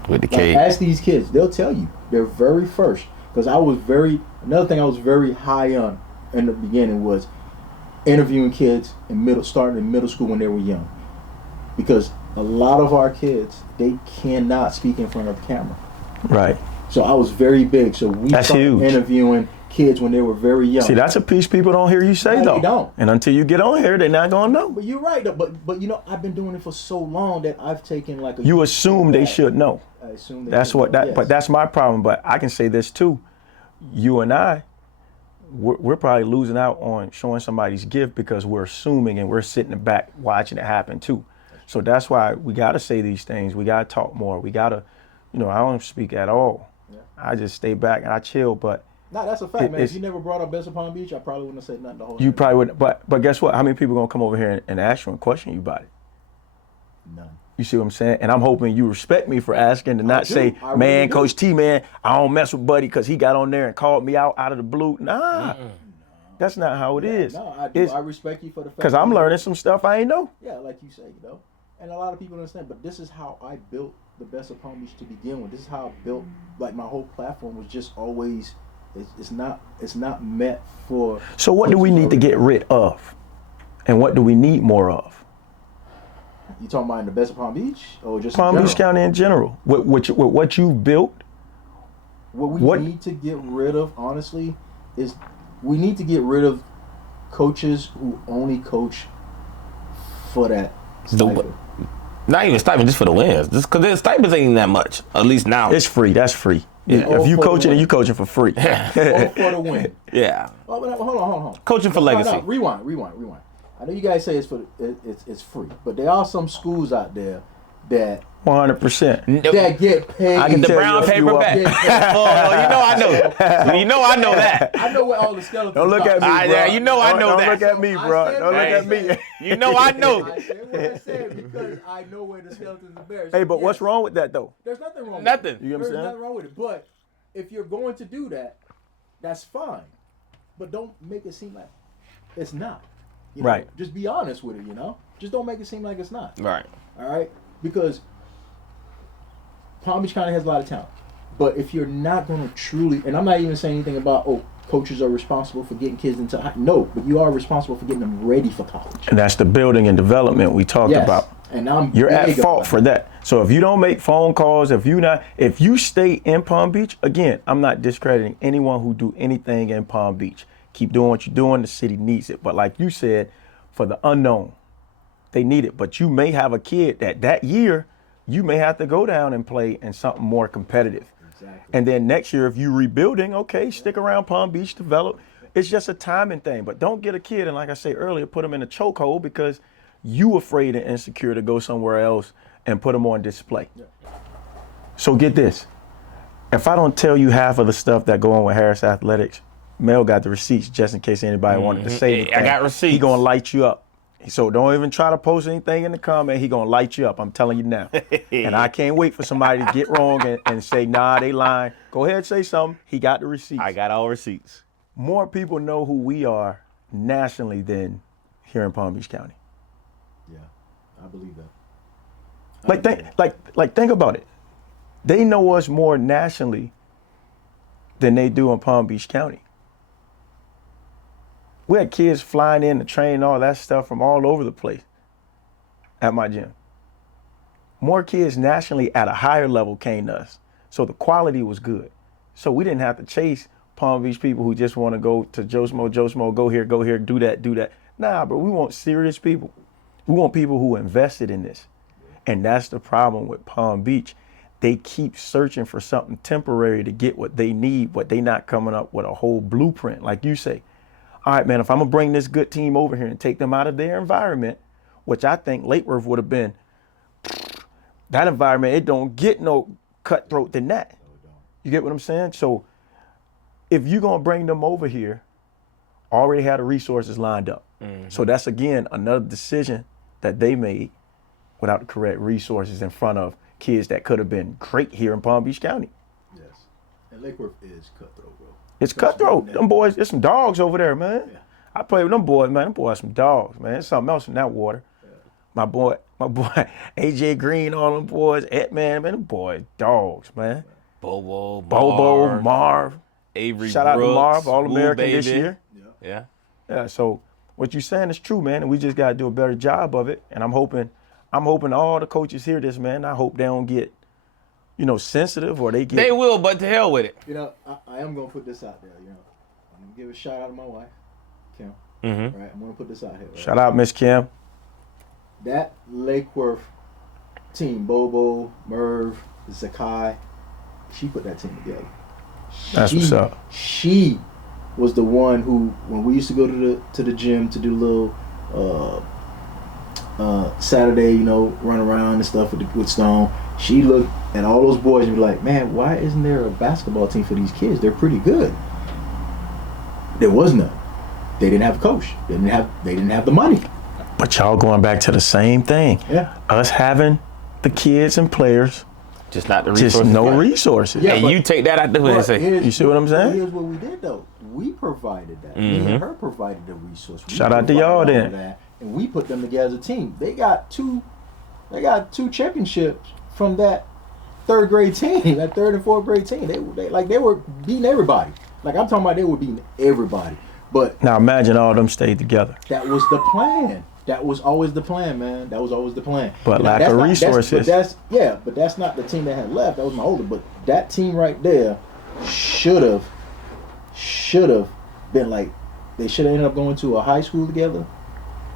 With the Like, cage. ask these kids; they'll tell you their very first. Because another thing I was very high on in the beginning was interviewing kids starting in middle school when they were young. Because a lot of our kids, they cannot speak in front of the camera. Right. So I was very big. So we That's started huge. interviewing kids when they were very young. See, that's a piece people don't hear you say, No, though. they don't. And until you get on here, they're not going to know. But you're right, though. But you know, I've been doing it for so long that I've taken like a. You assume they should know. I assume they That's should what know, that. yes. But that's my problem. But I can say this too. You and I, we're probably losing out on showing somebody's gift because we're assuming and we're sitting in the back watching it happen too. So that's why we got to say these things. We got to talk more. We got to, I don't speak at all. Yeah. I just stay back and I chill. But Nah, that's a fact, man. it's- If you never brought up Best of Palm Beach, I probably wouldn't have said nothing the whole you time. probably wouldn't. But guess what? How many people gonna come over here and ask you and question you about it? None. You see what I'm saying? And I'm hoping you respect me for asking and not do. say, I really man, do. Coach T, man, I don't mess with Buddy because he got on there and called me out of the blue. Nah, that's not how it is. No, I do. It's I respect you for the fact. because I'm learning some stuff I ain't know. Yeah, like you say, and a lot of people don't understand. But this is how I built the Best of Palm Beach to begin with. This is how I built. Like my whole platform was just always. It's not meant for. So what do we need to get rid of? And what do we need more of? You talking about in the Best of Palm Beach or just Palm in Beach general? County in general. With what you've built, What we need to get rid of, honestly, is we need to get rid of coaches who only coach for that stipend. Not even stipend, just for the wins. Just because the stipends ain't even that much. At least now. it's free. That's free. Yeah. If you All for coaching the it, you coaching for free. All for the win. yeah. Oh, but hold on. Coaching for No, legacy. Rewind. I know you guys say it's free, but there are some schools out there that 100%. that get paid. I can The tell brown you a few paper of bag. them. Oh, you know I know. You know I know that. I know where all the skeletons. Don't look at me, are. bro. Yeah, you know I know Don't that. look at me, I bro. said Don't look what at I me. said. You know I know. I said what I said because I know where the skeletons are buried. Hey, but Yes, what's wrong with that though? There's nothing wrong. Nothing. With it. You know what I'm There's saying? nothing wrong with it. But if you're going to do that, that's fine. But don't make it seem like it's not. You know? Right. Just be honest with it. Just don't make it seem like it's not. Right. All right, because Palm Beach County has a lot of talent, but if you're not going to truly, and I'm not even saying anything about coaches are responsible for getting kids into no, but you are responsible for getting them ready for college. And that's the building and development we talked Yes, about. and I'm You're at big fault about for that. So if you don't make phone calls, if you stay in Palm Beach, again, I'm not discrediting anyone who do anything in Palm Beach. Keep doing what you're doing. The city needs it. But like you said, for the unknown, they need it. But you may have a kid that year, you may have to go down and play in something more competitive. Exactly. And then next year, if you're rebuilding, okay, stick around Palm Beach, develop. It's just a timing thing. But don't get a kid and, like I said earlier, put them in a chokehold because you afraid and insecure to go somewhere else and put them on display. Yeah. So get this. If I don't tell you half of the stuff that go on with Harris Athletics, Mel got the receipts just in case anybody wanted to say anything. I got receipts. He gonna light you up. So don't even try to post anything in the comment. He gonna light you up. I'm telling you now. And I can't wait for somebody to get wrong and say, nah, they lying. Go ahead, say something. He got the receipts. I got all receipts. More people know who we are nationally than here in Palm Beach County. Yeah, I believe that. Think about it. They know us more nationally than they do in Palm Beach County. We had kids flying in to train all that stuff from all over the place at my gym. More kids nationally at a higher level came to us. So the quality was good. So we didn't have to chase Palm Beach people who just want to go to Joe Smo, go here, do that. Nah, but we want serious people. We want people who invested in this. And that's the problem with Palm Beach. They keep searching for something temporary to get what they need, but they not coming up with a whole blueprint. Like you say, all right, man, if I'm going to bring this good team over here and take them out of their environment, which I think Lake Worth would have been, that environment, it don't get no cutthroat than that. You get what I'm saying? So if you're going to bring them over here, already had the resources lined up. Mm-hmm. So that's, again, another decision that they made without the correct resources in front of kids that could have been great here in Palm Beach County. Yes, and Lake Worth is cutthroat, bro. It's cutthroat. Them boys, there's some dogs over there, man. Yeah. I play with them boys, man. Them boys some dogs, man. There's something else in that water. Yeah. My boy, My boy AJ Green, all them boys. Man, them boys, dogs, man. Bobo, Marv. Avery Shout out to Brooks, Marv, All Woo American this Baby. year. Yeah. Yeah, so what you're saying is true, man, and we just gotta do a better job of it. And I'm hoping all the coaches hear this, man. I hope they don't get, sensitive or they get. They will, but to hell with it. I am gonna put this out there. I'm gonna give a shout out to my wife, Kim. Mm-hmm. Right, I'm gonna put this out here. Right? Shout out, Miss Kim. That Lake Worth team, Bobo, Merv, Zakai, she put that team together. That's what's up. She was the one who, when we used to go to the gym to do little Saturday, run around and stuff with Stone. She looked at all those boys and be like, "Man, why isn't there a basketball team for these kids? They're pretty good." There was none. They didn't have a coach. They didn't have the money. But y'all going back to the same thing. Yeah. Us having the kids and players, Just not the resources. just no resources. Yeah, and but- you take that out the way and say, You see what I'm saying? Here's what we did though. We provided that. Me and her provided the resource. We Shout out to y'all provided all then. that, and we put them together as a team. They got two championships from that third grade team, that third and fourth grade team. They were beating everybody. Like I'm talking about, they were beating everybody. But Now imagine all them stayed together. that was the plan. That was always the plan, man. That was always the plan. But lack that's of not- resources. but that's not the team that had left. That was my older. But that team right there should have been like, they should have ended up going to a high school together,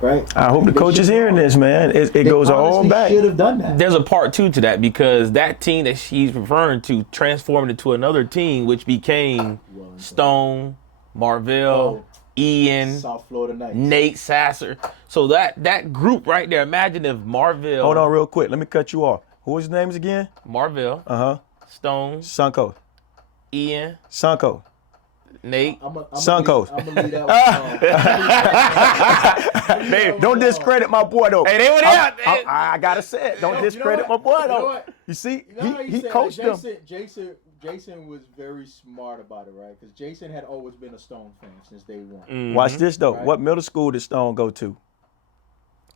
right? I hope the coach is hearing this, man. It goes all back. Should have done that. there's a part two to that, because that team that she's referring to transformed into another team, which became Stone, Marvell, Ian, South Florida Knights. Nate Sasser. So that group right there, imagine if Marvell, Hold on real quick. Let me cut you off. Who his names again? Marvell, Stone, Sunko. Ian, Sunko. Nate. Suncoast. I'm gonna leave that Hey, don't discredit my boy though. Hey, they were there. I gotta say it. Don't discredit my boy though. You see, he coached them. Jason was very smart about it, right? Because Jason had always been a Stone fan since day one. Watch this though. Right. What middle school did Stone go to?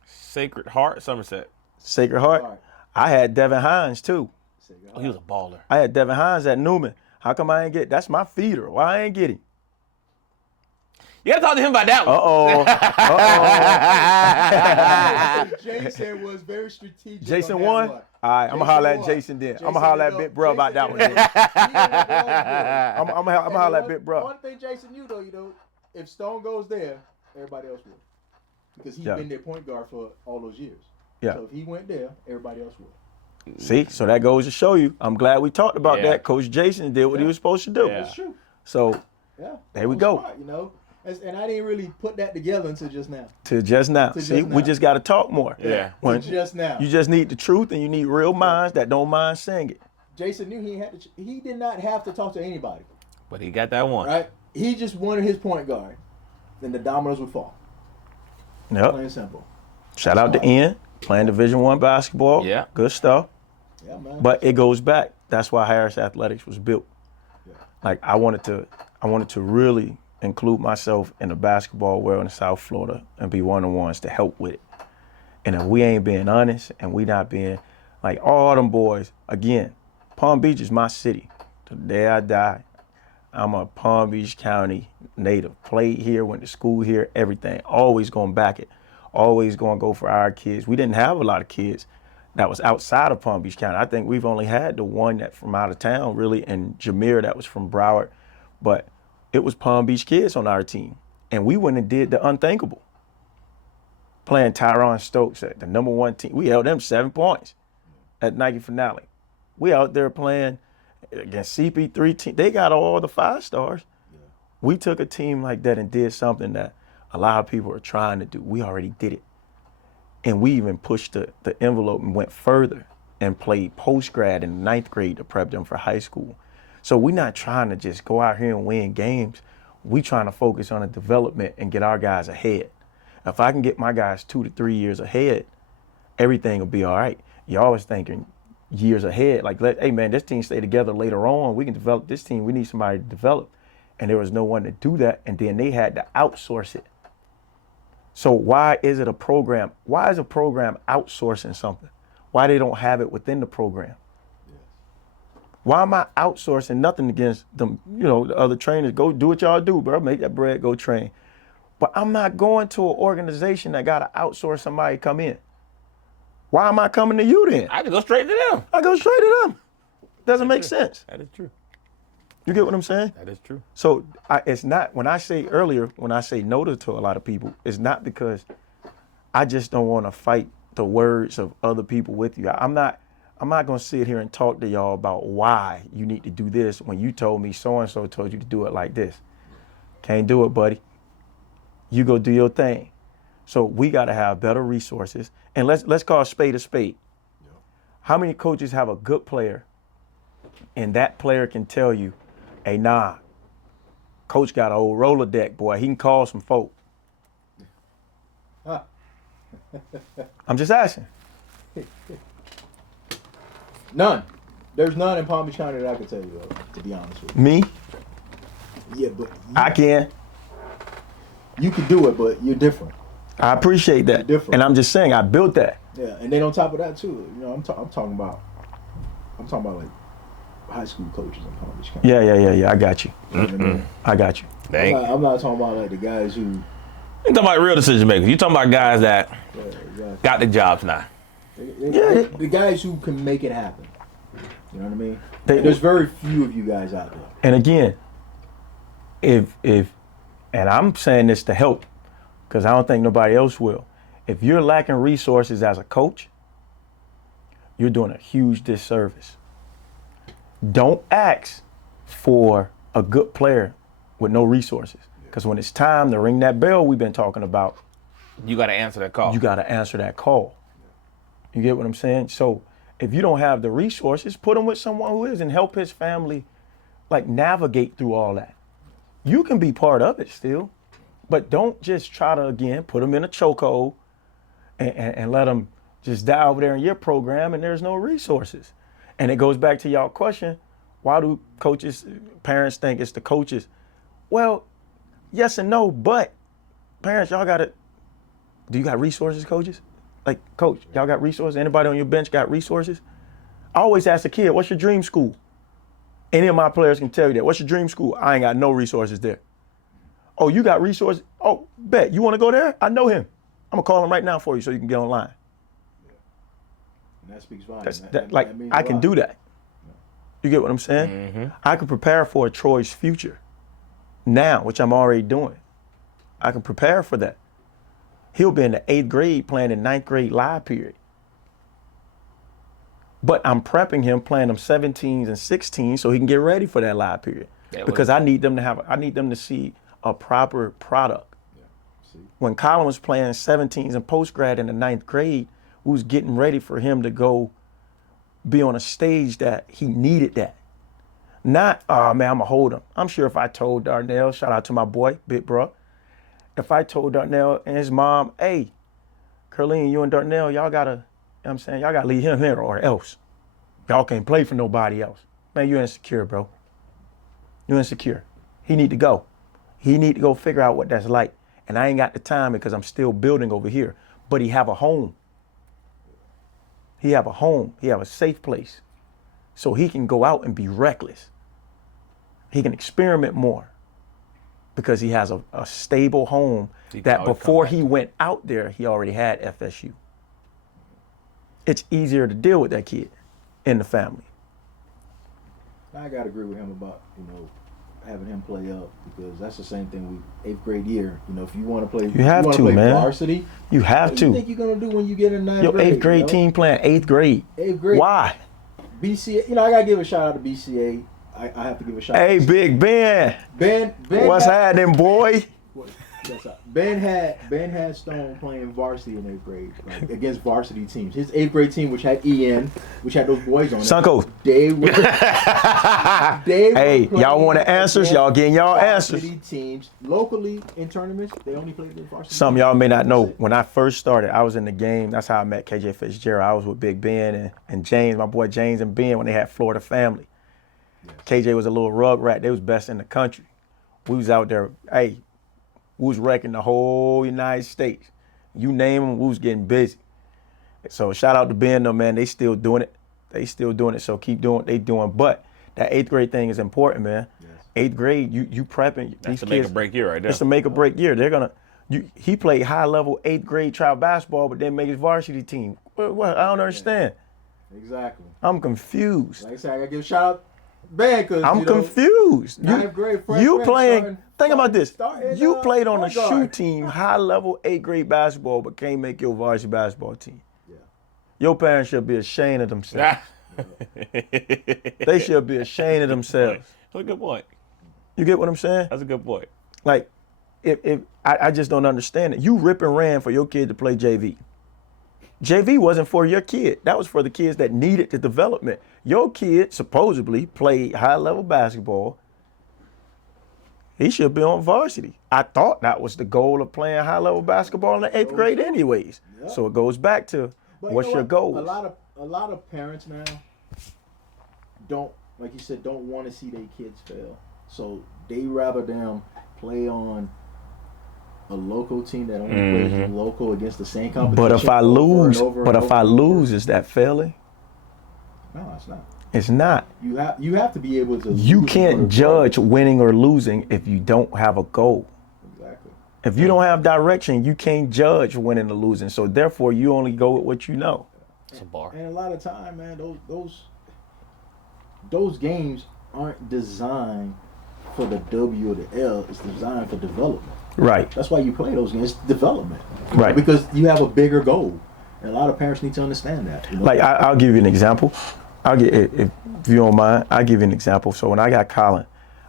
Sacred Heart, Somerset. Sacred Heart. Heart. I had Devin Hines too. Oh, he was a baller. I had Devin Hines at Newman. How come I ain't get? That's my feeder. Why I ain't get him? You gotta talk to him about that one. Jason was very strategic. Jason on that won. one. All right, I'm gonna holler at won. Jason then. I'm gonna holler at Big Bro about that one. Then. I'm gonna holler at Big Bro. One thing Jason knew though, if Stone goes there, everybody else will, because he's been their point guard for all those years. Yeah. So if he went there, everybody else would. See, so that goes to show you. I'm glad we talked about Yeah. that. Coach Jason did what he was supposed to do. Yeah. That's true. So Yeah. There we That go. was smart, and I didn't really put that together until just now. to just now. To See, just we now. just got to talk more. Yeah. When To just now. you just need the truth, and you need real minds that don't mind saying it. Jason knew he did not have to talk to anybody, But he got that one. right? He just wanted his point guard, then the dominoes would fall. Yep. Plain and simple. Shout out to Ian playing Division I basketball. Yeah. Good stuff. Yeah, man. But it goes back. That's why Harris Athletics was built. Yeah. Like I wanted to really include myself in the basketball world in South Florida and be one of the ones to help with it. And if we ain't being honest and we not being like all them boys, again, Palm Beach is my city. The day I die, I'm a Palm Beach County native. Played here, went to school here, everything. Always gonna back it. Always gonna go for our kids. We didn't have a lot of kids that was outside of Palm Beach County. I think we've only had the one that from out of town, really, and Jameer that was from Broward. But it was Palm Beach kids on our team. And we went and did the unthinkable. Playing Tyron Stokes at the number one team. We held them 7 points at Nike finale. We out there playing against CP3 team. They got all the 5 stars. Yeah. We took a team like that and did something that a lot of people are trying to do. We already did it. And we even pushed the envelope and went further and played post-grad in the 9th grade to prep them for high school. So we're not trying to just go out here and win games. We trying to focus on the development and get our guys ahead. If I can get my guys 2 to 3 years ahead, everything will be all right. You're always thinking years ahead. Like, hey, man, this team stay together later on. We can develop this team. We need somebody to develop. And there was no one to do that. And then they had to outsource it So why is it a program? Why is a program outsourcing something? Why they don't have it within the program? Why am I outsourcing? Nothing against them, the other trainers. Go do what y'all do, bro. Make that bread, go train. But I'm not going to an organization that got to outsource somebody to come in. Why am I coming to you then? I can go straight to them. I go straight to them. Doesn't make sense. That is true. You get what I'm saying? That is true. So it's not, when I say no to a lot of people, it's not because I just don't want to fight the words of other people with you. I'm not going to sit here and talk to y'all about why you need to do this when you told me so-and-so told you to do it like this. Can't do it, buddy. You go do your thing. So we got to have better resources. And let's call a spade a spade. Yeah. How many coaches have a good player and that player can tell you, hey, nah, coach got an old roller deck, boy. He can call some folk. I'm just asking. None. There's none in Palm Beach County that I can tell you of, to be honest with you. Me? Yeah, but I can. You can do it, but you're different. I appreciate that. You're different. And I'm just saying, I built that. Yeah, and then on top of that too, I'm talking about like high school coaches in Palm Beach County. Yeah. I got you. You know what I mean? I got you. I'm not talking about like the guys who. You talking about real decision makers. You talking about guys that Exactly. got the jobs now. The guys who can make it happen. You know what I mean? There's very few of you guys out there. And again, if and I'm saying this to help, because I don't think nobody else will. If you're lacking resources as a coach, you're doing a huge disservice. Don't ask for a good player with no resources. Because when it's time to ring that bell we've been talking about, You got to answer that call. you got to answer that call. You get what I'm saying? So if you don't have the resources, put him with someone who is and help his family like navigate through all that. You can be part of it still, but don't just try to, again, put them in a chokehold and let them just die over there in your program and there's no resources. And it goes back to y'all question, why do parents think it's the coaches? Well, yes and no, but parents, do you got resources, coaches? Like, coach, y'all got resources? Anybody on your bench got resources? I always ask a kid, what's your dream school? Any of my players can tell you that. What's your dream school? I ain't got no resources there. Oh, you got resources? Oh, bet. You want to go there? I know him. I'm going to call him right now for you so you can get online. And that speaks volumes. I can do that. You get what I'm saying? Mm-hmm. I can prepare for a Troy's future now, which I'm already doing. I can prepare for that. He'll be in the 8th grade playing in 9th grade live period. But I'm prepping him, playing them 17s and 16s so he can get ready for that live period. Because I need them to see a proper product. Yeah. When Colin was playing 17s and post-grad in the 9th grade, we was getting ready for him to go be on a stage that he needed that. Not, oh man, I'm gonna hold him. I'm sure if I told Darnell, shout out to my boy, big bro, if I told Darnell and his mom, hey, Curleen, you and Darnell, y'all gotta leave him here or else. Y'all can't play for nobody else. Man, you're insecure, bro. You're insecure. He need to go. He need to go figure out what that's like. And I ain't got the time because I'm still building over here. But he have a home. He have a home. He have a safe place. So he can go out and be reckless. He can experiment more because he has a stable home that before he went out there, he already had FSU. It's easier to deal with that kid in the family. I gotta agree with him about, having him play up because that's the same thing with 8th grade year. If you want to play, varsity. You have what to. What do you think you're gonna do when you get in 9th Your grade? Your 8th grade team playing 8th grade. 8th grade. Why? BCA. I gotta give a shout out to BCA. I have to give a shout out. Hey, Big Ben. Ben. What's happening, boy? Ben had Stone playing varsity in 8th grade, against varsity teams. His 8th grade team, which had EN, which had those boys on it. Sunko. Hey, y'all want the answers? Y'all getting y'all answers. Varsity teams locally in tournaments, they only played with varsity. Some of y'all may not know. When I first started, I was in the game. That's how I met KJ Fitzgerald. I was with Big Ben and James, my boy James and Ben, when they had Florida Family. Yes. KJ was a little rug rat. They was best in the country. We was out there. Hey. We was wrecking the whole United States. You name them, we was getting busy. So shout out to Ben though, man. They still doing it. So keep doing what they doing. But that 8th grade thing is important, man. Yes. 8th grade, you prepping That's these the kids. make or break year right there. It's a make or break year. They're gonna. He played high level 8th grade travel basketball, but then make his varsity team. What? I don't understand. Exactly. I'm confused. Like I said, I gotta give a shout out Ben because I'm confused. ninth grade freshman You playing? starting- Think about this. starting, You played on a point shoe guard. team, high level 8th grade basketball, but can't make your varsity basketball team. Yeah. Your parents should be ashamed of themselves. They should be ashamed of themselves. That's a good point. You get what I'm saying? That's a good point. Like, if I just don't understand it. You rip and ran for your kid to play JV. JV wasn't for your kid. That was for the kids that needed the development. Your kid supposedly played high level basketball. He should be on varsity. I thought that was the goal of playing high level basketball in the 8th grade anyways. Yep. So it goes back to But what's you know your what? goal? A lot of parents now don't, like you said, don't want to see their kids fail. So they rather them play on a local team that only plays local against the same competition. But if I over and lose, over and over and over. is that failing? No, it's not. It's not. You have to be able to. You lose can't for the judge winning or losing if you don't have a goal. goal. Exactly. If you don't have direction, you can't judge winning or losing. So therefore, you only go with what you know. It's a bar. And a lot of time, man, those games aren't designed for the W or the L. It's designed for development. Right. That's why you play those games. It's development. Right. Because you have a bigger goal. And a lot of parents need to understand that. You know? Like I'll give you an example. If you don't mind, I'll give you an example. So when I got Colin,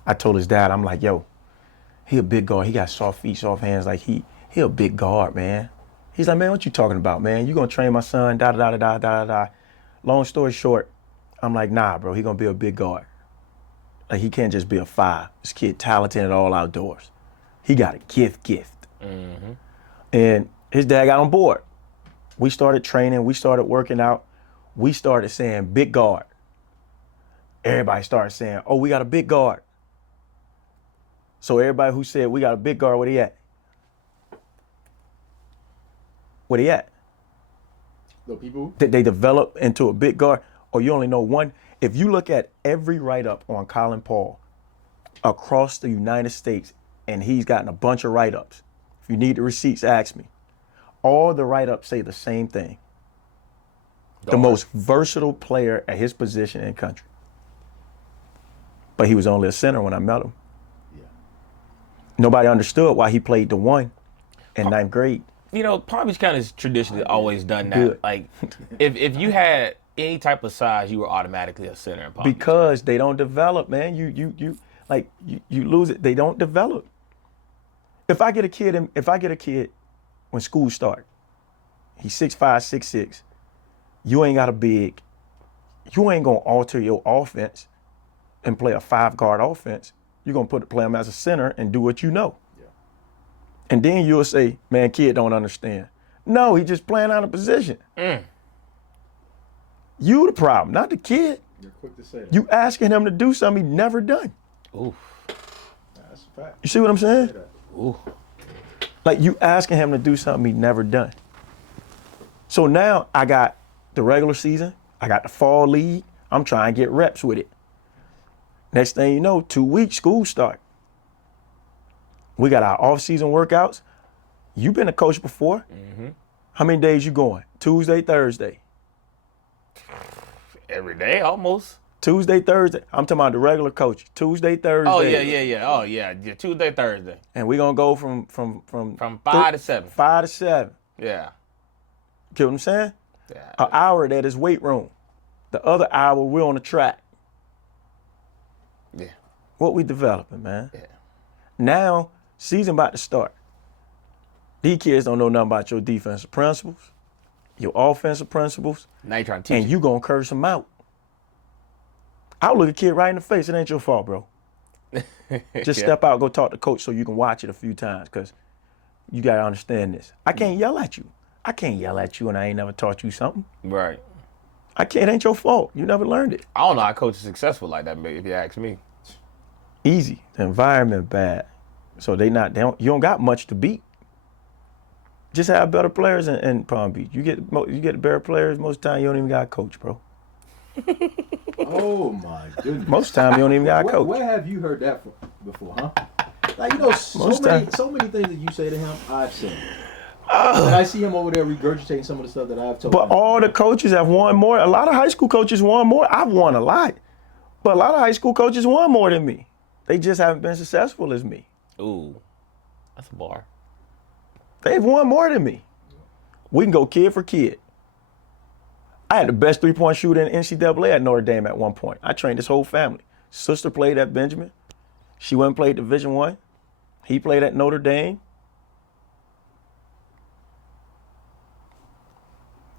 I told his dad, I'm like, yo, he a big guard. He got soft feet, soft hands. Like he a big guard, man. He's like, man, what you talking about, man? You gonna train my son? Da da da da da da da. Long story short, I'm like, nah, bro. He gonna be a big guard. Like he can't just be a 5. This kid talented at all outdoors. He got a gift. And his dad got on board. We started training. We started working out. We started saying big guard. Everybody started saying, oh, we got a big guard. So everybody who said we got a big guard, where he at? Where he at? The people. Did they develop into a big guard? Or you only know one? If you look at every write-up on Colin Paul across the United States, and he's gotten a bunch of write-ups. If you need the receipts, ask me. All the write-ups say the same thing. The most versatile player at his position in country. But he was only a center when I met him. Yeah. Nobody understood why he played the 1 in 9th grade. You know, Palm Beach County has traditionally always done that. Good. Like, if you had any type of size, you were automatically a center in Palm Beach. Because they don't develop, man. You lose it. They don't develop. If I get a kid when school start, he's 6'5", 6'6", you ain't got a big, you ain't gonna alter your offense and play a 5-guard offense. You're gonna play him as a center and do what you know. Yeah. And then you'll say, man, kid don't understand. No, he just playing out of position. You the problem, not the kid. You're quick to say that. You asking him to do something he never done. Ooh. That's a fact. You see what I'm saying? Say that. Ooh. Like you asking him to do something he never done. So now I got the regular season, I got the fall league. I'm trying to get reps with it. Next thing you know, 2 weeks, school start. We got our off-season workouts. You've been a coach before. How many days you going? Tuesday, Thursday. Every day, almost. Tuesday, Thursday. I'm talking about the regular coach. Tuesday, Thursday. Oh, yeah. Oh, yeah. Tuesday, Thursday. And we're gonna go from From 5 to 7. 5 to 7. Yeah. Get what I'm saying? Yeah. An hour that is weight room. The other hour we're on the track. Yeah. What we developing, man. Yeah. Now, season about to start. These kids don't know nothing about your defensive principles, your offensive principles, Now you're trying to teach and you gonna curse them out. I'll look a kid right in the face. It ain't your fault, bro. Just step out, go talk to coach so you can watch it a few times, because you gotta understand this. I can't yell at you. I can't yell at you and I ain't never taught you something. Right. I can't. It ain't your fault. You never learned it. I don't know how coach is successful like that, if you ask me. Easy. The environment bad. So you don't got much to beat. Just have better players in Palm Beach. You get better players most of the time. You don't even got a coach, bro. Oh my goodness. Most of the time you don't even got a coach. Where have you heard that before, huh? Like, you know, so many things that you say to him, I've said. And I see him over there regurgitating some of the stuff that I've told him. But all the coaches have won more. A lot of high school coaches won more. I've won a lot. But a lot of high school coaches won more than me. They just haven't been successful as me. Ooh, that's a bar. They've won more than me. We can go kid for kid. I had the best three-point shooter in NCAA at Notre Dame at one point. I trained his whole family. Sister played at Benjamin. She went and played Division I. He played at Notre Dame.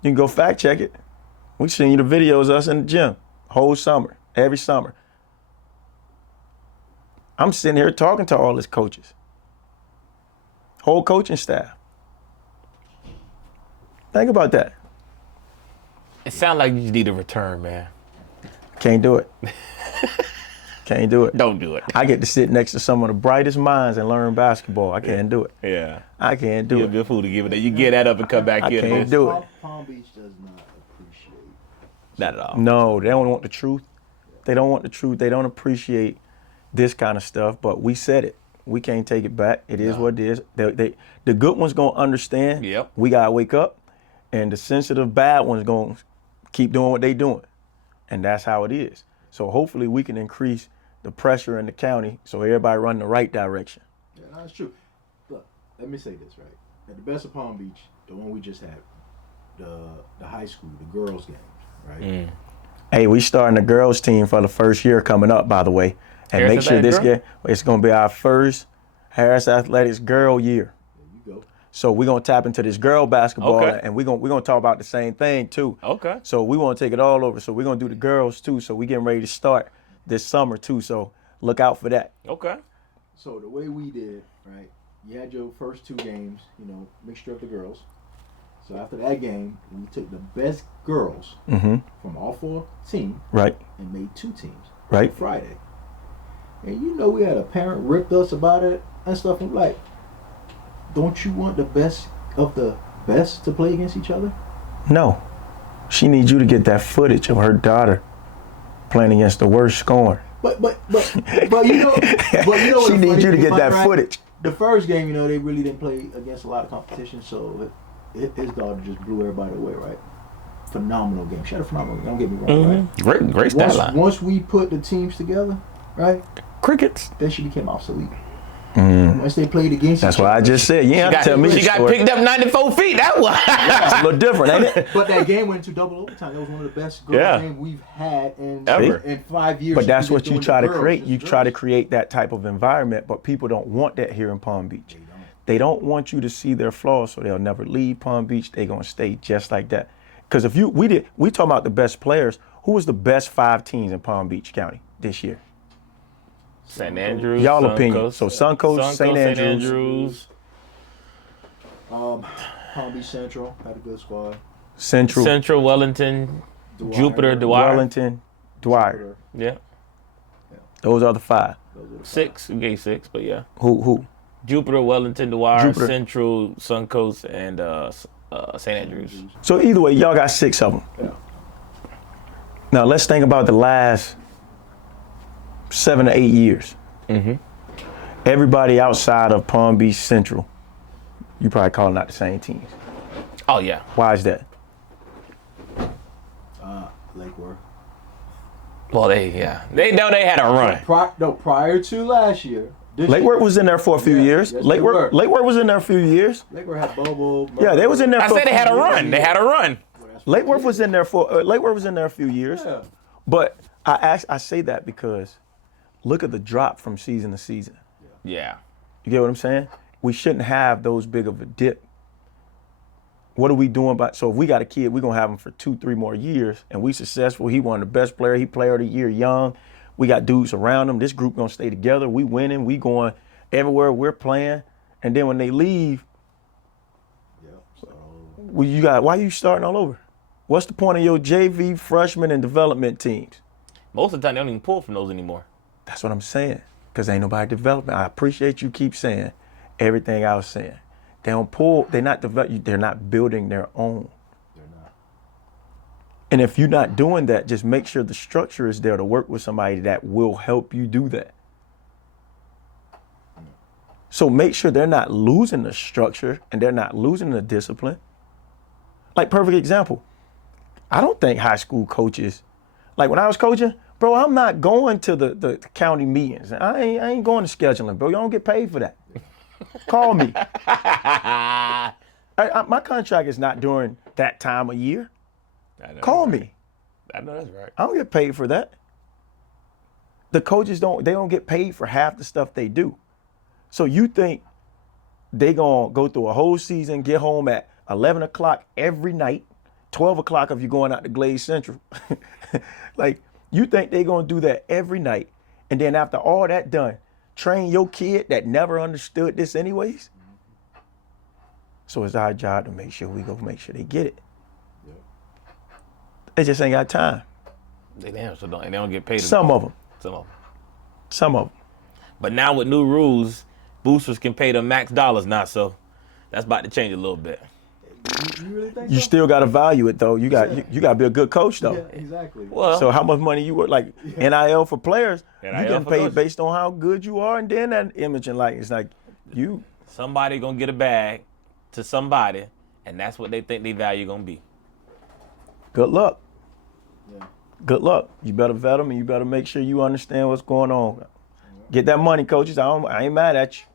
You can go fact check it. We seen you the videos of us in the gym whole summer, every summer. I'm sitting here talking to all his coaches. Whole coaching staff. Think about that. It sounds like you just need a return, man. Can't do it. Can't do it. Don't do it. I get to sit next to some of the brightest minds and learn basketball. I can't do it. Yeah. I can't do You're a it. good fool to give it that. You get that up and come back I in. can't do it. Palm Beach does not appreciate. Not at all. No, they don't want the truth. They don't want the truth. They don't appreciate this kind of stuff, but we said it. We can't take it back. It is what it is. The good ones going to understand. Yep. We got to wake up, and the sensitive bad ones going to keep doing what they doing. And that's how it is. So hopefully we can increase the pressure in the county so everybody run the right direction. Yeah, that's true. Look, let me say this, right? At the Best of Palm Beach, the one we just had, the high school, the girls' games, right? Hey, we starting the girls team for the first year coming up, by the way. And Harris make sure this Athletic year, it's going to be our first Harris Athletics girl year. There you go. So we're going to tap into this girl basketball, Okay. and we're gonna talk about the same thing, too. Okay. So we want to take it all over. So we're going to do the girls, too. So we getting ready to start this summer, too. So look out for that. Okay. So the way we did, right? You had your first two games, mixture of the girls. So after that game, we took the best girls from all four teams Right, and made two teams. right. Friday. And we had a parent ripped us about it and stuff. I'm like, don't you want the best of the best to play against each other? No. She needs you to get that footage of her daughter playing against the worst scorer. But what She the needs funny you to thing get about, that right? footage. The first game, they really didn't play against a lot of competition, so his daughter just blew everybody away, right? Phenomenal game. She had a phenomenal game. Don't get me wrong, right? Great stat line. Once we put the teams together, right? Then Then she became obsolete. Once they played against That's each what I other. just said. You ain't have to tell me She the got story. picked up 94 feet. That was. It's a little different, ain't it? But that game went to double overtime. That was one of the best girls games we've had Ever. in 5 years. But that's We've what been you doing try the to girls, create. just You try to girls. create that type of environment, but people don't want that here in Palm Beach. They don't want you to see their flaws, so they'll never leave Palm Beach. They're gonna stay just like that. Because if we talking about the best players, who was the best 5 teams in Palm Beach County this year? St. Andrews. Y'all Suncoast. opinion. So Suncoast, St. Andrews. Palm Beach Central had a good squad. Central, Wellington, Dwyer, Jupiter, Dwyer. Wellington, Dwyer. Yeah. Those are the 5. Those are the 6. We gave 6, but yeah. Who? Jupiter, Wellington, Dwyer, Jupiter. Central, Suncoast, and St. Andrews. So either way, y'all got 6 of them. Yeah. Now let's think about the last 7 to 8 years. Everybody outside of Palm Beach Central, you probably calling out the same teams. Oh, yeah. Why is that? Lake Worth. Well, they know they had a run. Prior to last year. Lake Worth was in there for a few years. Yes, Lake they were. Worth was in there a few years. Lake Worth had Bobo. Yeah, they was in there. I for said they had a run. They had a run. Lake Worth was in there for. Lake Worth was in there a few years. Yeah. But I say that because look at the drop from season to season. Yeah. You get what I'm saying? We shouldn't have those big of a dip. What are we doing about? So if we got a kid, we're gonna have him for 2-3 more years, and we successful. He won the best player. He player of the year, young. We got dudes around him. This group gonna stay together. We winning. We going everywhere we're playing. And then when they leave, why you starting all over? What's the point of your JV, freshman, and development teams? Most of the time, they don't even pull from those anymore. That's what I'm saying. Because ain't nobody developing. I appreciate you keep saying everything I was saying. They're not developing, they're not building their own. They're not. And if you're not doing that, just make sure the structure is there to work with somebody that will help you do that. So make sure they're not losing the structure and they're not losing the discipline. Like, perfect example. I don't think high school coaches, like when I was coaching, bro, I'm not going to the county meetings. I ain't going to scheduling, bro. You don't get paid for that. Call me. My contract is not during that time of year. Call me. I know that's right. I don't get paid for that. The coaches don't get paid for half the stuff they do. So you think they gonna go through a whole season, get home at 11 o'clock every night, 12 o'clock if you're going out to Glade Central. Like, you think they gonna do that every night, and then after all that done, train your kid that never understood this anyways? So it's our job to make sure they get it. Yep. They just ain't got time. They don't get paid. Some of them. Some of them. But now with new rules, boosters can pay the max dollars now, so that's about to change a little bit. You really think You so? still got to value it though. You got to be a good coach though. Yeah, exactly. Well, So how much money you work, like NIL for players, NIL you getting for paid coaches. based on how good you are, and then that image, and like it's like you. somebody gonna get a bag to somebody, and that's what they think their value gonna be. Good luck. Yeah. Good luck. You better vet them, and you better make sure you understand what's going on. Get that money, coaches. I ain't mad at you.